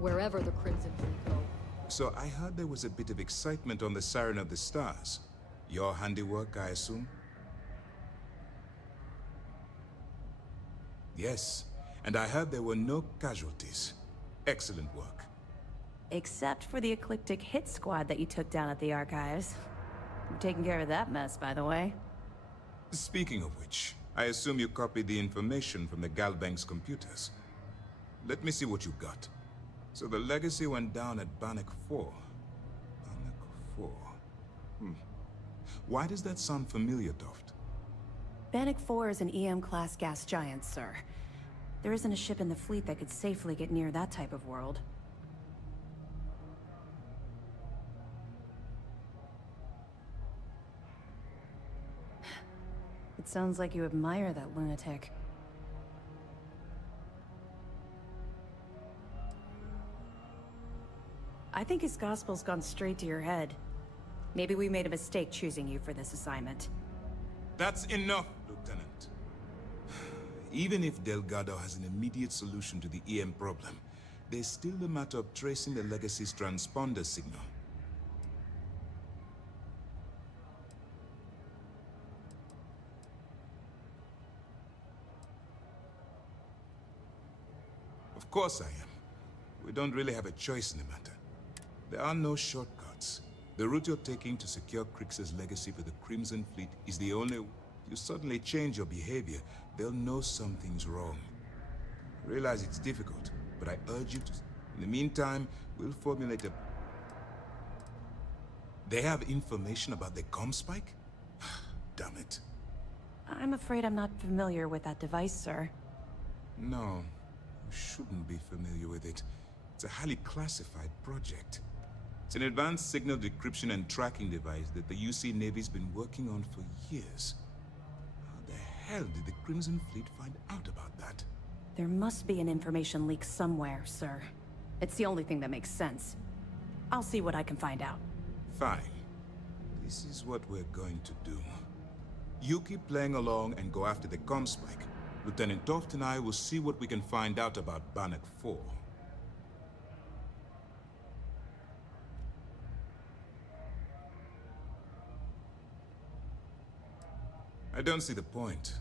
Wherever the Crimson Fleet go. So I heard there was a bit of excitement on the Siren of the Stars. Your handiwork, I assume? Yes, and I heard there were no casualties. Excellent work. Except for the eclectic hit squad that you took down at the archives. You're taking care of that mess, by the way. Speaking of which, I assume you copied the information from the Galbank's computers. Let me see what you got. So the legacy went down at Bannock 4. Bannock 4. Why does that sound familiar, Toft? Bannock 4 is an EM-class gas giant, sir. There isn't a ship in the fleet that could safely get near that type of world. It sounds like you admire that lunatic. I think his gospel's gone straight to your head. Maybe we made a mistake choosing you for this assignment. That's enough, Lieutenant. Even if Delgado has an immediate solution to the EM problem, there's still the matter of tracing the Legacy's transponder signal. Of course I am. We don't really have a choice in the matter. There are no shortcuts. The route you're taking to secure Crix's legacy for the Crimson Fleet is the only... You suddenly change your behavior, they'll know something's wrong. I realize it's difficult, but I urge you to... In the meantime, we'll formulate a... They have information about the comm spike? Damn it. I'm afraid I'm not familiar with that device, sir. No, you shouldn't be familiar with it. It's a highly classified project. It's an advanced signal decryption and tracking device that the UC Navy's been working on for years. How the hell did the Crimson Fleet find out about that? There must be an information leak somewhere, sir. It's the only thing that makes sense. I'll see what I can find out. Fine. This is what we're going to do. You keep playing along and go after the comm spike. Lieutenant Toft and I will see what we can find out about Bannock 4. I don't see the point.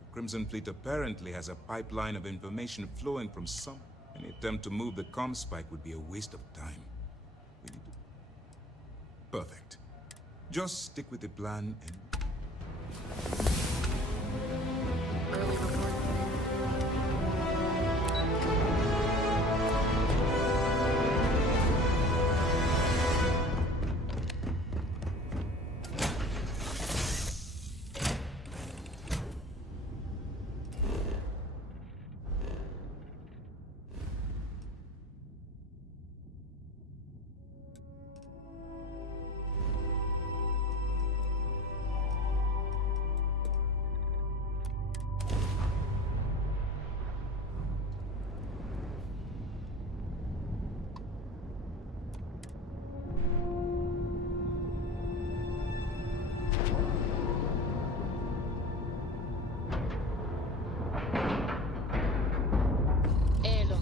The Crimson Fleet apparently has a pipeline of information flowing from some... Any attempt to move the comm spike would be a waste of time. We need to... Perfect. Just stick with the plan and... Early report.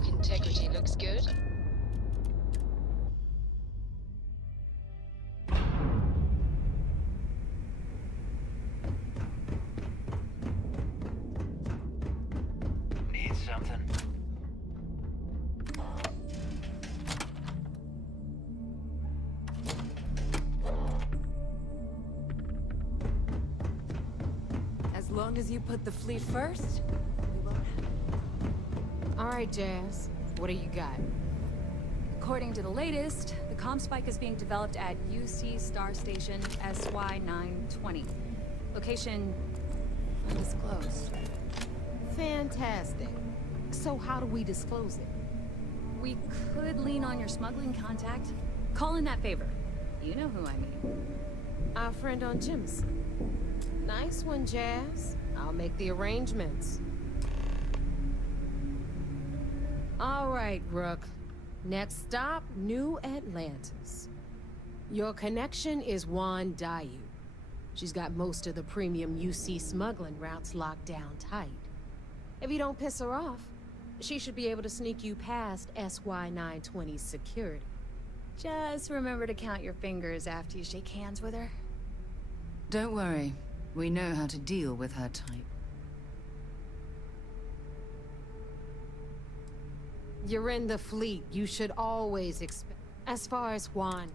Integrity looks good. Need something? As long as you put the fleet first, we won't have it. All right, Jazz. What do you got? According to the latest, the comm spike is being developed at UC Star Station SY-920. Location undisclosed. Fantastic. So how do we disclose it? We could lean on your smuggling contact. Call in that favor. You know who I mean. Our friend on Jim's. Nice one, Jazz. I'll make the arrangements. All right, Rook. Next stop, New Atlantis. Your connection is Juan Dayu. She's got most of the premium UC smuggling routes locked down tight. If you don't piss her off, she should be able to sneak you past SY-920's security. Just remember to count your fingers after you shake hands with her. Don't worry. We know how to deal with her type. You're in the fleet. You should always expect... As far as Juan...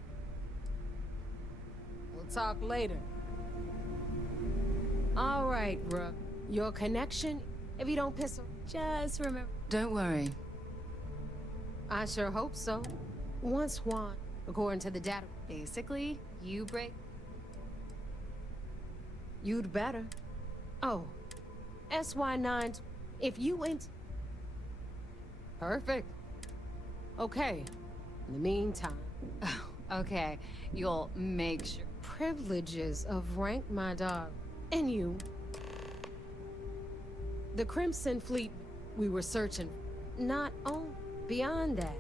We'll talk later. All right, Rook. Your connection, if you don't piss... Just remember... Don't worry. I sure hope so. Once one, according to the data... Basically, you break... You'd better. Oh, SY9, if you ain't... Perfect. Okay, in the meantime... Okay, you'll make sure... Privileges of rank, my dog. And you. The Crimson Fleet we were searching, not on beyond that.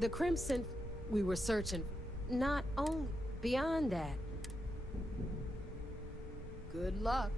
The Crimson we were searching, not on beyond that. Good luck.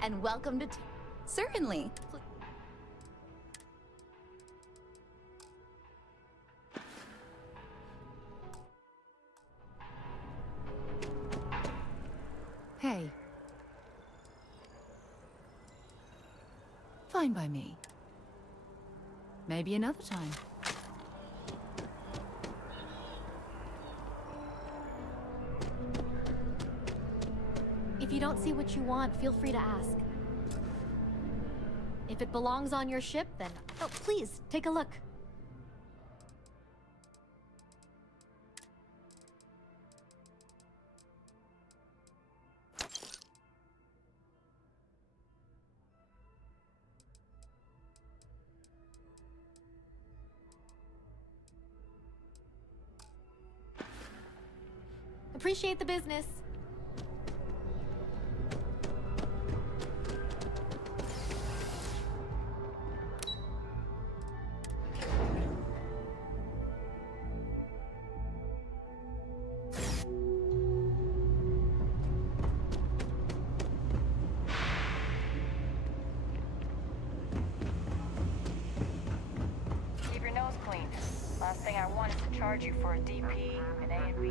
And welcome to... Certainly. Hey. Fine by me. Maybe another time. If you don't see what you want, feel free to ask. If it belongs on your ship, then... Oh, please, take a look. Appreciate the business. Keep your nose clean. Last thing I want is to charge you for a DP, an A&B,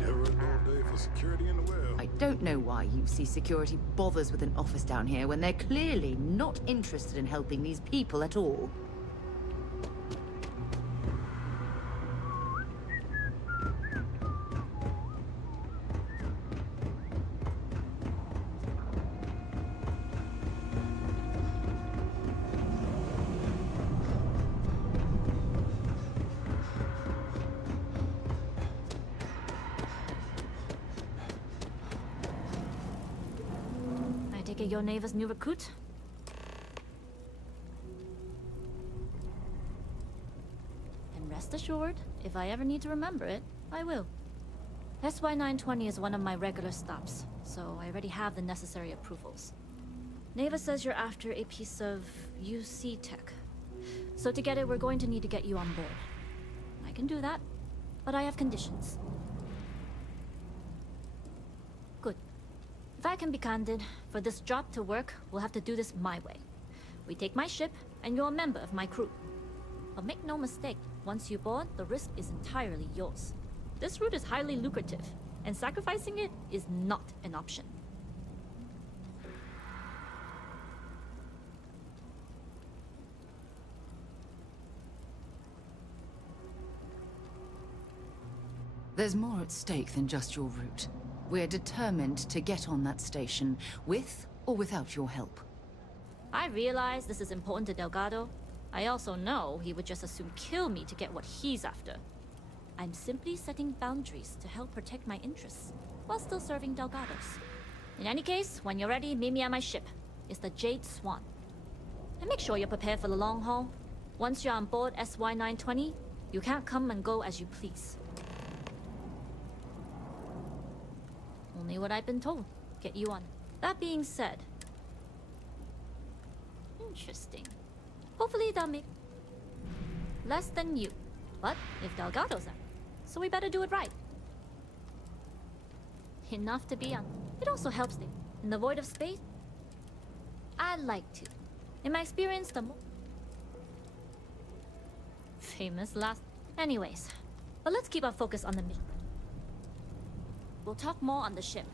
Never a dull day for security in the well. I don't know why UC Security bothers with an office down here when they're clearly not interested in helping these people at all. it you're Neva's new recruit? And rest assured, if I ever need to remember it, I will. SY920 is one of my regular stops, so I already have the necessary approvals. Neva says you're after a piece of UC tech. So to get it, we're going to need to get you on board. I can do that, but I have conditions. Good. If I can be candid, for this job to work, we'll have to do this my way. We take my ship, and you're a member of my crew. But make no mistake, once you board, the risk is entirely yours. This route is highly lucrative, and sacrificing it is not an option. There's more at stake than just your route. We're determined to get on that station, with or without your help. I realize this is important to Delgado. I also know he would just as soon kill me to get what he's after. I'm simply setting boundaries to help protect my interests, while still serving Delgado's. In any case, when you're ready, meet me at my ship. It's the Jade Swan. And make sure you're prepared for the long haul. Once you're on board SY920, you can't come and go as you please. Only what I've been told. Get you on. That being said... Interesting. Hopefully they'll make... less than you. But if Delgado's out, so we better do it right. Enough to be on. It also helps them. In the void of space, I like to. In my experience, the more... famous last... Anyways, but let's keep our focus on the mission. We'll talk more on the ship.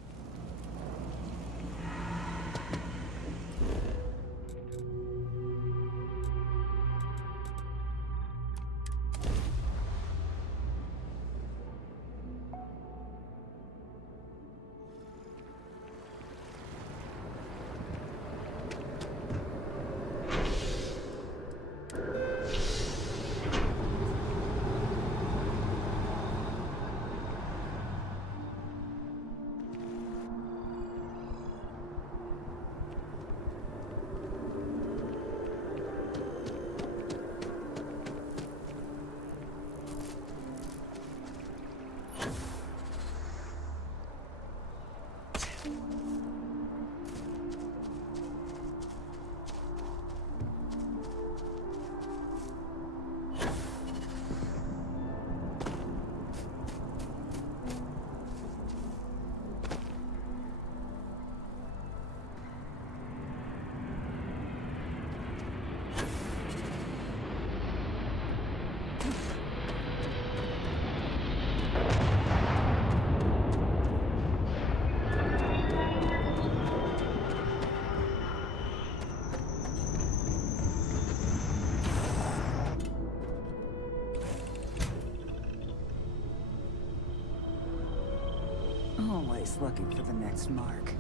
Always looking for the next mark.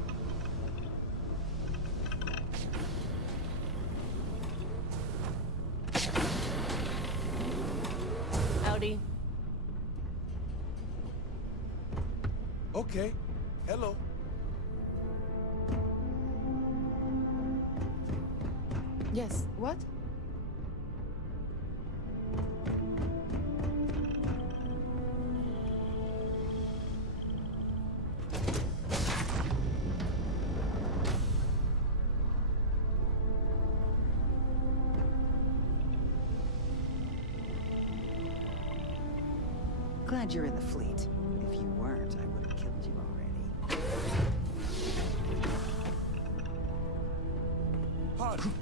Howdy. Okay. Hello. Yes, what? Glad you're in the fleet. If you weren't, I would have killed you already. Pardon.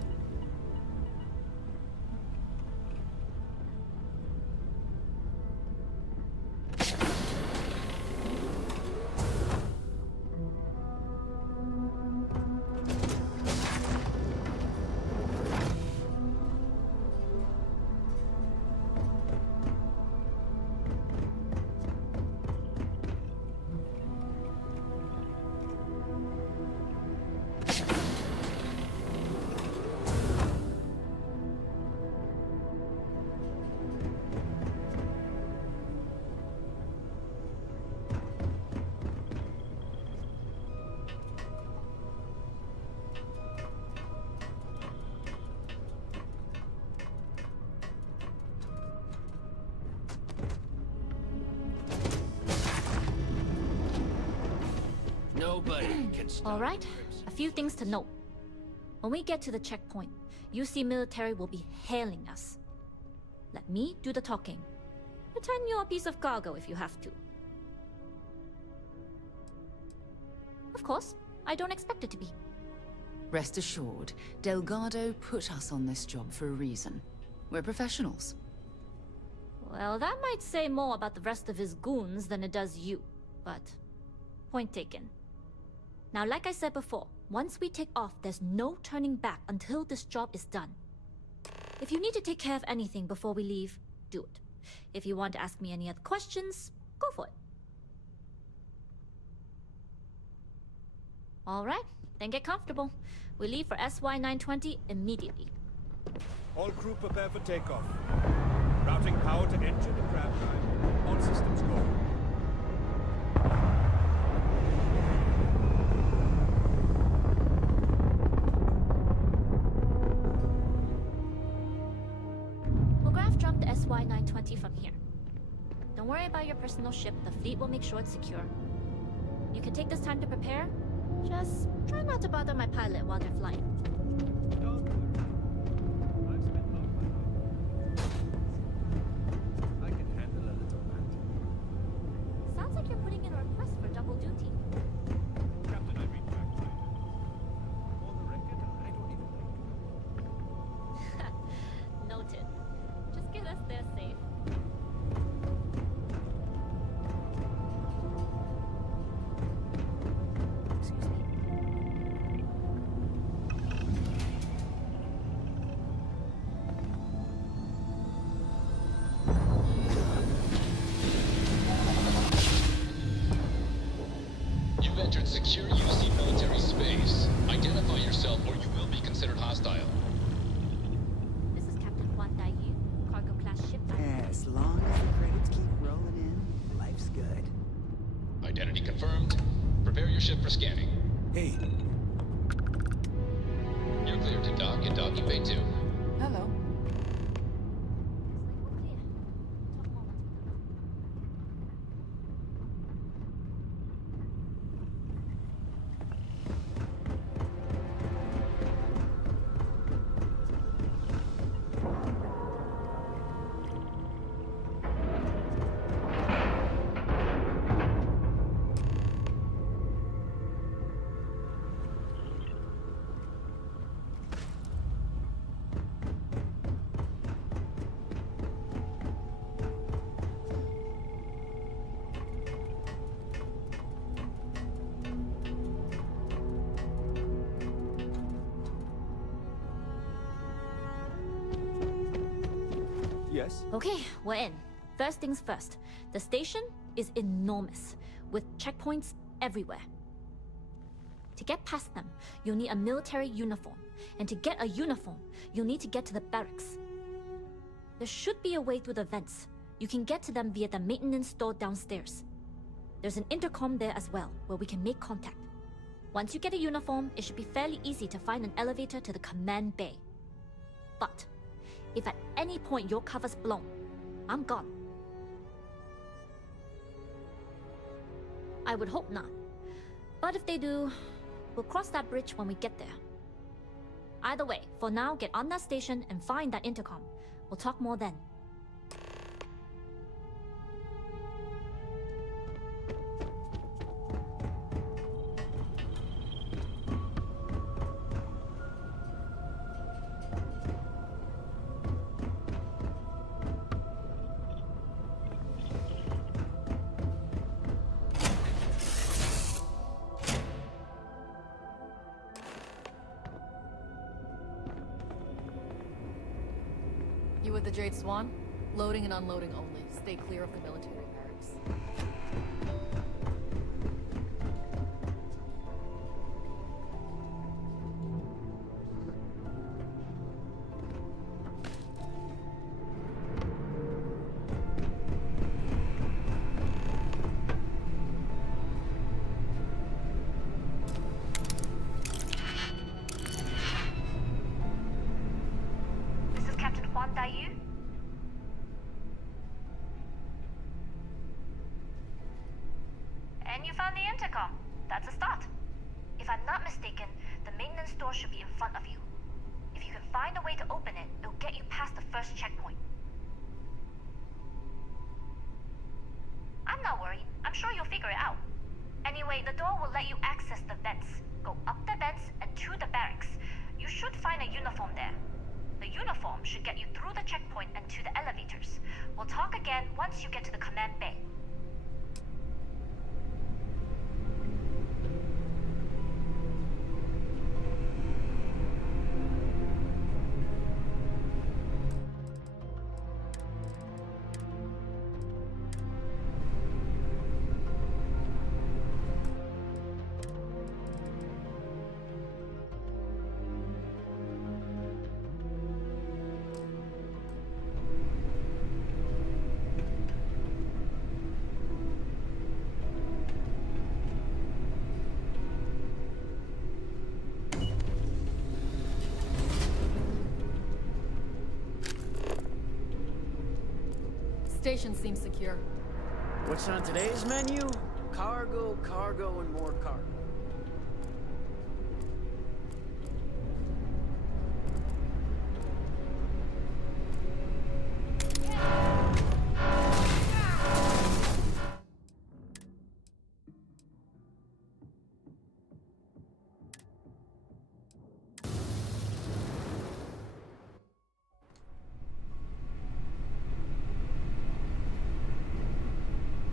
Nobody can stop. All right, a few things to note. When we get to the checkpoint, UC military will be hailing us. Let me do the talking. Pretend you're a piece of cargo if you have to. Of course, I don't expect it to be. Rest assured, Delgado put us on this job for a reason. We're professionals. Well, that might say more about the rest of his goons than it does you, but point taken. Now, like I said before, once we take off, there's no turning back until this job is done. If you need to take care of anything before we leave, do it. If you want to ask me any other questions, go for it. Alright, then get comfortable. We leave for SY-920 immediately. All crew prepare for takeoff. Routing power to engine and drive drive. All systems go. We'll graph jump the SY-920 from here. Don't worry about your personal ship. The fleet will make sure it's secure. You can take this time to prepare. Just try not to bother my pilot while they're flying. I can handle a little matter. Sounds like you're putting in a request for double duty. Captain, I read back later. For the record, I don't even like it. Noted. Just get us there safe. You've entered secure UC military space. Identify yourself or you will be considered hostile. This is Captain Juan Daiyu, cargo class ship. As long as the credits keep rolling in, life's good. Identity confirmed. Prepare your ship for scanning. Hey. You're cleared to dock in docking bay 2. Hello. Yes? Okay, we're in. First things first. The station is enormous, with checkpoints everywhere. To get past them, you'll need a military uniform. And to get a uniform, you'll need to get to the barracks. There should be a way through the vents. You can get to them via the maintenance store downstairs. There's an intercom there as well, where we can make contact. Once you get a uniform, it should be fairly easy to find an elevator to the command bay. But if at any point your cover's blown, I'm gone. I would hope not. But if they do, we'll cross that bridge when we get there. Either way, for now, get on that station and find that intercom. We'll talk more then. You with the Jade Swan? Loading and unloading only. Stay clear of the military barracks. This is Captain Juan Daiyu. And you found the intercom. That's a start. If I'm not mistaken, the maintenance door should be in front of you. If you can find a way to open it, it'll get you past the first checkpoint. I'm not worried. I'm sure you'll figure it out. Anyway, the door will let you access the vents. Go up the vents and to the barracks. You should find a uniform there. The uniform should get you through the checkpoint and to the elevators. We'll talk again once you get to the command bay. Station seems secure. What's on today's menu? Cargo, cargo, and more cargo.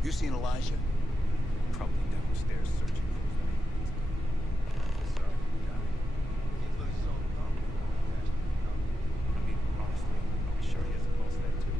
You seen Elijah? Probably downstairs searching for his remains. Sorry, guy. He looks so dumb. I mean, honestly, are we sure he hasn't lost that too?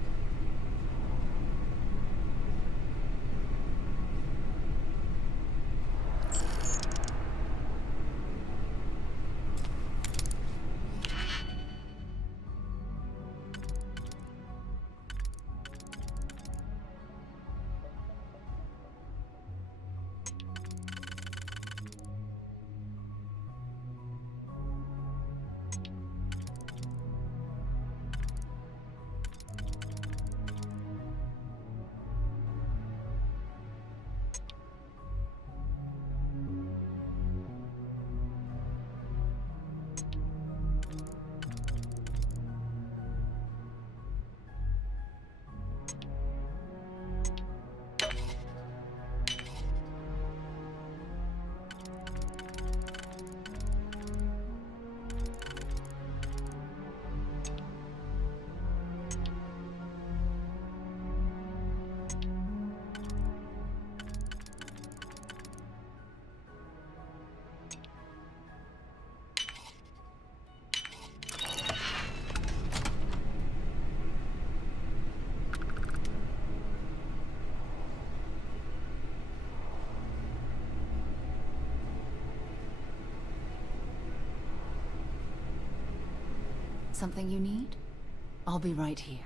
Something you need? I'll be right here.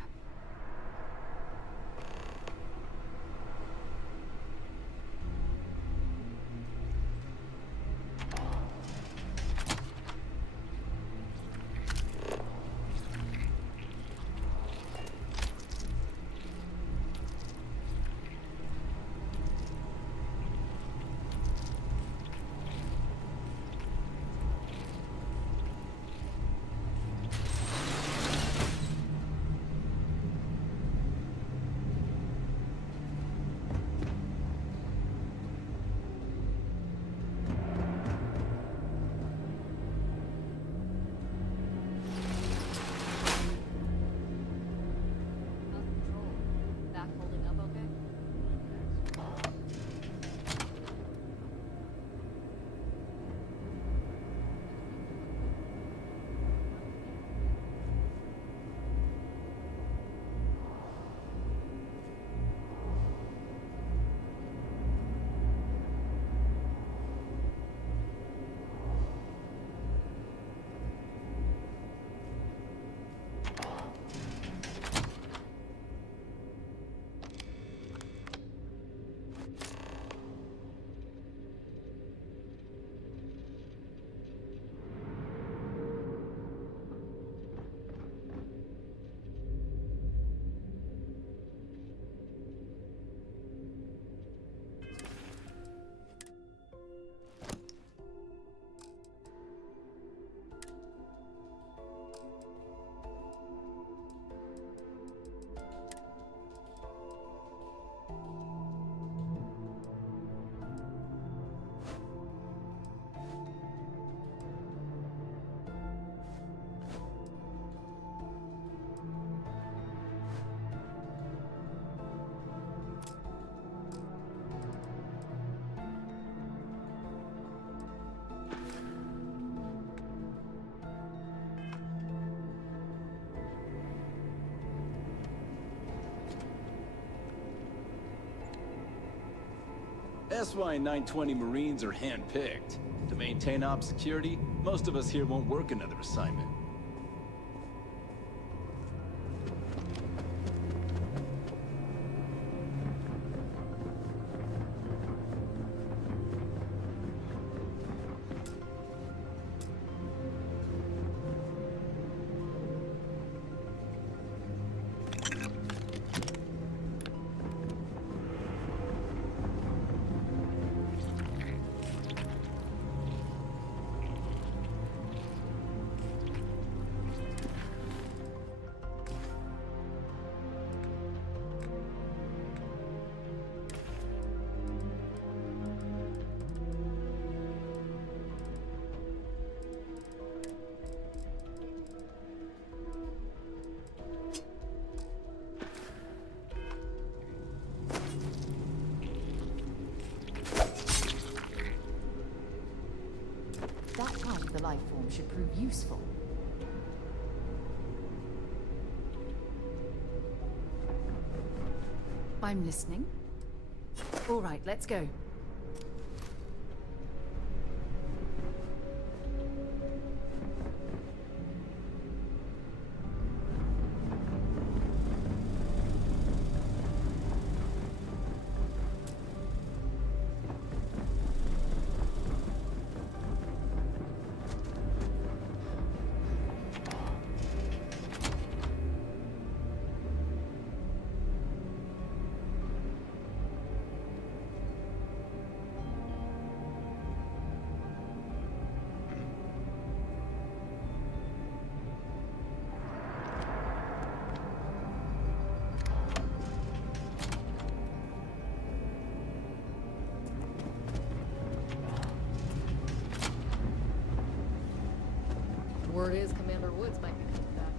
SY-920 Marines are hand-picked. To maintain op security, most of us here won't work another assignment. That part of the life form should prove useful. I'm listening. All right, let's go. Word is Commander Woods might be coming back.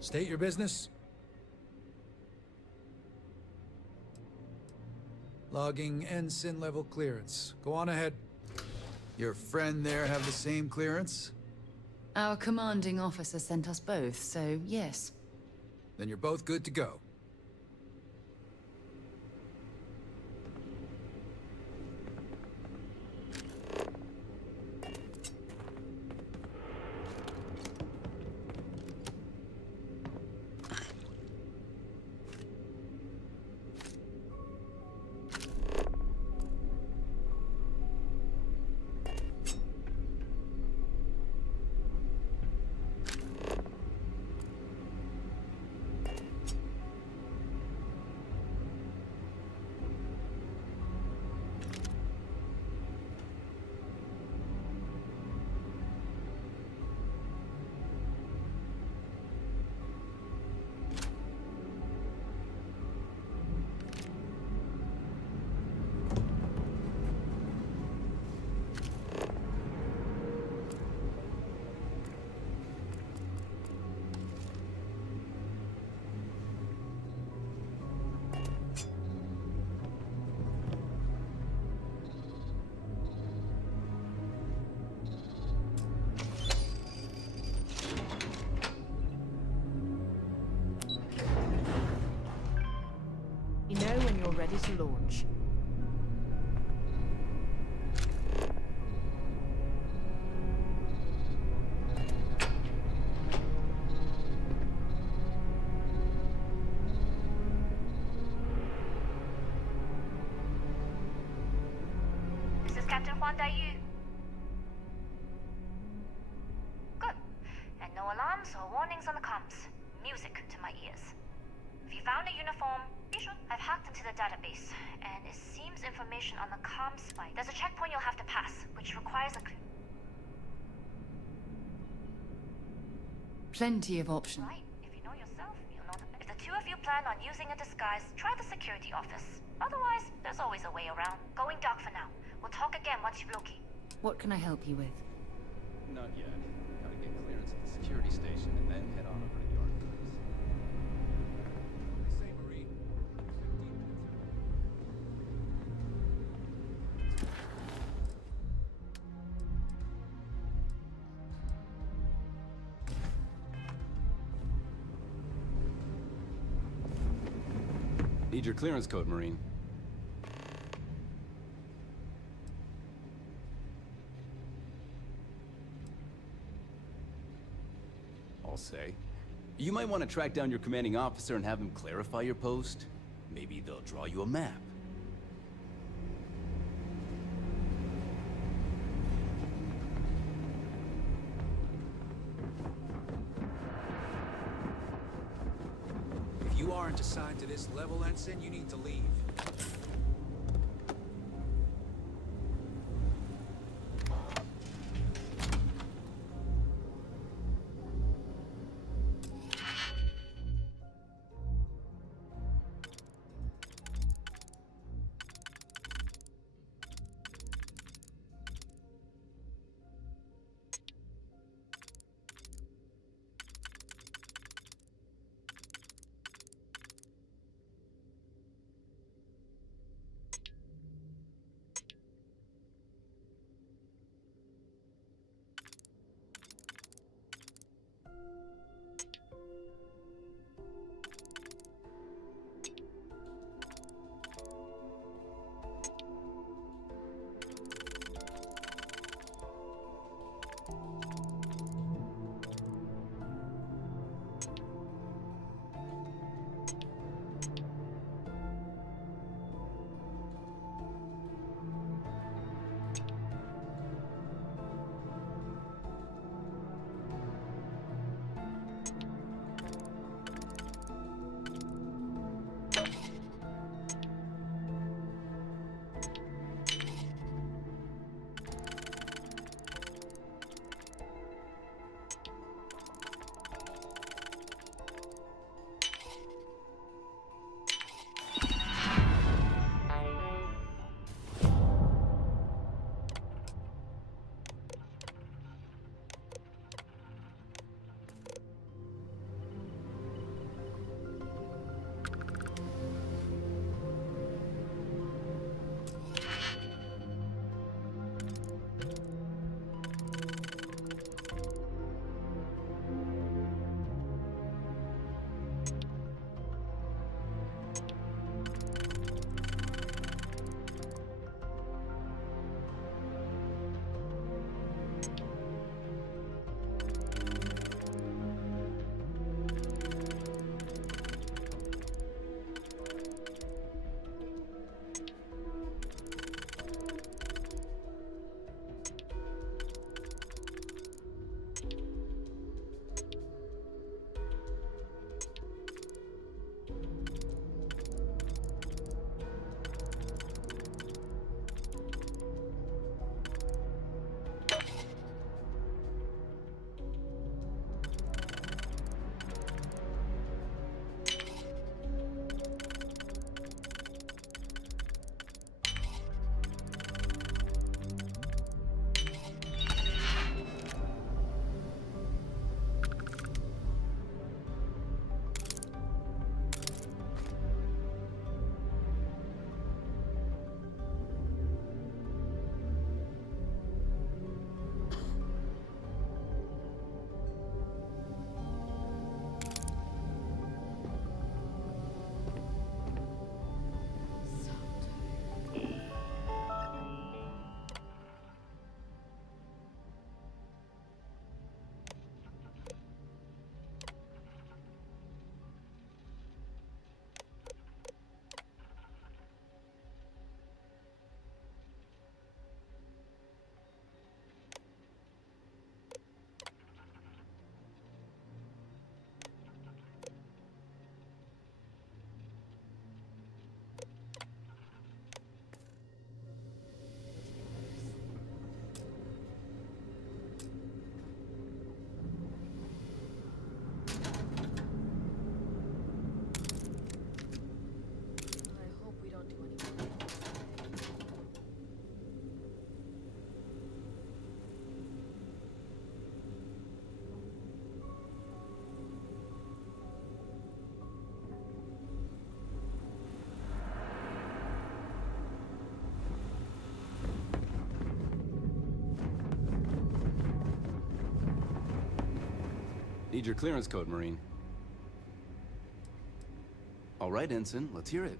State your business. Logging ensign level clearance. Go on ahead. Your friend there have the same clearance? Our commanding officer sent us both, so yes. Then you're both good to go. You know when you're ready to launch. This is Captain Huan Daiyu. Good. And no alarms or warnings on the comms. Music to my ears. If you found a uniform, be sure. I've hacked into the database, and it seems information on the comm spike. There's a checkpoint you'll have to pass, which requires a Plenty of options. Right. If you know yourself, you'll know that. If the two of you plan on using a disguise, try the security office. Otherwise, there's always a way around. Going dark for now. We'll talk again once you've located. What can I help you with? Not yet. Gotta get clearance at the security station and then head on over to the archives. Say, Marine. 15 minutes. Need your clearance code, Marine. I'll say. You might want to track down your commanding officer and have him clarify your post. Maybe they'll draw you a map. If you aren't assigned to this level, Ensign, you need to leave. Need your clearance code, Marine. All right, Ensign, let's hear it.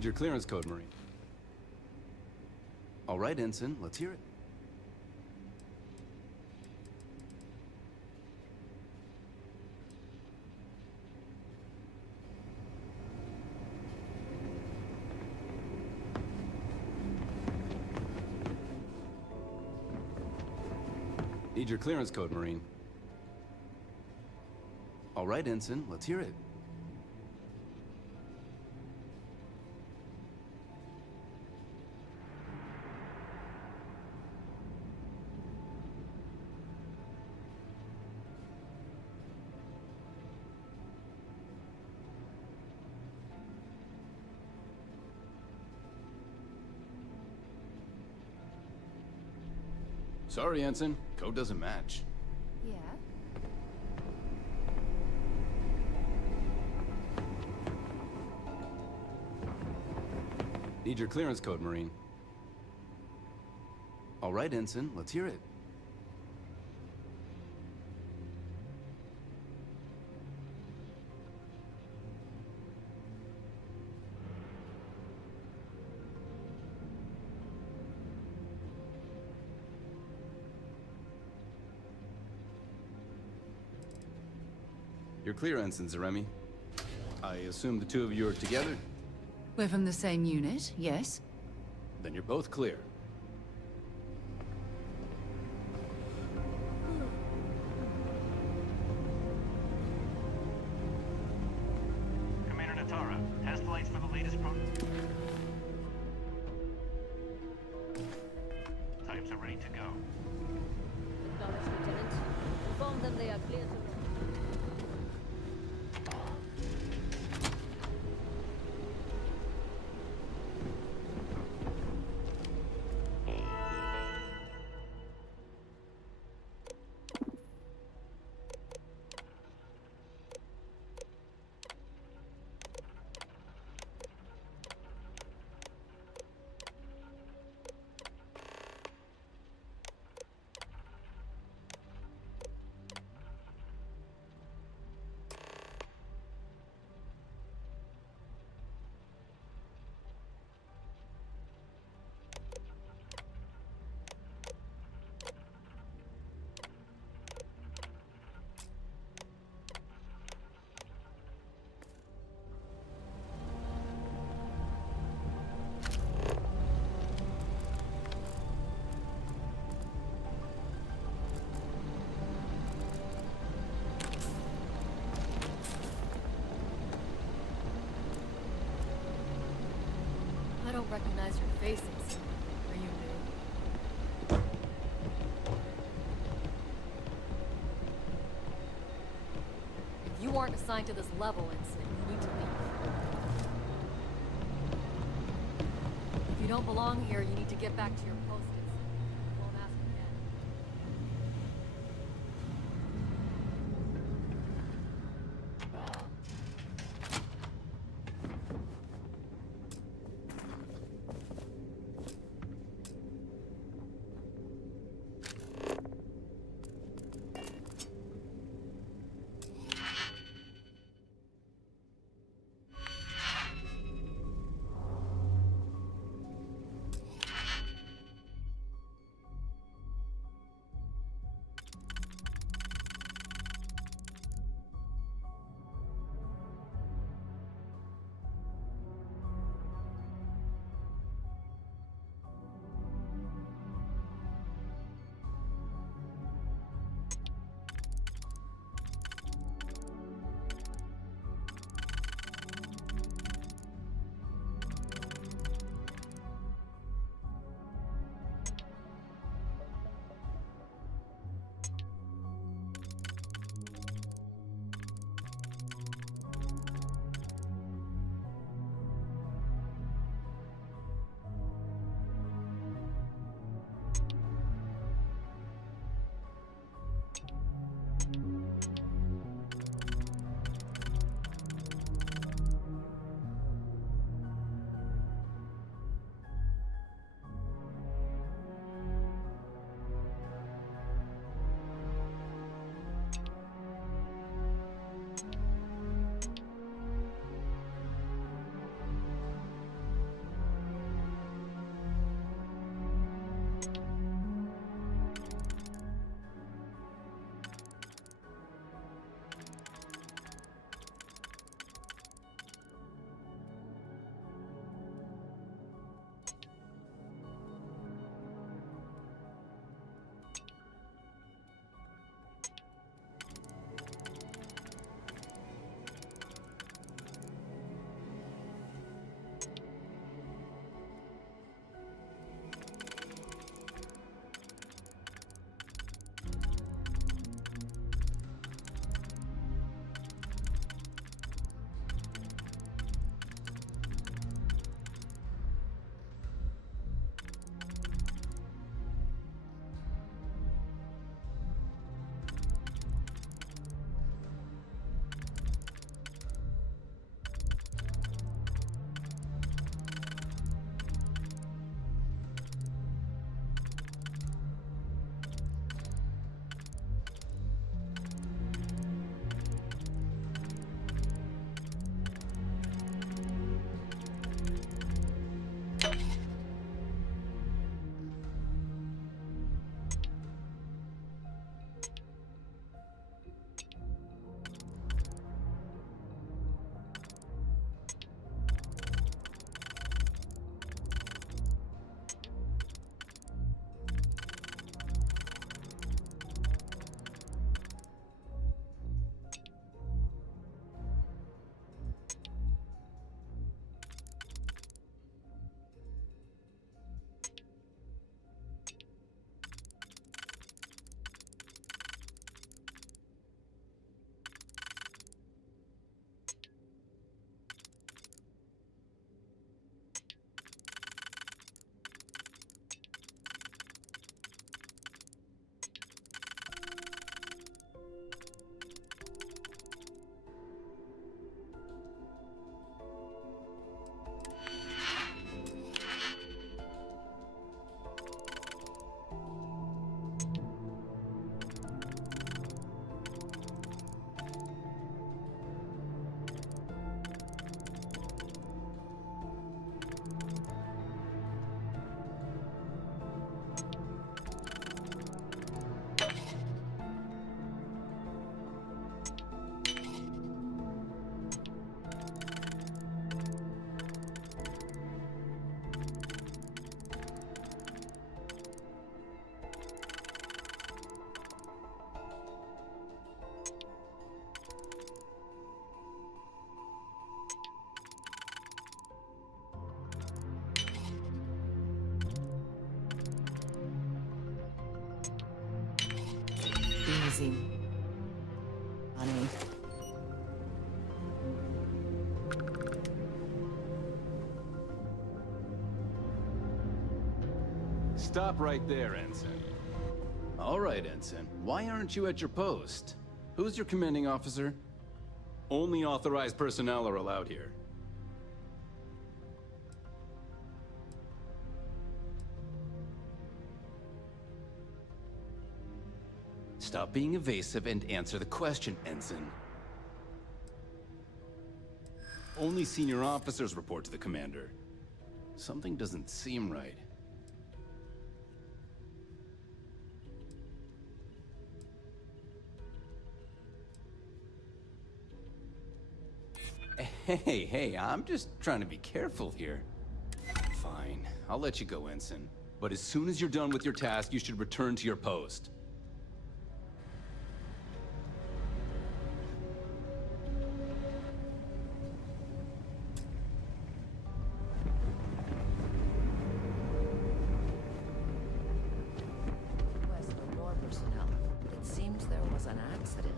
Need your clearance code, Marine. All right, Ensign, let's hear it. Need your clearance code, Marine. All right, Ensign, let's hear it. Sorry, Ensign. Code doesn't match. Yeah? Need your clearance code, Marine. All right, Ensign, let's hear it. You're clear, Ensign Zaremi. I assume the two of you are together? We're from the same unit, yes? Then you're both clear. Commander Natara, test flights for the latest types are ready to go. Acknowledged, Lieutenant. Inform them they are clear to... I don't recognize your faces. Are you new? If you aren't assigned to this level, Ensign, you need to leave. If you don't belong here, you need to get back to your post. Won't ask again. easy, honey. Stop right there, Ensign. All right, Ensign. Why aren't you at your post? Who's your commanding officer? Only authorized personnel are allowed here. Stop being evasive and answer the question, Ensign. Only senior officers report to the commander. Something doesn't seem right. Hey, I'm just trying to be careful here. Fine, I'll let you go, Ensign. But as soon as you're done with your task, you should return to your post. Request for more personnel. It seems there was an accident.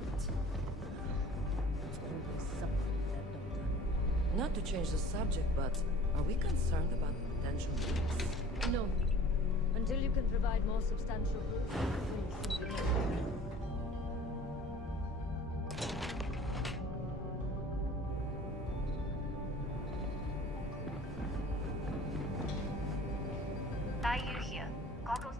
Not to change the subject, but are we concerned about potential risks? No. Until you can provide more substantial proof. Are you here? Goggles.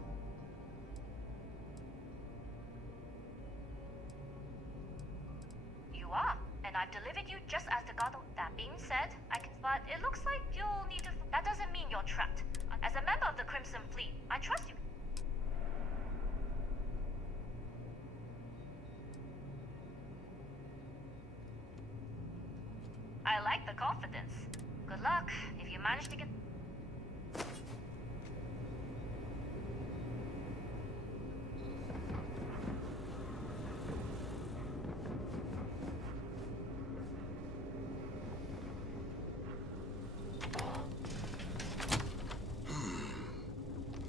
You are, and I've delivered you just as the goggles. That being said, but it looks like you'll need to. That doesn't mean you're trapped. As a member of the Crimson Fleet, I trust you. I like the confidence. Good luck if you manage to get.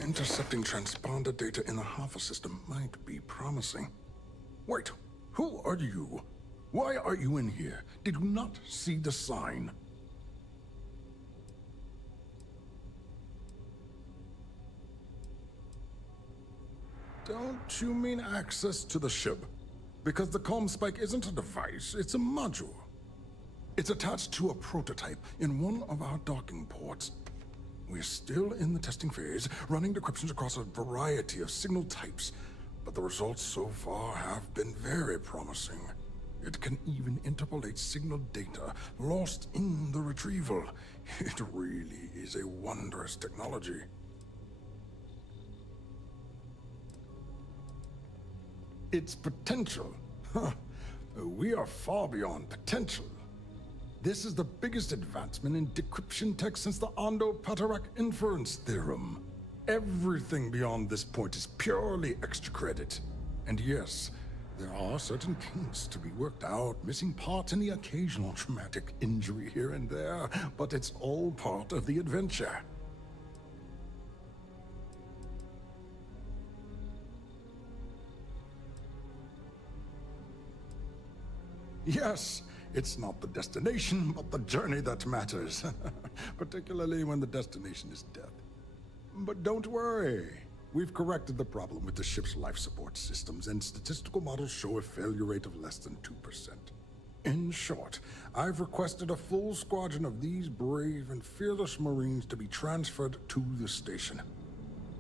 Intercepting transponder data in the Alpha system might be promising. Wait, who are you? Why are you in here? Did you not see the sign? Don't you mean access to the ship? Because the comm spike isn't a device, it's a module. It's attached to a prototype in one of our docking ports. We're still in the testing phase, running decryptions across a variety of signal types, but the results so far have been very promising. It can even interpolate signal data lost in the retrieval. It really is a wondrous technology. Its potential. We are far beyond potential. This is the biggest advancement in decryption tech since the Ondo-Patarak inference theorem. Everything beyond this point is purely extra credit. And yes, there are certain kinks to be worked out, missing parts and the occasional traumatic injury here and there, but it's all part of the adventure. Yes, it's not the destination, but the journey that matters. Particularly when the destination is death. But don't worry. We've corrected the problem with the ship's life support systems, and statistical models show a failure rate of less than 2%. In short, I've requested a full squadron of these brave and fearless Marines to be transferred to the station.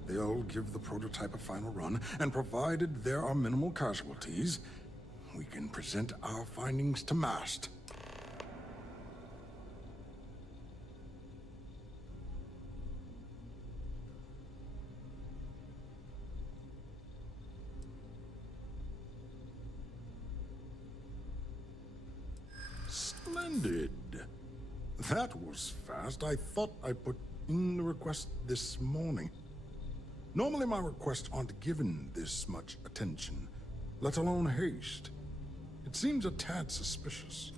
They'll give the prototype a final run, and provided there are minimal casualties, we can present our findings to MAST. Splendid. That was fast. I thought I put in the request this morning. Normally my requests aren't given this much attention, let alone haste. It seems a tad suspicious.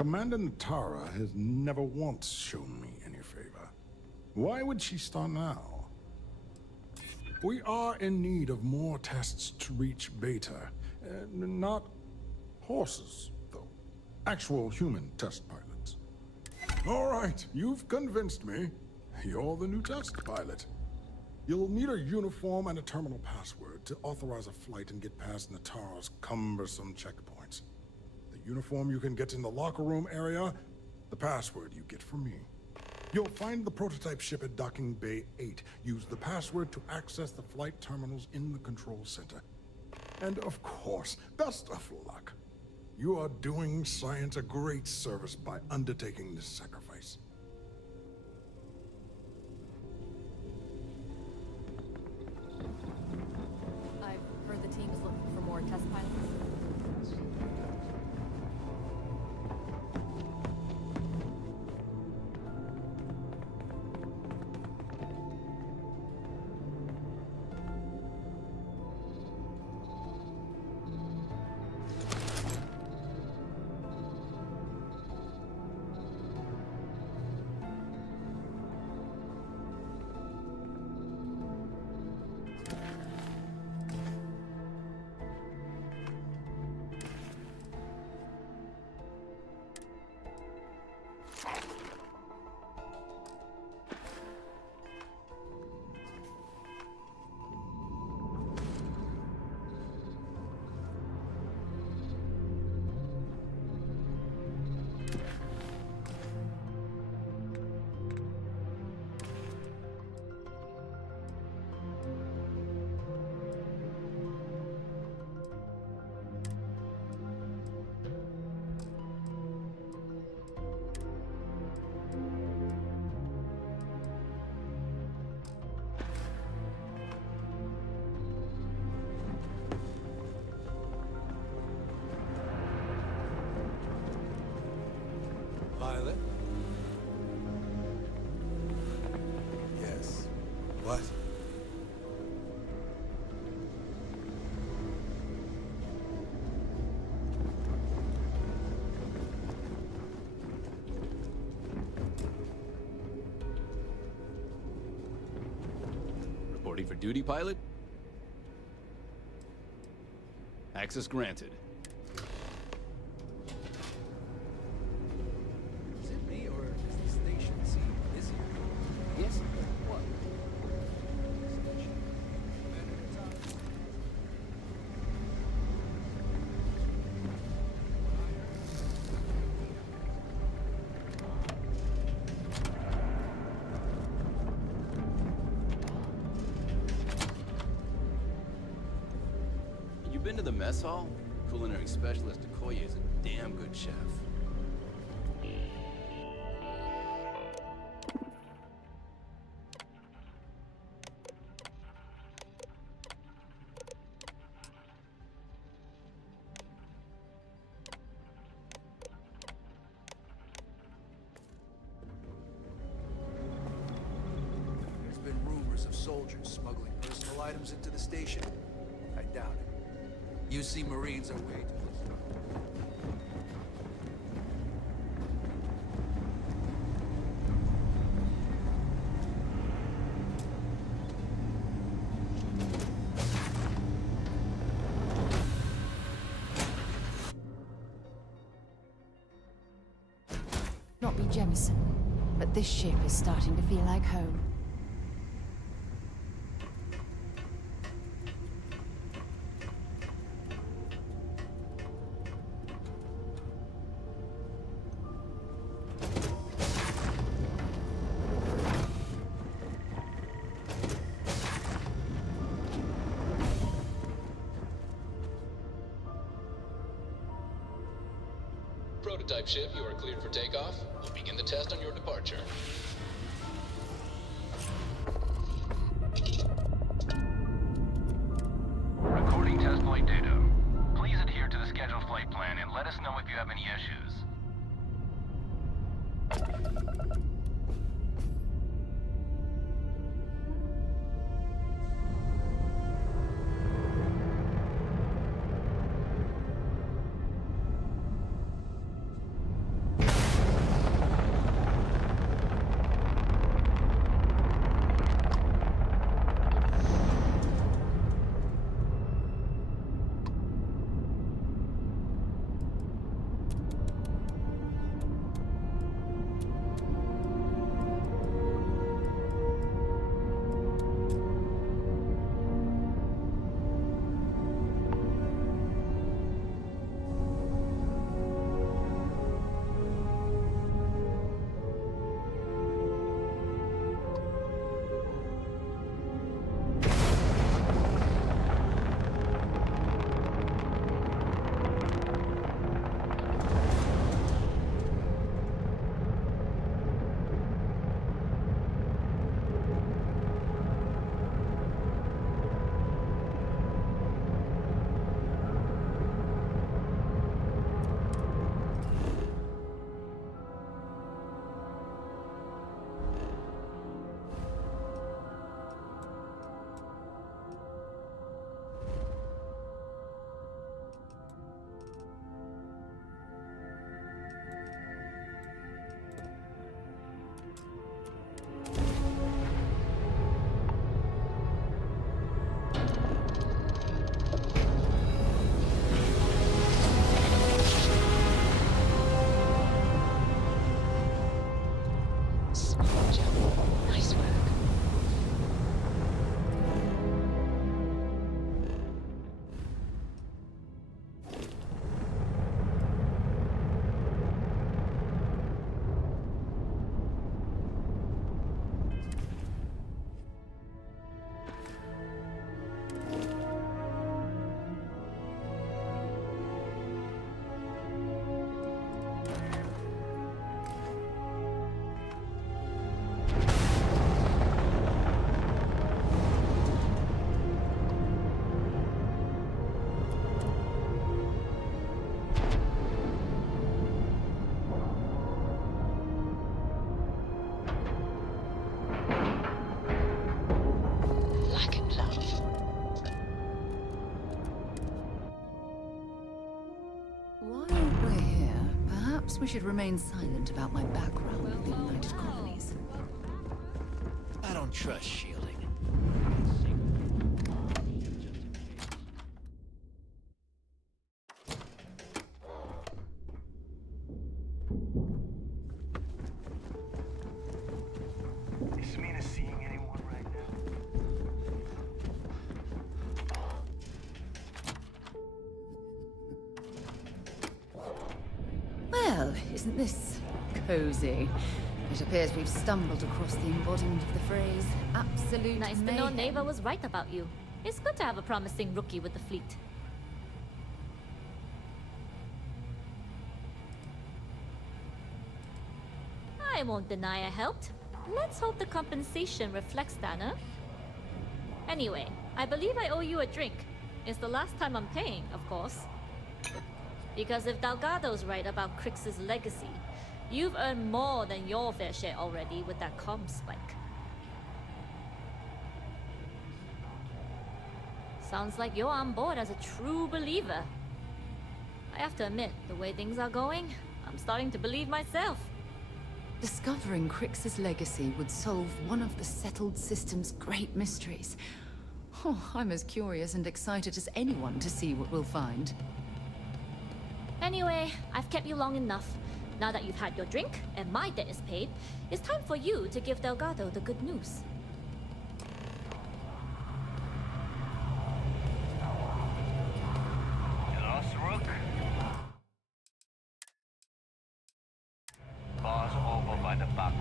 Commander Natara has never once shown me any favor. Why would she start now? We are in need of more tests to reach beta. Not horses, though. Actual human test pilots. All right, you've convinced me. You're the new test pilot. You'll need a uniform and a terminal password to authorize a flight and get past Natara's cumbersome checkpoints. The uniform you can get in the locker room area, the password you get from me. You'll find the prototype ship at Docking Bay 8. Use the password to access the flight terminals in the control center. And of course, best of luck. You are doing science a great service by undertaking this sacrifice. I've heard the team's looking for more test pilots. Pilot? Yes. What? Reporting for duty, pilot? Access granted. Is it me or does the station seem busier? Yes? What? You been to the mess hall? Culinary specialist Okoye is a damn good chef. There's been rumors of soldiers smuggling personal items into the station. I doubt it. You see Marines are way too... Not be Jemison, but this ship is starting to feel like home. Prototype ship, you are cleared for takeoff. We'll begin the test on your departure. Recording test flight data. Please adhere to the scheduled flight plan and let us know if you have any issues. we should remain silent about my background with the United Colonies. I don't trust shielding. Is Mina seeing anyone right now? Well, isn't this cozy? It appears we've stumbled across the embodiment of the phrase, absolute Nice to know Neva was right about you. It's good to have a promising rookie with the fleet. I won't deny I helped. Let's hope the compensation reflects that, huh? Anyway, I believe I owe you a drink. It's the last time I'm paying, of course. Because if Delgado's right about Crix's legacy, you've earned more than your fair share already with that comm spike. Sounds like you're on board as a true believer. I have to admit, the way things are going, I'm starting to believe myself. Discovering Crix's legacy would solve one of the settled system's great mysteries. Oh, I'm as curious and excited as anyone to see what we'll find. Anyway, I've kept you long enough. Now that you've had your drink and my debt is paid, it's time for you to give Delgado the good news. You lost, Rook? Boss over by the back